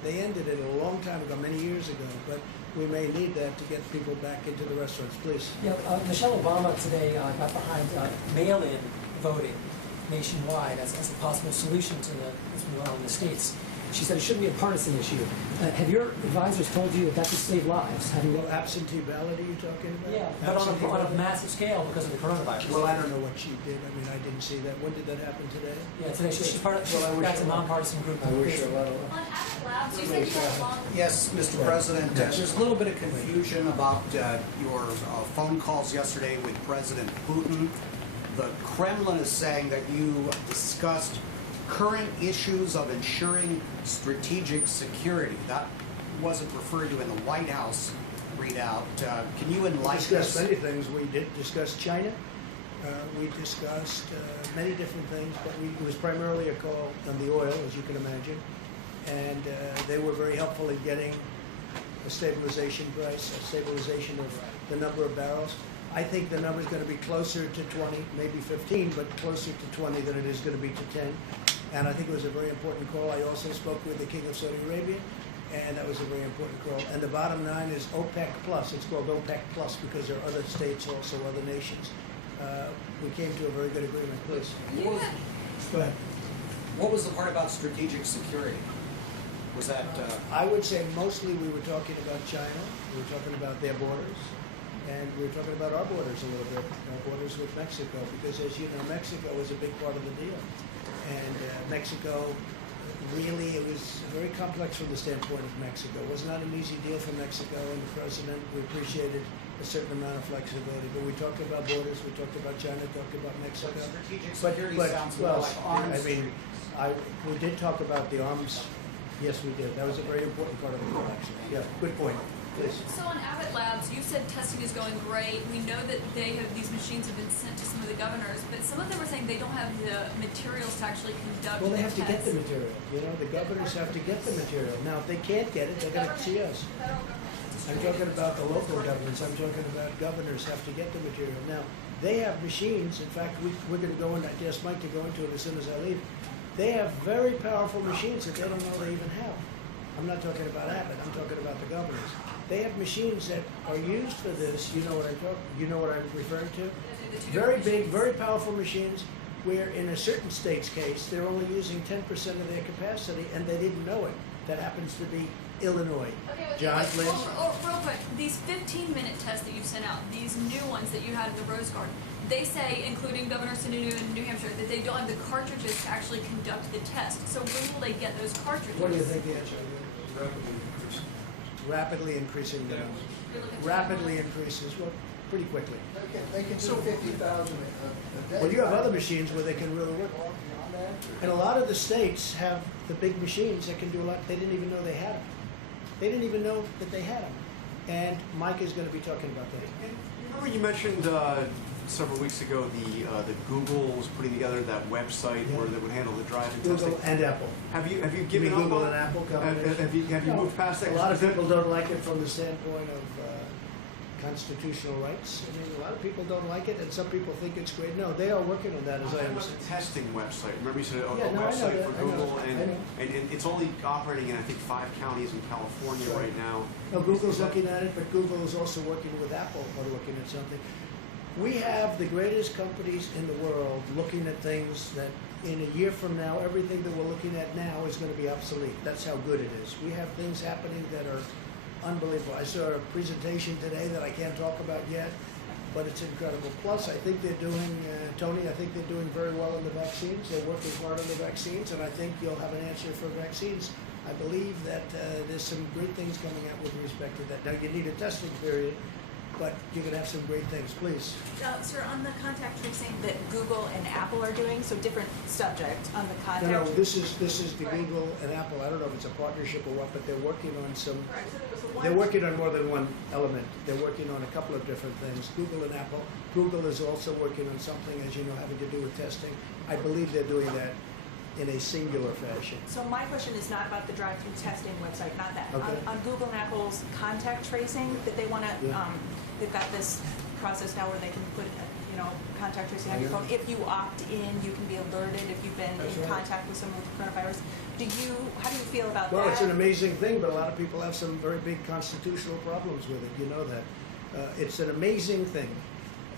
they ended it a long time ago, many years ago, but we may need that to get people back into the restaurants, please. Yeah, Michelle Obama today got behind mail-in voting nationwide as a possible solution to what's going on in the states. She said it shouldn't be a partisan issue. Have your advisors told you that could save lives? Have you? Well, absentee ballot, are you talking about? Yeah, but on a massive scale because of the coronavirus. Well, I don't know what she did. I mean, I didn't see that. When did that happen today? Yeah, today. She's part of. That's a nonpartisan group. I wish her a lot of luck. On Abbott Labs, you said you had long. Yes, Mr. President, there's a little bit of confusion about your phone calls yesterday with President Putin. The Kremlin is saying that you discussed current issues of ensuring strategic security. That wasn't referred to in the White House readout. Can you enlighten us? We discussed many things. We did discuss China. We discussed many different things, but it was primarily a call on the oil, as you can imagine. And they were very helpful in getting a stabilization price, a stabilization of the number of barrels. I think the number is going to be closer to 20, maybe 15, but closer to 20 than it is going to be to 10. And I think it was a very important call. I also spoke with the King of Saudi Arabia, and that was a very important call. And the bottom line is OPEC Plus. It's called OPEC Plus because there are other states also, other nations. We came to a very good agreement. Please. Go ahead. What was the part about strategic security? Was that... I would say mostly we were talking about China. We were talking about their borders. And we were talking about our borders a little bit, our borders with Mexico, because as you know, Mexico was a big part of the deal. And Mexico, really, it was very complex from the standpoint of Mexico. It was not an easy deal for Mexico, and the president, we appreciated a certain amount of flexibility. But we talked about borders, we talked about China, talked about Mexico. But strategic security sounds more like arms. I mean, we did talk about the arms. Yes, we did. That was a very important part of the deal, actually. Yeah, good point. Please. So on Abbott Labs, you said testing is going great. We know that these machines have been sent to some of the governors, but some of them are saying they don't have the materials to actually conduct. Well, they have the to get the material. You know, the governors have to get the material. Now, if they can't get it, they're going to see us. I'm talking about the local governments. I'm talking about governors have to get the material. Now, they have machines. In fact, we're going to go in. I asked Mike to go into it as soon as I leave. They have very powerful machines that they don't know they even have. I'm not talking about Abbott. I'm talking about the governors. They have machines that are used for this. You know what I'm referring to? Very big, very powerful machines where in a certain state's case, they're only using 10% of their capacity and they didn't know it. That happens to be Illinois. John, please. Real quick, these 15-minute tests that you've sent out, these new ones that you had in the Rose Garden, they say, including Governor Sununu in New Hampshire, that they don't have the cartridges to actually conduct the test. So when will they get those cartridges? What do you think the answer is? Rapidly increasing the numbers. Rapidly increases, well, pretty quickly. They can do 50,000 a day. Well, you have other machines where they can really work. And a lot of the states have the big machines that can do a lot. They didn't even know they had them. They didn't even know that they had them. And Mike is going to be talking about that. Remember you mentioned several weeks ago the Google was putting together that website where they would handle the drive-in testing. Google and Apple. Have you given up Google on and Apple have you moved past that? A lot of people don't like it from the standpoint of constitutional rights. I mean, a lot of people don't like it, and some people think it's great. No, they are working on that, as I understand. It's a testing website. Remember you said a I website know for Google, that. and it's only operating in I think 5 counties in California right now. No, Google's looking at it, but Google is also working with Apple on looking at something. We have the greatest companies in the world looking at things that in a year from now, everything that we're looking at now is going to be obsolete. That's how good it is. We have things happening that are unbelievable. I saw a presentation today that I can't talk about yet, but it's incredible. Plus, I think they're doing, Tony, I think they're doing very well in the vaccines. They're working hard on the vaccines, and I think you'll have an answer for vaccines. I believe that there's some great things coming out with respect to that. Now, you need a testing period, but you can have some great things. Please. Sir, on the contact tracing that Google and Apple are doing, so different subject on the contact. No, this is the Google and Apple. I don't know if it's a partnership or what, but they're working on some. They're working on more than one element. They're working on a couple of different things. Google and Apple. Google is also working on something, as you know, having to do with testing. I believe they're doing that in a singular fashion. So my question is not about the drive-through testing website, not that. Okay. On Google and Apple's contact tracing, that they want to, Yeah. they've got this process now where they can put, contact tracing on your Yeah. phone. If you opt in, you can be alerted if you've been That's in right. contact with someone with coronavirus. How do you feel about Well, that? it's an amazing thing, but a lot of people have some very big constitutional problems with it. You know that. It's an amazing thing.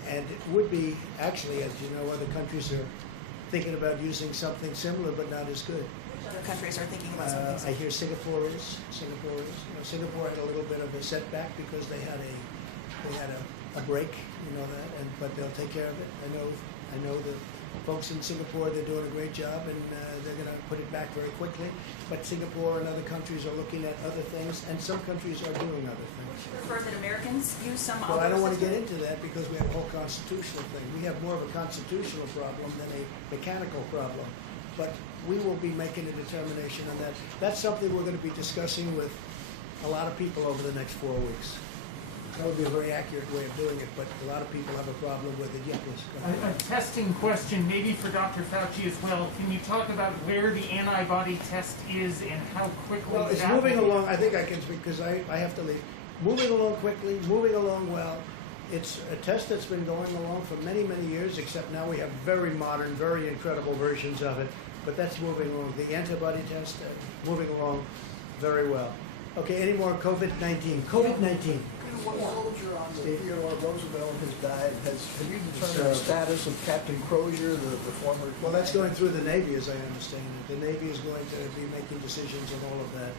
And it would be, actually, as you know, other countries are thinking about using something similar, but not as good. Which other countries are thinking about something I similar? hear Singapore is. Singapore had a little bit of a setback because they had a break, you know that, but they'll take care of it. I know the folks in Singapore, they're doing a great job, and they're going to put it back very quickly. But Singapore and other countries are looking at other things, and some countries are doing other things. Would you prefer that Americans use some Well, other I don't want to get system? into that because we have a whole constitutional thing. We have more of a constitutional problem than a mechanical problem. But we will be making a determination on that. That's something we're going to be discussing with a lot of people over the next 4 weeks. That would be a very accurate way of doing it, but a lot of people have a problem with it. Yeah, please. Go ahead. A testing question, maybe for Dr. Fauci as well. Can you talk about where the antibody test is and how quickly Well, it's that moving will be- along. I think I can speak because I have to leave. Moving along quickly, moving along well. It's a test that's been going along for many, many years, except now we have very modern, very incredible versions of it. But that's moving along. The antibody test, moving along very well. Okay, any more COVID-19? COVID-19. What soldier on the Theodore Roosevelt has died? Have you determined the status of Captain Crozier, the former? Well, that's going through the Navy, as I understand it. The Navy is going to be making decisions on all of that.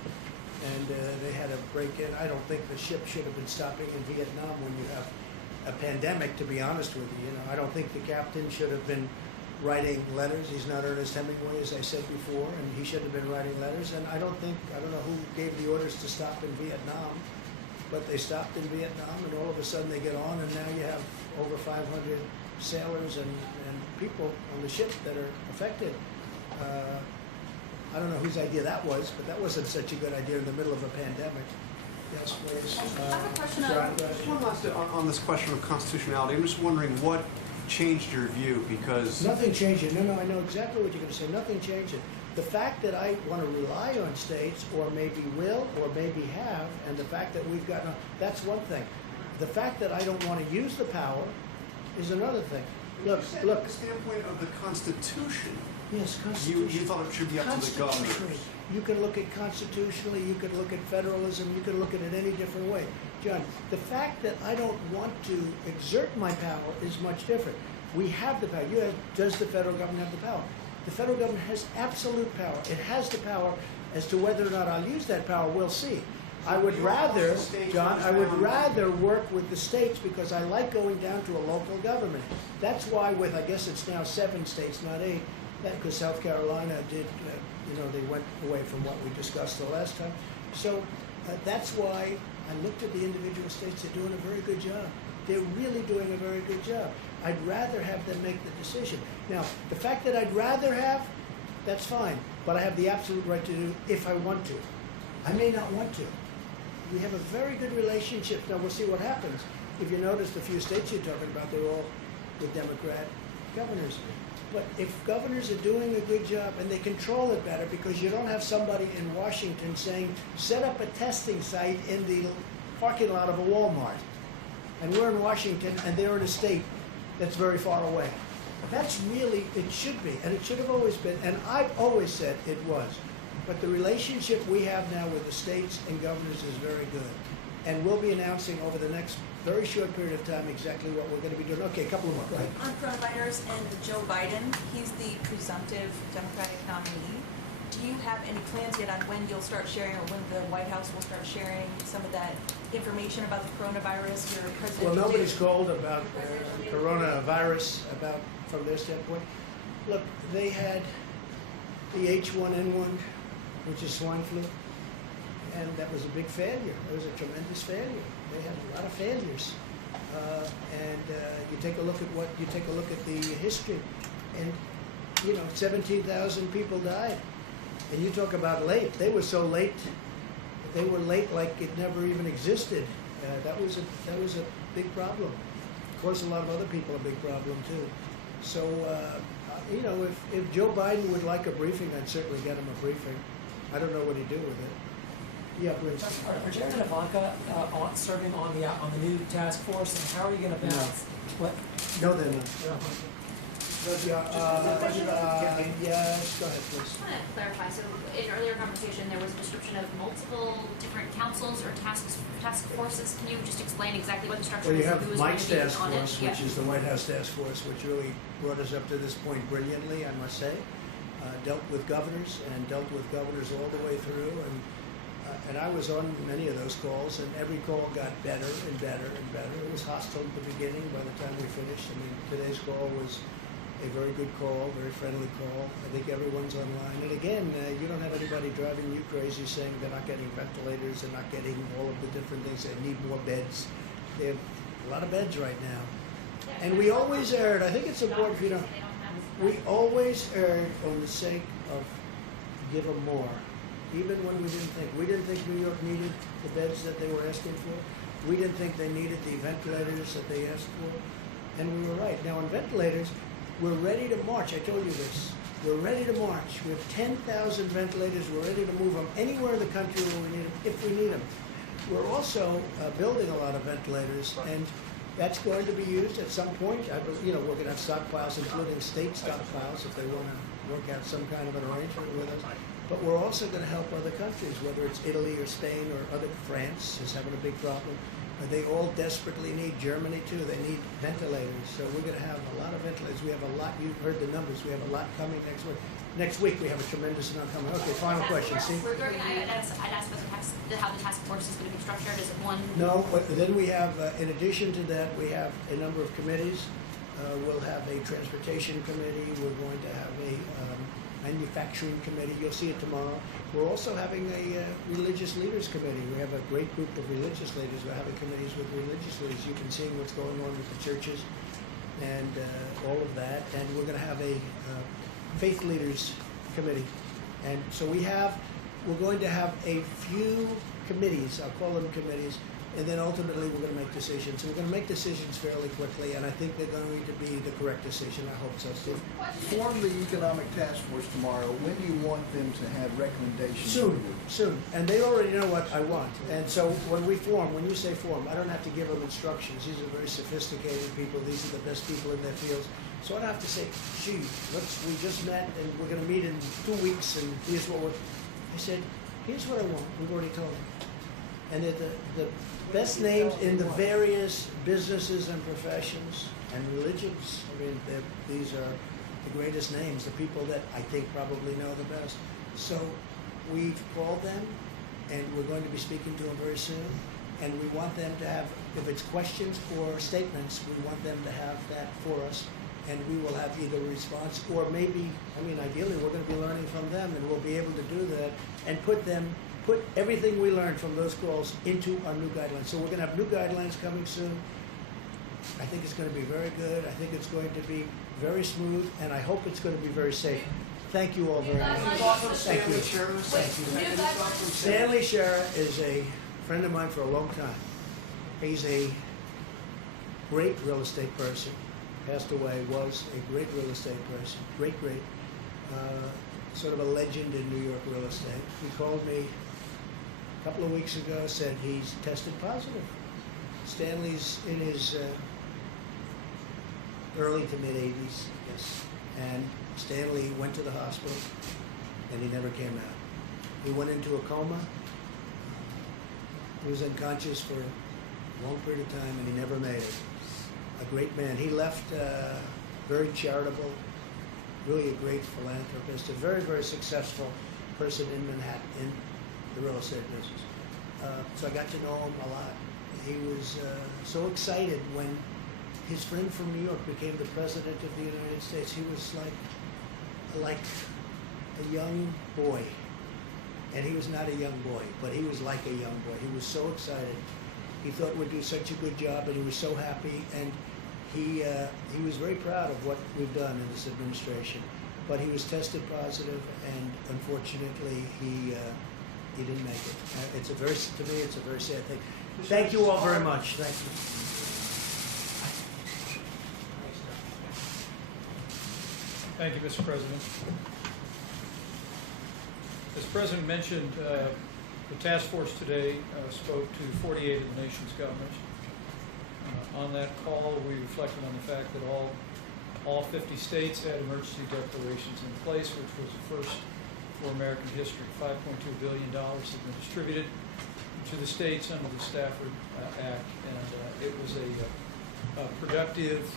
And they had a break-in. I don't think the ship should have been stopping in Vietnam when you have a pandemic, to be honest with you. I don't think the captain should have been writing letters. He's not Ernest Hemingway, as I said before, and he shouldn't have been writing letters. And I don't know who gave the orders to stop in Vietnam, but they stopped in Vietnam, and all of a sudden they get on, and now you have over 500 sailors and people on the ship that are affected. I don't know whose idea that was, but that wasn't such a good idea in the middle of a pandemic. Yes, please. I have a question John, on- go ahead. One last on this question of constitutionality. I'm just wondering what changed your view because Nothing changed it. No, I know exactly what you're going to say. Nothing changed it. The fact that I want to rely on states, or maybe will, or maybe have, and the fact that we've got, that's one thing. The fact that I don't want to use the power is another thing. Look. From the standpoint of the Constitution, Yes, you Constitution. thought it should be up to the governor. Constitutionally. You can look at constitutionally, you can look at federalism, you can look at it any different way. John, the fact that I don't want to exert my power is much different. We have the power. Does the federal government have the power? The federal government has absolute power. It has the power. As to whether or not I'll use that power, we'll see. I would rather, John, I would rather work with the states because I like going down to a local government. That's why with, I guess it's now 7 states, not 8, because South Carolina did, they went away from what we discussed the last time. So that's why I looked at the individual states. They're doing a very good job. They're really doing a very good job. I'd rather have them make the decision. Now, the fact that I'd rather have, that's fine, but I have the absolute right to do if I want to. I may not want to. We have a very good relationship. Now, we'll see what happens. If you notice, the few states you're talking about, they're all with Democrat governors. But if governors are doing a good job and they control it better, because you don't have somebody in Washington saying, set up a testing site in the parking lot of a Walmart. And we're in Washington, and they're in a state that's very far away. That's really, it should be, and it should have always been, and I've always said it was. But the relationship we have now with the states and governors is very good. And we'll be announcing over the next very short period of time exactly what we're going to be doing. Okay, a couple of more. Go ahead. On coronavirus and Joe Biden, he's the presumptive Democratic nominee. Do you have any plans yet on when you'll start sharing, or when the White House will start sharing some of that information about the coronavirus? Your president. Well, nobody's called about coronavirus from their standpoint. Look, they had the H1N1, which is swine flu, and that was a big failure. It was a tremendous failure. They had a lot of failures, and you take a look at the history, and 17,000 people died. And you talk about late. They were so late. They were late like it never even existed. That was a big problem. Of course, a lot of other people a big problem too. So You know, if Joe Biden would like a briefing, I'd certainly get him a briefing. I don't know what he'd do with it. Yeah, please. Are Jared and Ivanka serving on the new task force, and how are you going to balance what? No, they're not. But Yes, go ahead, please. I just want to clarify, so in earlier conversation, there was a description of multiple different councils or task forces. Can you just explain exactly what the structure Well, you is and have who is going Mike's to be task on force, it? which is the White House task force, which really brought us up to this point brilliantly, I must say. Dealt with governors and dealt with governors all the way through, and I was on many of those calls, and every call got better and better and better. It was hostile at the beginning. By the time we finished, I mean, today's call was a very good call, very friendly call. I think everyone's online. And again, you don't have anybody driving you crazy saying they're not getting ventilators, they're not getting all of the different things, they need more beds. They have a lot of beds right now. And we always erred, I think it's important for you to know, we always erred on the sake of give them more. Even when we didn't think New York needed the beds that they were asking for. We didn't think they needed the ventilators that they asked for. And we were right. Now on ventilators, we're ready to march. I told you this. We're ready to march. We have 10,000 ventilators. We're ready to move them anywhere in the country where we need them, if we need them. We're also building a lot of ventilators, and that's going to be used at some point. We're going to have stockpiles, including state stockpiles, if they want to work out some kind of an arrangement with us. But we're also going to help other countries, whether it's Italy or Spain or France is having a big problem. They all desperately need, Germany too, they need ventilators. So we're going to have a lot of ventilators. We have a lot, you've heard the numbers, we have a lot coming next week. Next week we have a tremendous amount coming. Okay, final question, see? I'd ask about how the task force is going to be structured. Is it one? No, but then we have, in addition to that, we have a number of committees. We'll have a transportation committee. We're going to have a manufacturing committee. You'll see it tomorrow. We're also having a religious leaders committee. We have a great group of religious leaders. We're having committees with religious leaders. You can see what's going on with the churches and all of that. And we're going to have a faith leaders committee. And so we're going to have a few committees. I'll call them committees. And then ultimately we're going to make decisions. We're going to make decisions fairly quickly, and I think they're going to be the correct decision. I hope so, Steve. Form the economic task force tomorrow. When do you want them to have recommendations? Soon. And they already know what I want. And so when you say form, I don't have to give them instructions. These are very sophisticated people. These are the best people in their fields. So I don't have to say, gee, we just met and we're going to meet in 2 weeks and here's what I said, here's what I want. We've already told them. And they're the best names in the various businesses and professions and religions. I mean, these are the greatest names, the people that I think probably know the best. So we've called them, and we're going to be speaking to them very soon. And we want them to have, if it's questions or statements, we want them to have that for us. And we will have either a response or maybe, ideally, we're going to be learning from them, and we'll be able to do that and put everything we learned from those calls into our new guidelines. So we're going to have new guidelines coming soon. I think it's going to be very good. I think it's going to be very smooth, and I hope it's going to be very safe. Thank you all very much. Thank you. Stanley Shera is a friend of mine for a long time. He's a great real estate person. Passed away, was a great real estate person. Great. Sort of a legend in New York real estate. He called me a couple of weeks ago, said he's tested positive. Stanley's in his early to mid-80s, yes. And Stanley went to the hospital, and he never came out. He went into a coma. He was unconscious for a long period of time, and he never made it. A great man. He left very charitable, really a great philanthropist, a very, very successful person in Manhattan, in the real estate business. So I got to know him a lot. He was so excited when his friend from New York became the President of the United States. He was like a young boy. And he was not a young boy, but he was like a young boy. He was so excited. He thought we'd do such a good job, and he was so happy. And he was very proud of what we've done in this administration. But he was tested positive, and unfortunately, he didn't make it. To me, it's a very sad thing. Thank you all very much. Thank you. Thank you, Mr. President. As the President mentioned, the task force today spoke to 48 of the nation's governors. On that call, we reflected on the fact that all 50 states had emergency declarations in place, which was the first for American history. $5.2 billion has been distributed to the states under the Stafford Act, and it was a productive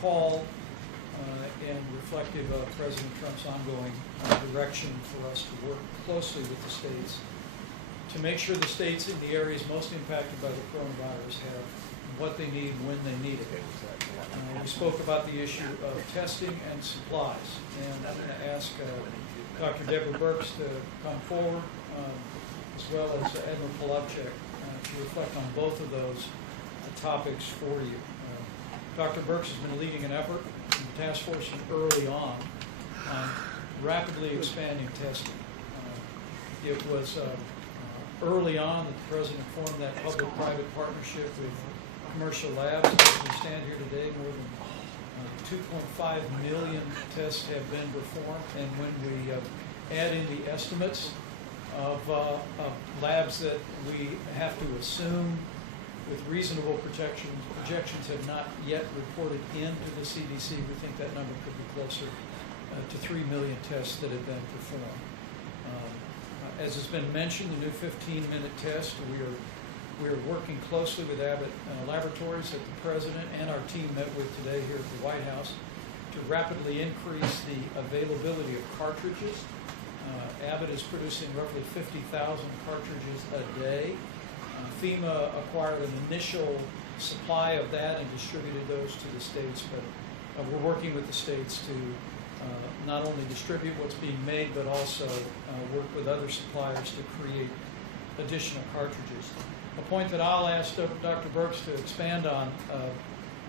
call and reflective of President Trump's ongoing direction for us to work closely with the states to make sure the states in the areas most impacted by the coronavirus have what they need when they need it. We spoke about the issue of testing and supplies, and I'm going to ask Dr. Deborah Birx to come forward, as well as Admiral Polowczyk, to reflect on both of those topics for you. Dr. Birx has been leading an effort in the task force from early on rapidly expanding testing. It was early on that the President formed that public-private partnership with commercial labs. As we stand here today, more than 2.5 million tests have been performed, and when we add in the estimates of labs that we have to assume with reasonable projections have not yet reported into the CDC, we think that number could be closer to 3 million tests that have been performed. As has been mentioned, the new 15-minute test, we are working closely with Abbott Laboratories that the President and our team met with today here at the White House to rapidly increase the availability of cartridges. Abbott is producing roughly 50,000 cartridges a day. FEMA acquired an initial supply of that and distributed those to the states, but we're working with the states to not only distribute what's being made, but also work with other suppliers to create additional cartridges. A point that I'll ask Dr. Birx to expand on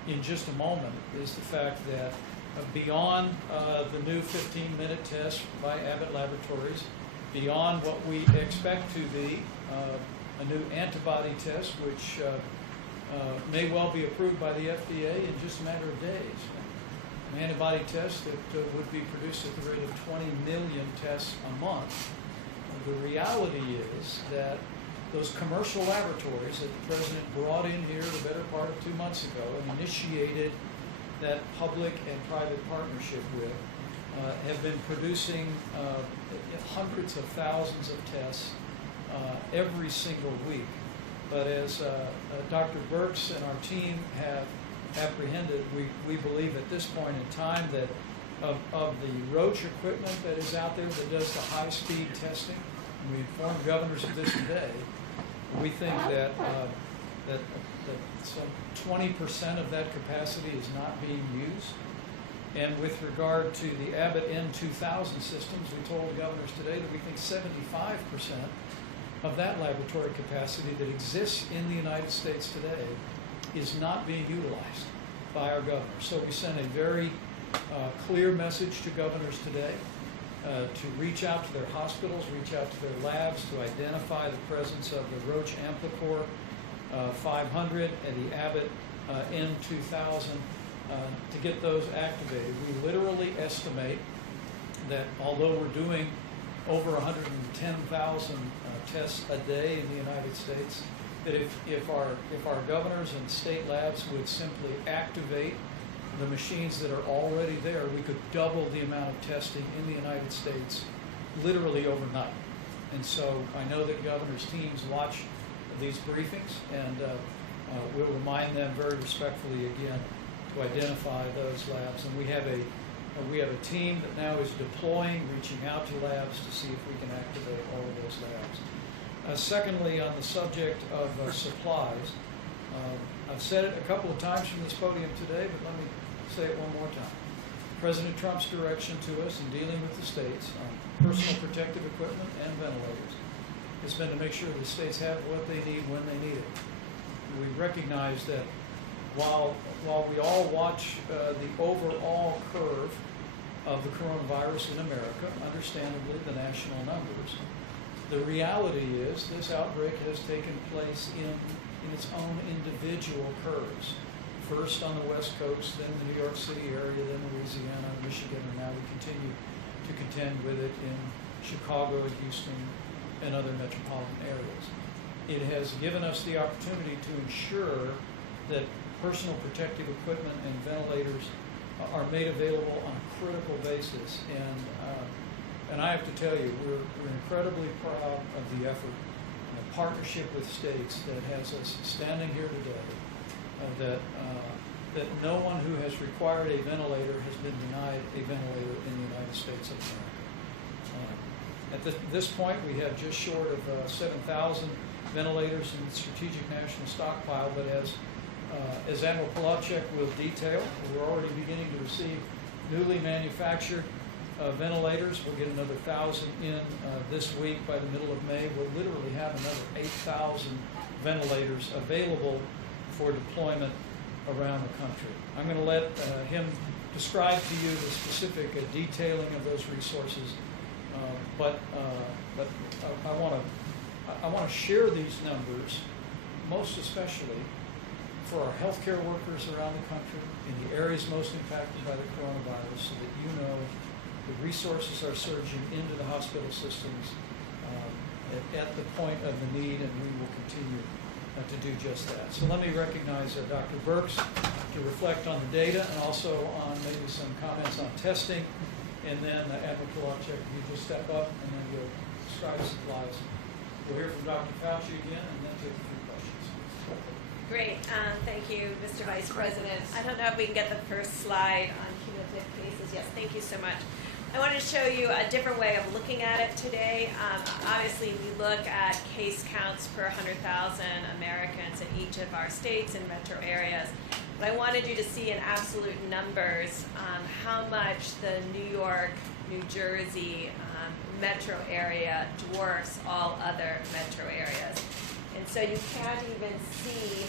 in just a moment is the fact that beyond the new 15-minute test by Abbott Laboratories, beyond what we expect to be a new antibody test, which may well be approved by the FDA in just a matter of days. An antibody test that would be produced at the rate of 20 million tests a month. The reality is that those commercial laboratories that the President brought in here the better part of 2 months ago and initiated that public and private partnership with have been producing hundreds of thousands of tests every single week. But as Dr. Birx and our team have apprehended, we believe at this point in time that of the Roche equipment that is out there that does the high-speed testing, and we informed governors of this today, we think that some 20% of that capacity is not being used. And with regard to the Abbott N2000 systems, we told governors today that we think 75% of that laboratory capacity that exists in the United States today is not being utilized by our governors. So we sent a very clear message to governors today to reach out to their hospitals, reach out to their labs, to identify the presence of the Roche Amplicor 500 and the Abbott N2000 to get those activated. We literally estimate that although we're doing over 110,000 tests a day in the United States, that if our governors and state labs would simply activate the machines that are already there, we could double the amount of testing in the United States literally overnight. And so I know that governors' teams watch these briefings, and we'll remind them very respectfully again to identify those labs. And we have a team that now is deploying, reaching out to labs to see if we can activate all of those labs. Secondly, on the subject of supplies, I've said it a couple of times from this podium today, but let me say it one more time. President Trump's direction to us in dealing with the states on personal protective equipment and ventilators has been to make sure the states have what they need when they need it. We recognize that while we all watch the overall curve of the coronavirus in America, understandably the national numbers, the reality is this outbreak has taken place in its own individual curves. first on the West Coast, then the New York City area, then Louisiana, Michigan, and now we continue to contend with it in Chicago, Houston, and other metropolitan areas. It has given us the opportunity to ensure that personal protective equipment and ventilators are made available on a critical basis. And I have to tell you, we're incredibly proud of the effort and the partnership with states that has us standing here today, that no one who has required a ventilator has been denied a ventilator in the United States of America. At this point, we have just short of 7,000 ventilators in the strategic national stockpile, but as Admiral Polacek will detail, we're already beginning to receive newly manufactured ventilators. We'll get another 1,000 in this week. By the middle of May, we'll literally have another 8,000 ventilators available for deployment around the country. I'm going to let him describe to you the specific detailing of those resources, but I want to share these numbers, most especially for our healthcare workers around the country in the areas most impacted by the coronavirus, so that you know the resources are surging into the hospital systems at the point of the need, and we will continue to do just that. So let me recognize Dr. Birx to reflect on the data and also on maybe some comments on testing, and then Admiral Polacek, you just step up and then you'll describe supplies. We'll hear from Dr. Fauci again and then take a few questions. Great. Thank you, Mr. Vice President. I don't know if we can get the first slide on cumulative cases. Yes, thank you so much. I wanted to show you a different way of looking at it today. Obviously, we look at case counts per 100,000 Americans in each of our states and metro areas. But I wanted you to see in absolute numbers how much the New York, New Jersey metro area dwarfs all other metro areas. And so you can't even see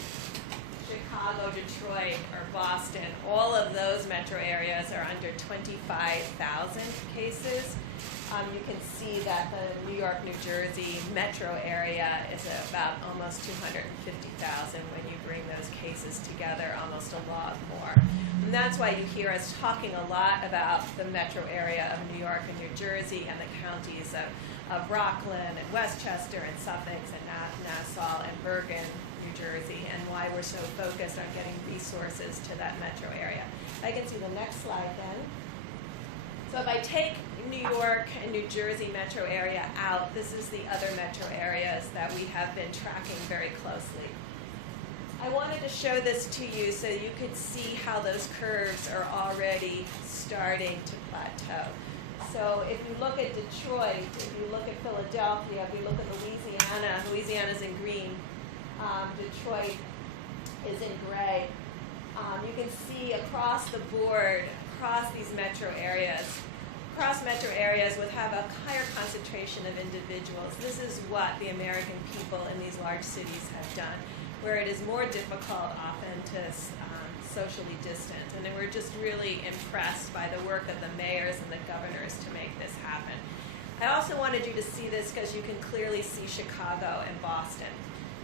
Chicago, Detroit, or Boston. All of those metro areas are under 25,000 cases. You can see that the New York, New Jersey metro area is about almost 250,000 when you bring those cases together, almost a lot more. And that's why you hear us talking a lot about the metro area of New York and New Jersey and the counties of Rockland and Westchester and Suffolk and Nassau and Bergen, New Jersey, and why we're so focused on getting resources to that metro area. I can see the next slide then. So if I take New York and New Jersey metro area out, this is the other metro areas that we have been tracking very closely. I wanted to show this to you so you could see how those curves are already starting to plateau. So if you look at Detroit, if you look at Philadelphia, if you look at Louisiana's in green, Detroit is in gray. You can see across the board, across these metro areas would have a higher concentration of individuals. This is what the American people in these large cities have done, where it is more difficult often to socially distant. And we're just really impressed by the work of the mayors and the governors to make this happen. I also wanted you to see this because you can clearly see Chicago and Boston.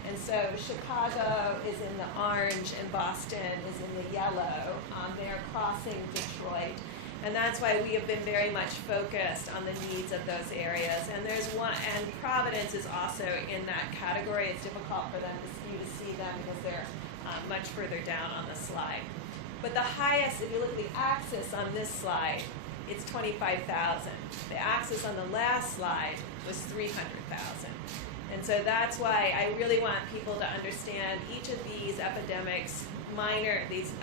And so Chicago is in the orange and Boston is in the yellow. They are crossing Detroit. And that's why we have been very much focused on the needs of those areas. And there's one, and Providence is also in that category. It's difficult for you to see them because they're much further down on the slide. But the highest, if you look at the axis on this slide, it's 25,000. The axis on the last slide was 300,000. And so that's why I really want people to understand each of these epidemics, these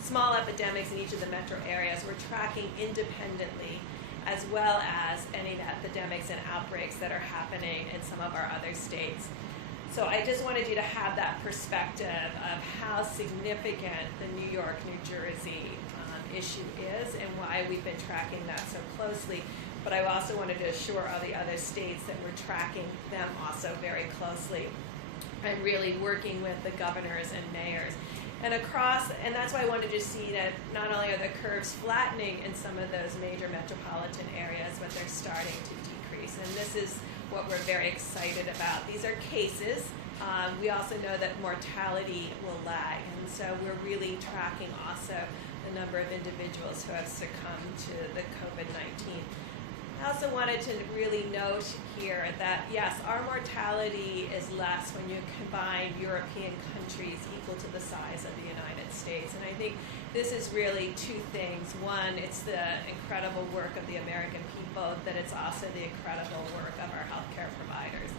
small epidemics in each of the metro areas, we're tracking independently, as well as any epidemics and outbreaks that are happening in some of our other states. So I just wanted you to have that perspective of how significant the New York, New Jersey issue is and why we've been tracking that so closely. But I also wanted to assure all the other states that we're tracking them also very closely and really working with the governors and mayors. And that's why I wanted to see that not only are the curves flattening in some of those major metropolitan areas, but they're starting to decrease. And this is what we're very excited about. These are cases. We also know that mortality will lag, and so we're really tracking also the number of individuals who have succumbed to the COVID-19. I also wanted to really note here that, yes, our mortality is less when you combine European countries equal to the size of the United States. And I think this is really two things. One, it's the incredible work of the American people, but it's also the incredible work of our healthcare providers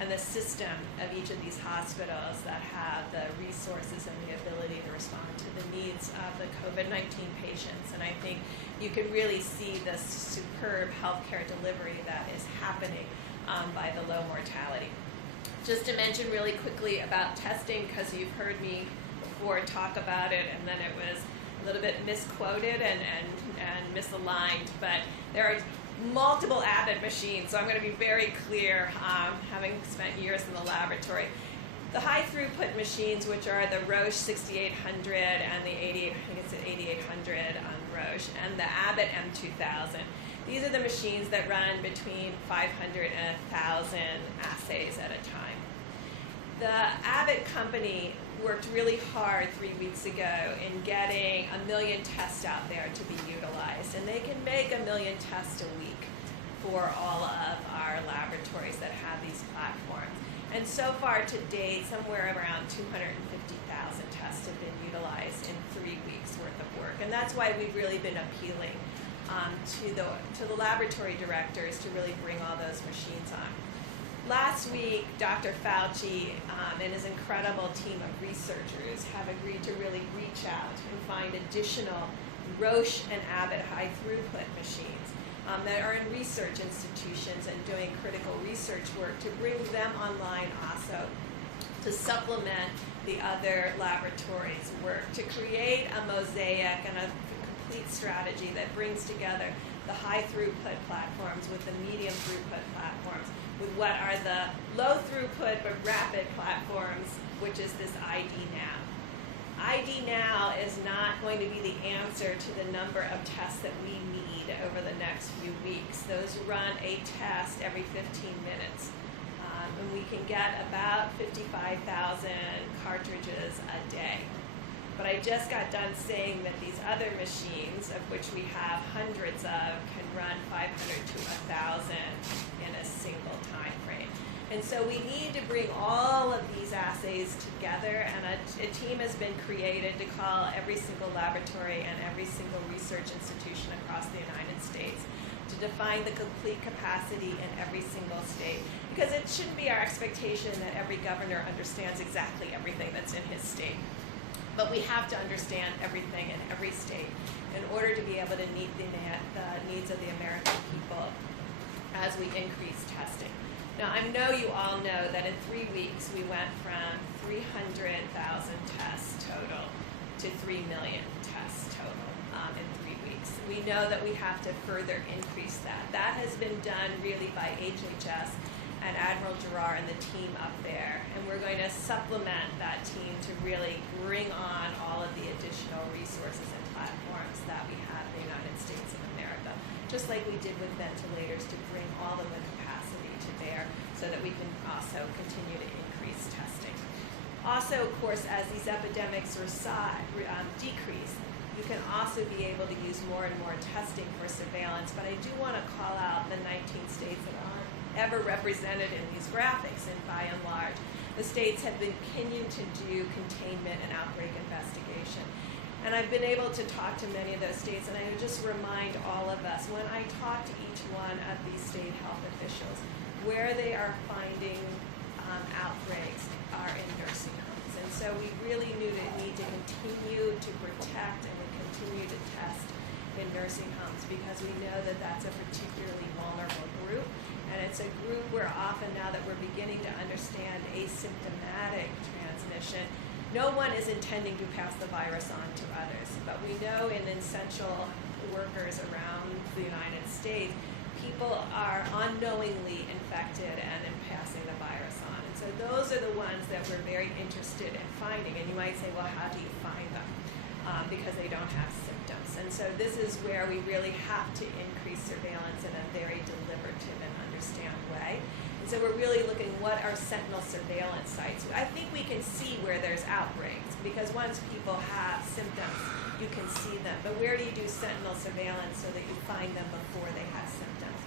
and the system of each of these hospitals that have the resources and the ability to respond to the needs of the COVID-19 patients. And I think you can really see the superb healthcare delivery that is happening by the low mortality. Just to mention really quickly about testing, because you've heard me before talk about it, and then it was a little bit misquoted and misaligned, but there are multiple Abbott machines, so I'm going to be very clear, having spent years in the laboratory. The high throughput machines, which are the Roche 6800 and the 8800 on Roche, and the Abbott M2000. These are the machines that run between 500 and 1,000 assays at a time. The Abbott company worked really hard 3 weeks ago in getting 1 million tests out there to be utilized, and they can make 1 million tests a week for all of our laboratories that have these platforms. And so far to date, somewhere around 250,000 tests have been utilized in 3 weeks worth of work, and that's why we've really been appealing to the laboratory directors to really bring all those machines on. Last week, Dr. Fauci and his incredible team of researchers have agreed to really reach out and find additional Roche and Abbott high throughput machines that are in research institutions and doing critical research work, to bring them online also to supplement the other laboratories' work, to create a mosaic and a complete strategy that brings together the high throughput platforms with the medium throughput platforms, with what are the low throughput but rapid platforms, which is this ID Now. ID Now is not going to be the answer to the number of tests that we need over the next few weeks. Those run a test every 15 minutes. And we can get about 55,000 cartridges a day. But I just got done saying that these other machines, of which we have hundreds of, can run 500 to 1,000 in a single time frame. And so we need to bring all of these assays together, and a team has been created to call every single laboratory and every single research institution across the United States to define the complete capacity in every single state. Because it shouldn't be our expectation that every governor understands exactly everything that's in his state. But we have to understand everything in every state in order to be able to meet the needs of the American people as we increase testing. Now, I know you all know that in 3 weeks we went from 300,000 tests total to 3 million tests total in 3 weeks. We know that we have to further increase that. That has been done really by HHS and Admiral Giroir and the team up there. And we're going to supplement that team to really bring on all of the additional resources and platforms that we have in the United States of America, just like we did with ventilators, to bring all of the capacity to bear so that we can also continue to increase testing. Also, of course, as these epidemics decrease, you can also be able to use more and more testing for surveillance. But I do want to call out the 19 states that aren't ever represented in these graphics, and by and large, the states have been continuing to do containment and outbreak investigation. And I've been able to talk to many of those states, and I would just remind all of us, when I talk to each one of these state health officials, where they are finding outbreaks are in nursing homes. And so we really need to continue to protect and continue to test in nursing homes, because we know that that's a particularly vulnerable group. And it's a group where often, now that we're beginning to understand asymptomatic transmission, no one is intending to pass the virus on to others. But we know in essential workers around the United States, people are unknowingly infected and then passing the virus on. And so those are the ones that we're very interested in finding. And you might say, well, how do you find them? Because they don't have symptoms. And so this is where we really have to increase surveillance in a very deliberative and understand way. And so we're really looking what are sentinel surveillance sites. I think we can see where there's outbreaks, because once people have symptoms, you can see them. But where do you do sentinel surveillance so that you find them before they have symptoms?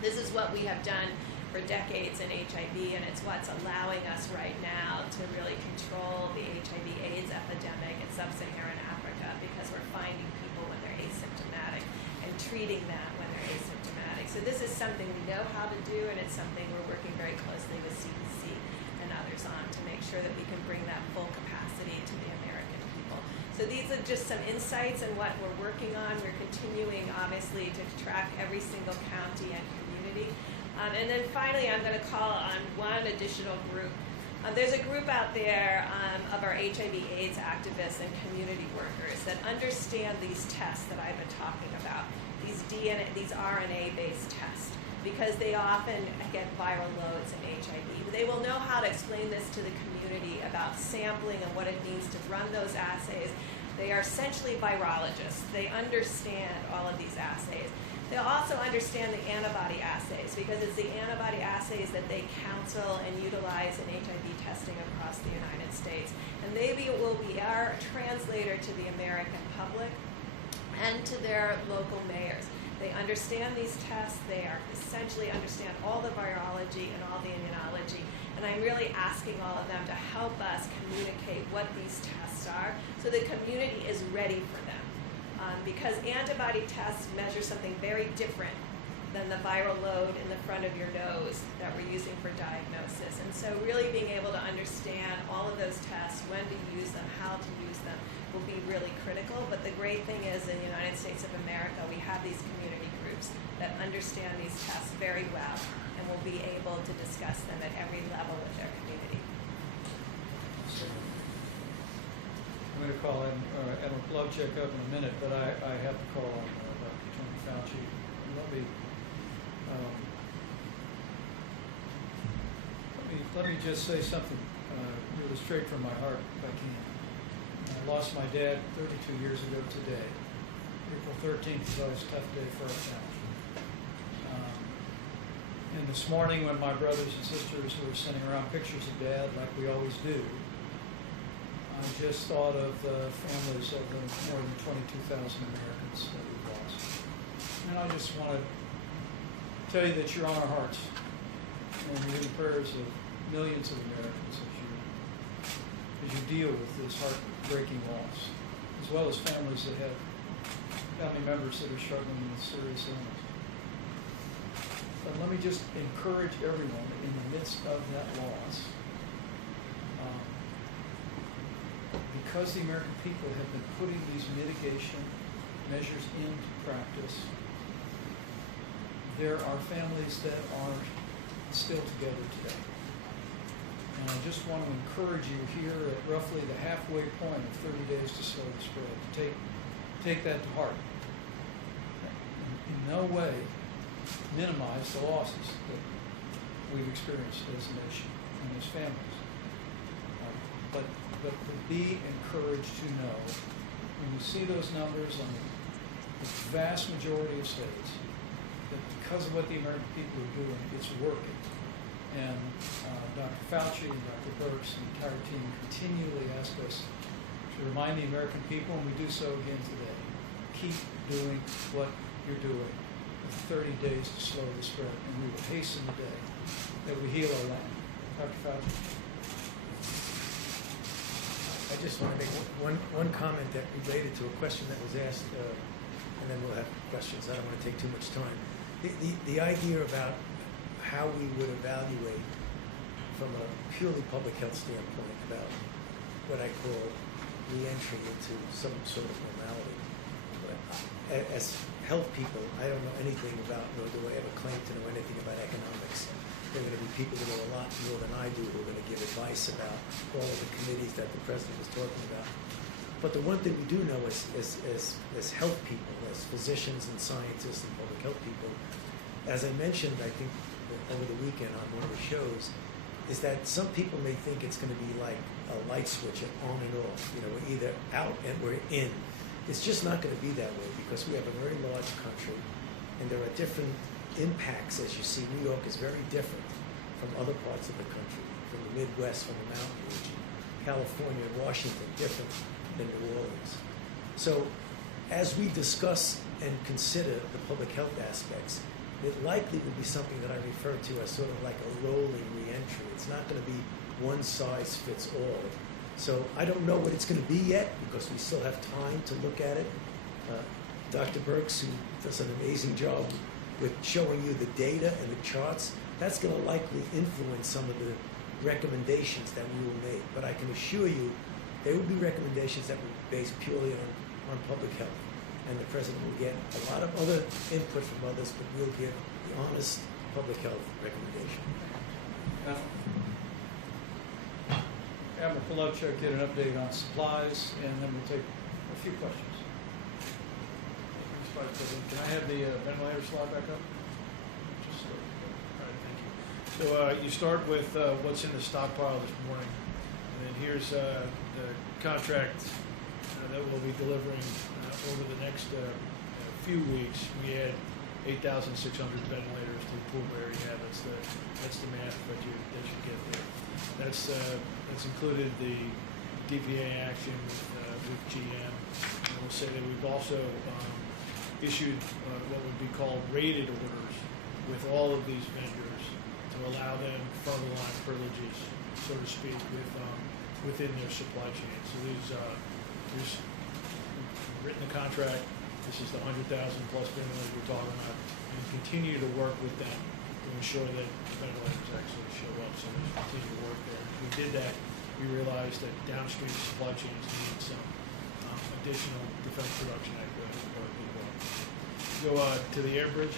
This is what we have done for decades in HIV, and it's what's allowing us right now to really control the HIV/AIDS epidemic in sub-Saharan Africa, because we're finding people when they're asymptomatic and treating them when they're asymptomatic. So this is something we know how to do, and it's something we're working very closely with CDC and others on to make sure that we can bring that full capacity to the American people. So these are just some insights on what we're working on. We're continuing, obviously, to track every single county and community. And then finally, I'm going to call on one additional group. There's a group out there of our HIV/AIDS activists and community workers that understand these tests that I've been talking about, these RNA-based tests, because they often get viral loads in HIV. They will know how to explain this to the community about sampling and what it means to run those assays. They are essentially virologists. They understand all of these assays. They'll also understand the antibody assays, because it's the antibody assays that they counsel and utilize in HIV testing across the United States. And they will be our translator to the American public and to their local mayors. They understand these tests. They essentially understand all the virology and all the immunology. And I'm really asking all of them to help us communicate what these tests are so the community is ready for them. Because antibody tests measure something very different than the viral load in the front of your nose that we're using for diagnosis. And so really being able to understand all of those tests, when to use them, how to use them, will be really critical. But the great thing is, in the United States of America, we have these community groups that understand these tests very well and will be able to discuss them at every level with their community. I'm going to call in Admiral Plavchik up in a minute, but I have to call on Dr. Tony Fauci. Let me just say something really straight from my heart, if I can. I lost my dad 32 years ago today. April 13th is always a tough day for our family. And this morning, when my brothers and sisters were sending around pictures of Dad, like we always do, I just thought of the families of the more than 22,000 Americans that we've lost. And I just want to tell you that you're on our hearts, and you're in the prayers of millions of Americans as you deal with this heartbreaking loss, as well as families that have family members that are struggling with serious illness. But let me just encourage everyone in the midst of that loss, because the American people have been putting these mitigation measures into practice, there are families that are still together today. And I just want to encourage you here at roughly the halfway point of 30 days to slow the spread to take that to heart. In no way minimize the losses that we've experienced as a nation and as families. But to be encouraged to know, when you see those numbers on the vast majority of states, that because of what the American people are doing, it's working. And Dr. Fauci and Dr. Birx and the entire team continually ask us to remind the American people, and we do so again today, keep doing what you're doing with 30 days to slow the spread, and we will hasten the day that we heal our land. Dr. Fauci. I just want to make one comment that related to a question that was asked, and then we'll have questions. I don't want to take too much time. The idea about how we would evaluate from a purely public health standpoint about what I call re-entry into some sort of normality. But as health people, I don't know anything about, nor do I have a claim to know anything about economics. There are going to be people who know a lot more than I do who are going to give advice about all of the committees that the president was talking about. But the one thing we do know as health people, as physicians and scientists and public health people, as I mentioned, I think over the weekend on one of the shows, is that some people may think it's going to be like a light switch, on and off. You know, we're either out and we're in. It's just not going to be that way, because we have a very large country, and there are different impacts. As you see, New York is very different from other parts of the country, from the Midwest, from the mountain region, California and Washington, different than New Orleans. So as we discuss and consider the public health aspects, it likely would be something that I refer to as sort of like a rolling reentry. It's not going to be one size fits all. So I don't know what it's going to be yet because we still have time to look at it. Dr. Burks, who does an amazing job with showing you the data and the charts, that's going to likely influence some of the recommendations that we will make. But I can assure you, they will be recommendations that will be based purely on public health. And the President will get a lot of other input from others, but we'll give the honest public health recommendation. Admiral Polowchuk did an update on supplies, and then we'll take a few questions. Vice President, can I have the ventilator slide back up? Just, all right, thank you. So you start with what's in the stockpile this morning, and then here's the contract that we'll be delivering over the next few weeks. We add 8,600 ventilators to the pool area. Yeah, that's the math that you get there. That's included the DPA action with GM. And we'll say that we've also issued what would be called rated orders with all of these vendors to allow them front of the line privileges, so to speak, within their supply chain. So we've written the contract. This is the 100,000 plus ventilators we're talking about, and continue to work with them to ensure that the ventilators actually show up. So we continue to work there. If we did that, we realized that downstream supply chains need some additional defense production activity. Go to the air bridge.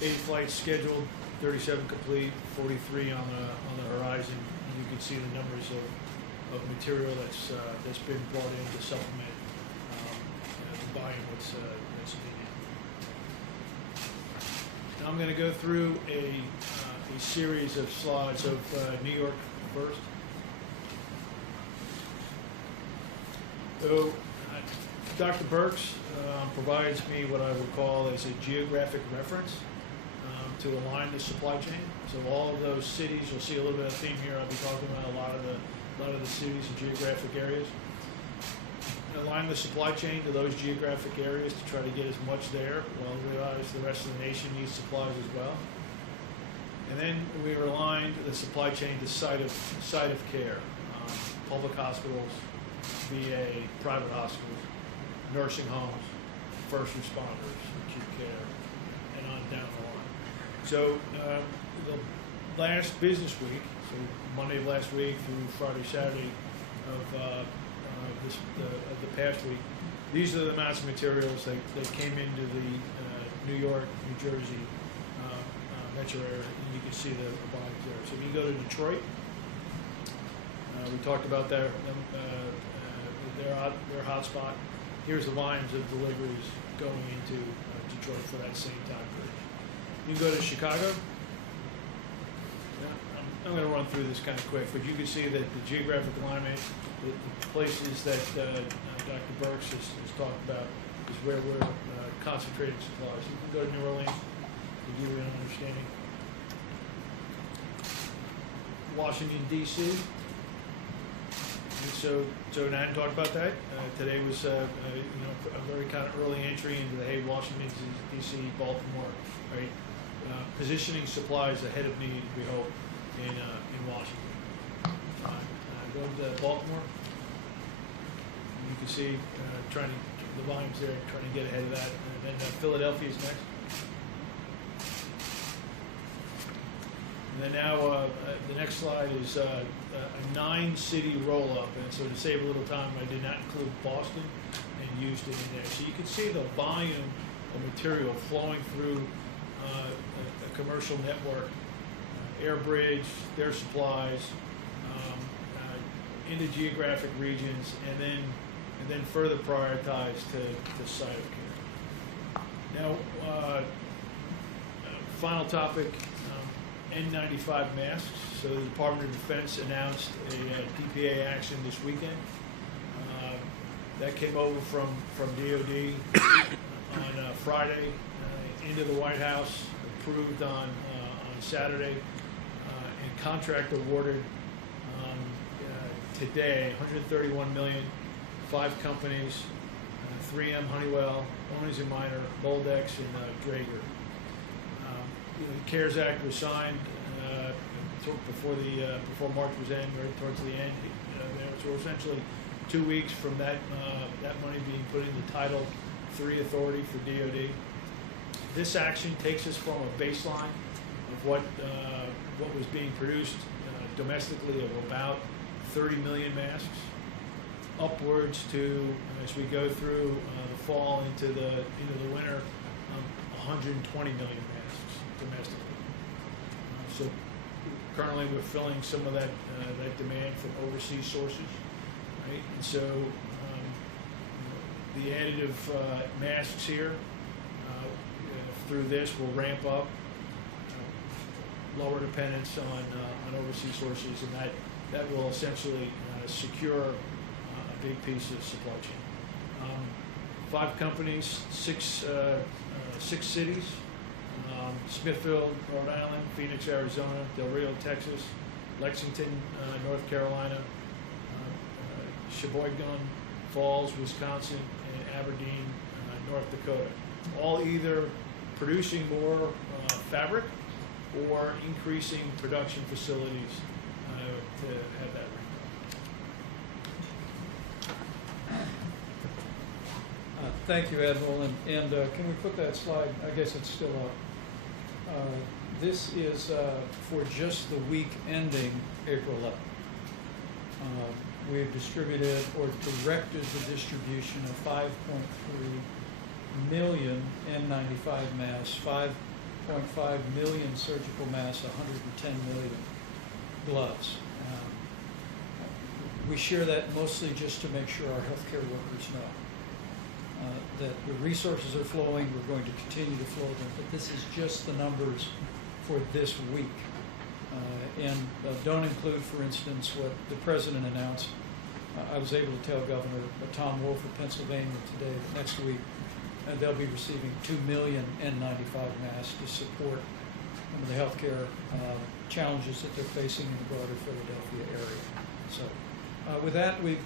8 flights scheduled, 37 complete, 43 on the horizon. And you can see the numbers of material that's been brought in to supplement the volume that's needed. Now I'm going to go through a series of slides of New York first. So Dr. Burks provides me what I would call as a geographic reference to align the supply chain. So all of those cities, you'll see a little bit of theme here. I'll be talking about a lot of the cities and geographic areas. Align the supply chain to those geographic areas to try to get as much there, while we realize the rest of the nation needs supplies as well. And then we aligned the supply chain to site of care, public hospitals, VA, private hospitals, nursing homes, first responders, acute care, and on down the line. So the last business week, so Monday of last week through Friday, Saturday of the past week, these are the amounts of materials that came into the New York, New Jersey metro area, and you can see the volumes there. So if you go to Detroit, we talked about their hotspot. Here's the volumes of deliveries going into Detroit for that same time period. You can go to Chicago. I'm going to run through this kind of quick, but you can see that the geographic alignment, the places that Dr. Burks has talked about is where we're concentrating supplies. You can go to New Orleans to give you an understanding. Washington, D.C. So now I hadn't talked about that. Today was a very kind of early entry into the Washington, D.C., Baltimore, right? Positioning supplies ahead of need, we hope, in Washington. Go to Baltimore. You can see the volumes there, trying to get ahead of that. And then Philadelphia is next. And then now the next slide is a 9-city roll-up. And so to save a little time, I did not include Boston and used it in there. So you can see the volume of material flowing through a commercial network, air bridge, their supplies, into geographic regions, and then further prioritized to site of care. Now, final topic. N95 masks. So the Department of Defense announced a DPA action this weekend. That came over from DOD on Friday into the White House. approved on Saturday, and contract awarded today, 131 million, 5 companies, 3M, Honeywell, Owens & Minor, Boldex, and Draeger. The CARES Act was signed before March was ending, right towards the end. So essentially 2 weeks from that money being put into Title III authority for DoD. This action takes us from a baseline of what was being produced domestically of about 30 million masks, upwards to, as we go through the fall into the winter, 120 million masks domestically. So currently we're filling some of that demand from overseas sources, right? And so the additive masks here through this will ramp up, lower dependence on overseas sources, and that will essentially secure a big piece of supply chain. 5 companies, 6 cities: Smithfield, Rhode Island; Phoenix, Arizona; Del Rio, Texas; Lexington, North Carolina; Sheboygan Falls, Wisconsin; and Aberdeen, North Dakota. All either producing more fabric or increasing production facilities to have that ramped up. Thank you, Admiral. And can we put that slide? I guess it's still up. This is for just the week ending April 11th. We've distributed or directed the distribution of 5.3 million N95 masks, 5.5 million surgical masks, 110 million gloves. We share that mostly just to make sure our healthcare workers know that the resources are flowing. We're going to continue to flow them, but this is just the numbers for this week. And don't include, for instance, what the President announced. I was able to tell Governor Tom Wolf of Pennsylvania today that next week they'll be receiving 2 million N95 masks to support some of the healthcare challenges that they're facing in the broader Philadelphia area. So with that, we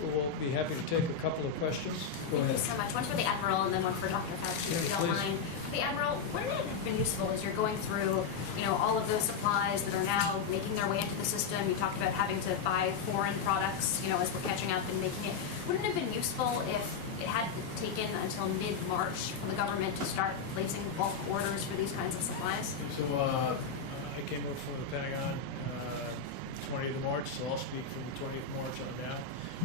will be happy to take a couple of questions. Go ahead. Thank you so much. One for the Admiral and then one for Dr. Fauci, if you don't mind. The Admiral, wouldn't it have been useful as you're going through, all of those supplies that are now making their way into the system? You talked about having to buy foreign products, as we're catching up and making it. Wouldn't it have been useful if it had taken until mid-March for the government to start placing bulk orders for these kinds of supplies? So I came over from the Pentagon 20th of March, so I'll speak from the 20th of March on down.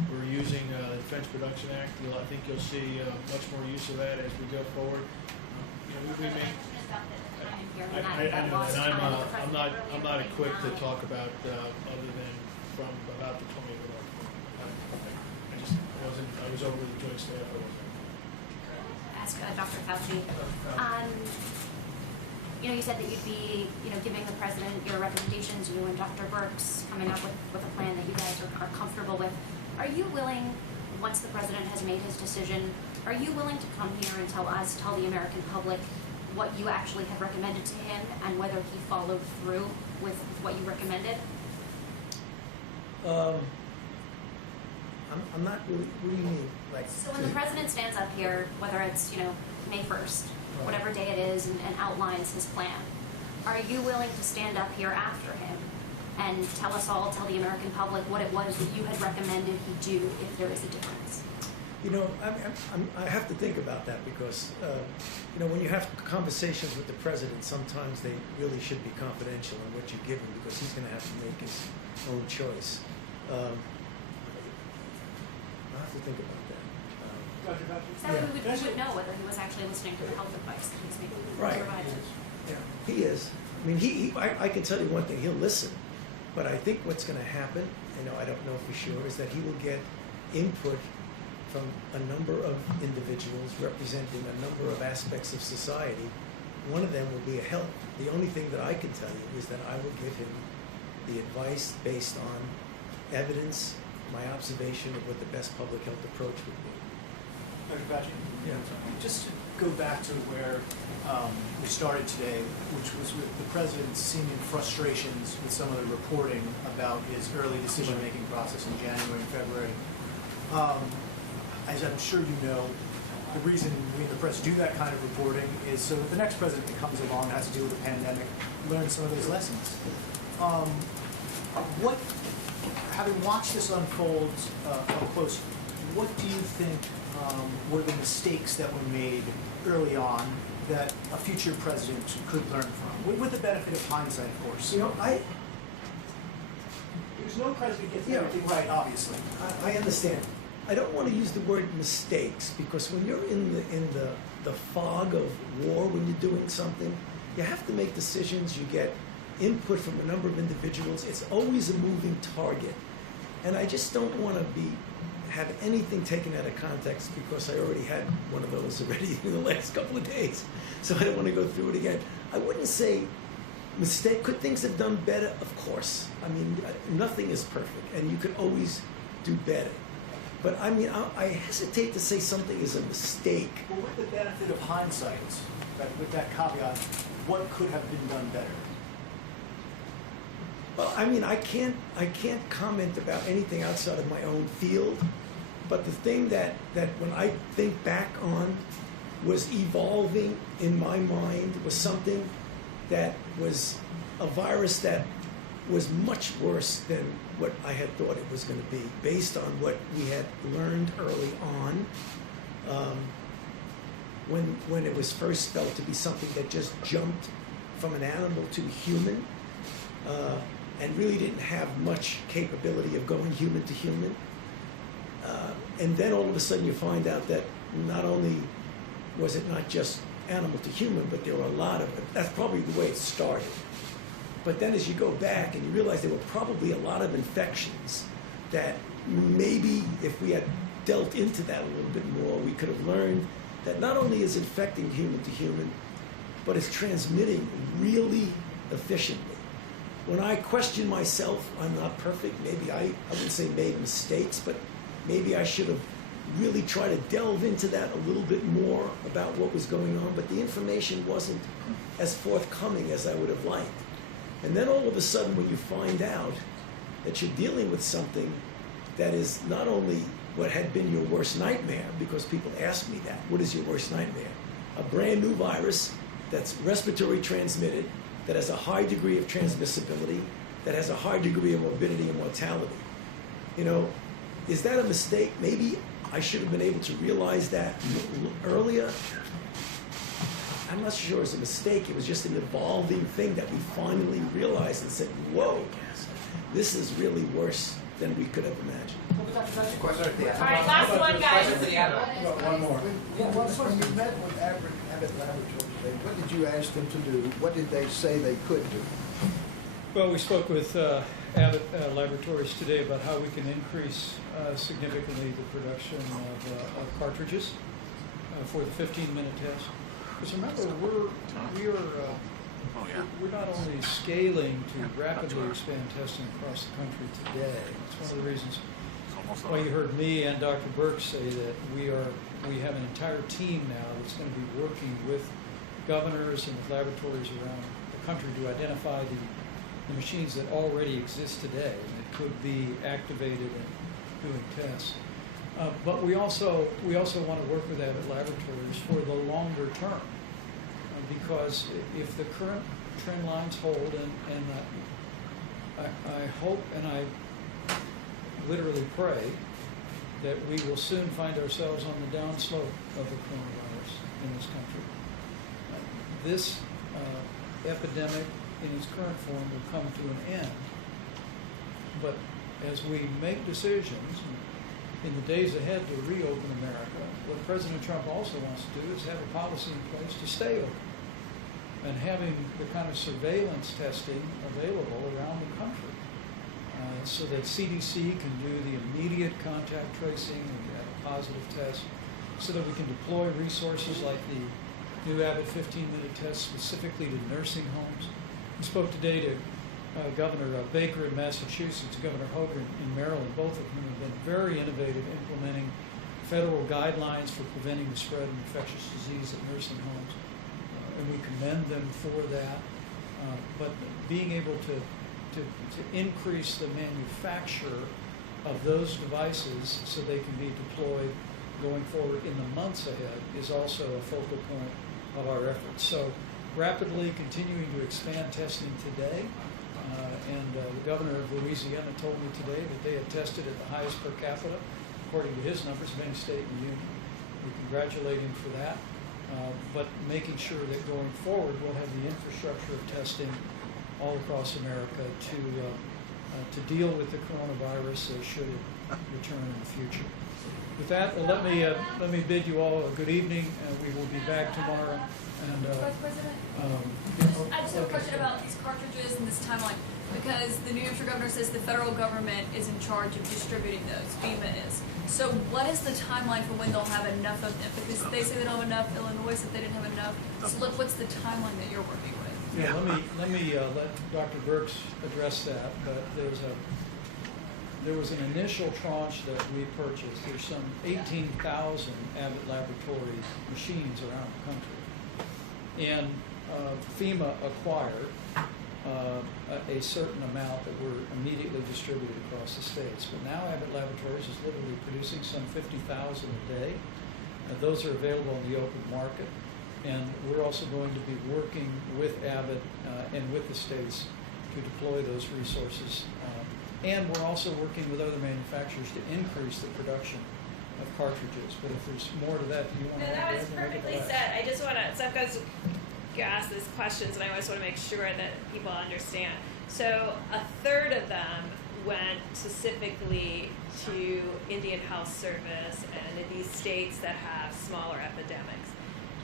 We're using the Defense Production Act. I think you'll see much more use of that as we go forward. We may. I know that I'm not equipped to talk about other than from about the 20th of March. I was over with the Joint Staff. Ask Dr. Fauci. You said that you'd be, giving the President your recommendations, you and Dr. Birx coming up with a plan that you guys are comfortable with. Are you willing, once the President has made his decision, are you willing to come here and tell the American public what you actually had recommended to him and whether he followed through with what you recommended? I'm not really, what do you mean? So when the President stands up here, whether it's, May 1st, whatever day it is, and outlines his plan, are you willing to stand up here after him and tell the American public what it was that you had recommended he do if there is a difference? I have to think about that because, when you have conversations with the President, sometimes they really should be confidential in what you give him because he's going to have to make his own choice. I'll have to think about that. So we would know whether he was actually listening to the health advice that he's making. Right. Yeah, he is. I mean, I can tell you one thing, he'll listen. But I think what's going to happen, I don't know for sure, is that he will get input from a number of individuals representing a number of aspects of society. One of them will be a help. The only thing that I can tell you is that I will give him the advice based on evidence, my observation of what the best public health approach would be. Dr. Fauci? Yeah. Just to go back to where we started today, which was with the president's seeming frustrations with some of the reporting about his early decision-making process in January and February. As I'm sure you know, the reason we in the press do that kind of reporting is so that the next president that comes along and has to deal with the pandemic learns some of those lessons. Having watched this unfold up close, what do you think were the mistakes that were made early on that a future president could learn from, with the benefit of hindsight, of course? You know, there's no president gets everything right, obviously. I understand. I don't want to use the word mistakes because when you're in the fog of war, when you're doing something, you have to make decisions. You get input from a number of individuals. It's always a moving target, and I just don't want to have anything taken out of context because I already had one of those already in the last couple of days, so I don't want to go through it again. I wouldn't say mistake. Could things have done better? Of course. I mean, nothing is perfect, and you could always do better. But I mean, I hesitate to say something is a mistake. Well, with the benefit of hindsight, with that caveat, what could have been done better? Well, I mean, I can't comment about anything outside of my own field. But the thing that when I think back on was evolving in my mind was something that was a virus that was much worse than what I had thought it was going to be, based on what we had learned early on, when it was first felt to be something that just jumped from an animal to a human, and really didn't have much capability of going human to human. And then all of a sudden you find out that not only was it not just animal to human, but there were a lot of it. That's probably the way it started. But then as you go back and you realize there were probably a lot of infections that maybe if we had dealt into that a little bit more, we could have learned that not only is infecting human to human, but it's transmitting really efficiently. When I question myself, I'm not perfect. Maybe I wouldn't say made mistakes, but maybe I should have really tried to delve into that a little bit more about what was going on, but the information wasn't as forthcoming as I would have liked. And then all of a sudden when you find out that you're dealing with something that is not only what had been your worst nightmare, because people ask me that, what is your worst nightmare? A brand new virus that's respiratory transmitted, that has a high degree of transmissibility, that has a high degree of morbidity and mortality. You know, is that a mistake? Maybe I should have been able to realize that earlier. I'm not sure it's a mistake. It was just an evolving thing that we finally realized and said, whoa, this is really worse than we could have imagined. All right, last one, guys. One more. When you met with Abbott Laboratories, what did you ask them to do? What did they say they could do? Well, we spoke with Abbott Laboratories today about how we can increase significantly the production of cartridges for the 15-minute test. Because remember, we're not only scaling to rapidly expand testing across the country today. It's one of the reasons why you heard me and Dr. Burke say that we have an entire team now that's going to be working with governors and with laboratories around the country to identify the machines that already exist today and that could be activated and doing tests. But we also want to work with Abbott Laboratories for the longer term, because if the current trend lines hold, and I hope and I literally pray that we will soon find ourselves on the downslope of the coronavirus in this country. This epidemic in its current form will come to an end. But as we make decisions in the days ahead to reopen America, what President Trump also wants to do is have a policy in place to stay open, and having the kind of surveillance testing available around the country so that CDC can do the immediate contact tracing and have a positive test, so that we can deploy resources like the new Abbott 15-minute test specifically to nursing homes. We spoke today to Governor Baker in Massachusetts, Governor Hogan in Maryland, both of whom have been very innovative implementing federal guidelines for preventing the spread of infectious disease at nursing homes, and we commend them for that. But being able to increase the manufacture of those devices so they can be deployed going forward in the months ahead is also a focal point of our efforts. So rapidly continuing to expand testing today. The governor of Louisiana told me today that they have tested at the highest per capita, according to his numbers, of any state in the union. We congratulate him for that, but making sure that going forward we'll have the infrastructure of testing all across America to deal with the coronavirus should it return in the future. With that, let me bid you all a good evening. We will be back tomorrow. And, Vice President, I just have a question about these cartridges and this timeline, because the New Hampshire governor says the federal government is in charge of distributing those, FEMA is. So what is the timeline for when they'll have enough of them? Because they say they don't have enough, Illinois said they didn't have enough. So look, what's the timeline that you're working with? Yeah, let me let Dr. Burks address that, but there was an initial tranche that we purchased. There's some 18,000 Abbott Laboratory machines around the country. And FEMA acquired a certain amount that were immediately distributed across the states. But now Abbott Laboratories is literally producing some 50,000 a day. Those are available in the open market. And we're also going to be working with Abbott and with the states to deploy those resources. And we're also working with other manufacturers to increase the production of cartridges. But if there's more to that, do you want to No, that was perfectly said. I just want to, sometimes you ask these questions and I always want to make sure that people understand. So a third of them went specifically to Indian Health Service and in these states that have smaller epidemics.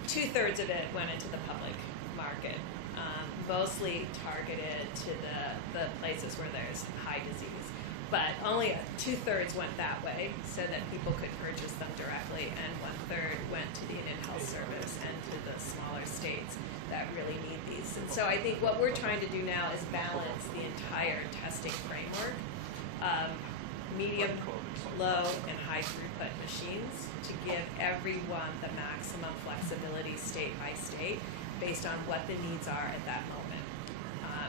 2/3 of it went into the public market, mostly targeted to the places where there's high disease. But only 2/3 went that way so that people could purchase them directly, and 1/3 went to the Indian Health Service and to the smaller states that really need these. And so I think what we're trying to do now is balance the entire testing framework, medium, low, and high throughput machines to give everyone the maximum flexibility state by state based on what the needs are at that moment.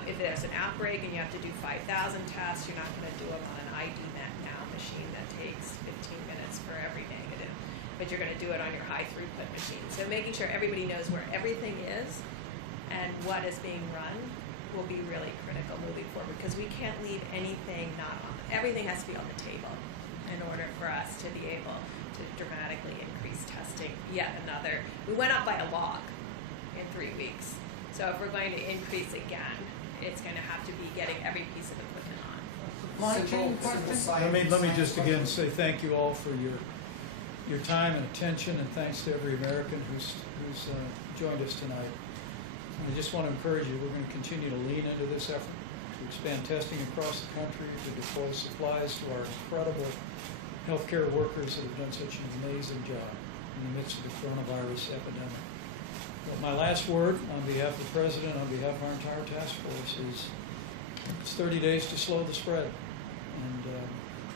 If there's an outbreak and you have to do 5,000 tests, you're not going to do them on an ID now machine that takes 15 minutes for every negative, but you're going to do it on your high throughput machine. So making sure everybody knows where everything is and what is being run will be really critical moving forward, because we can't leave anything not on. Everything has to be on the table in order for us to be able to dramatically increase testing. Yet another, we went up by a log in 3 weeks. So if we're going to increase again, it's going to have to be getting every piece of equipment on. Let me just again say thank you all for your time and attention, and thanks to every American who's joined us tonight. And I just want to encourage you, we're going to continue to lean into this effort to expand testing across the country, to deploy supplies to our incredible healthcare workers that have done such an amazing job in the midst of the coronavirus epidemic. Well, my last word on behalf of the President, on behalf of our entire task force, is it's 30 days to slow the spread. And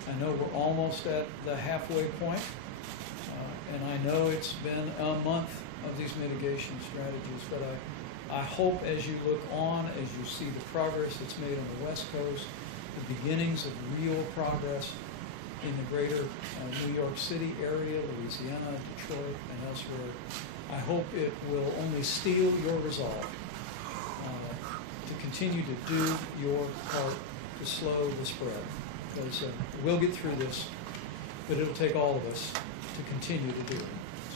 I know we're almost at the halfway point, and I know it's been a month of these mitigation strategies, but I hope as you look on, as you see the progress that's made on the West Coast, the beginnings of real progress in the greater New York City area, Louisiana, Detroit, and elsewhere, I hope it will only steel your resolve to continue to do your part to slow the spread. Because we'll get through this, but it'll take all of us to continue to do it.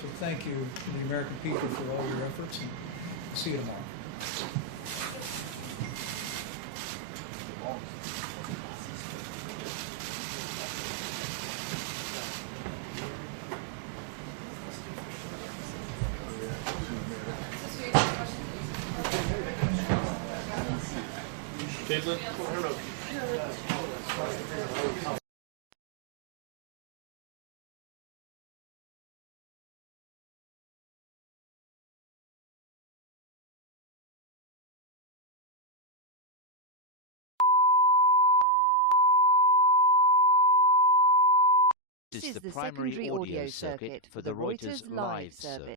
So thank you to the American people for all your efforts, and see you tomorrow. Caitlin? This is the primary audio circuit for the Reuters Live service.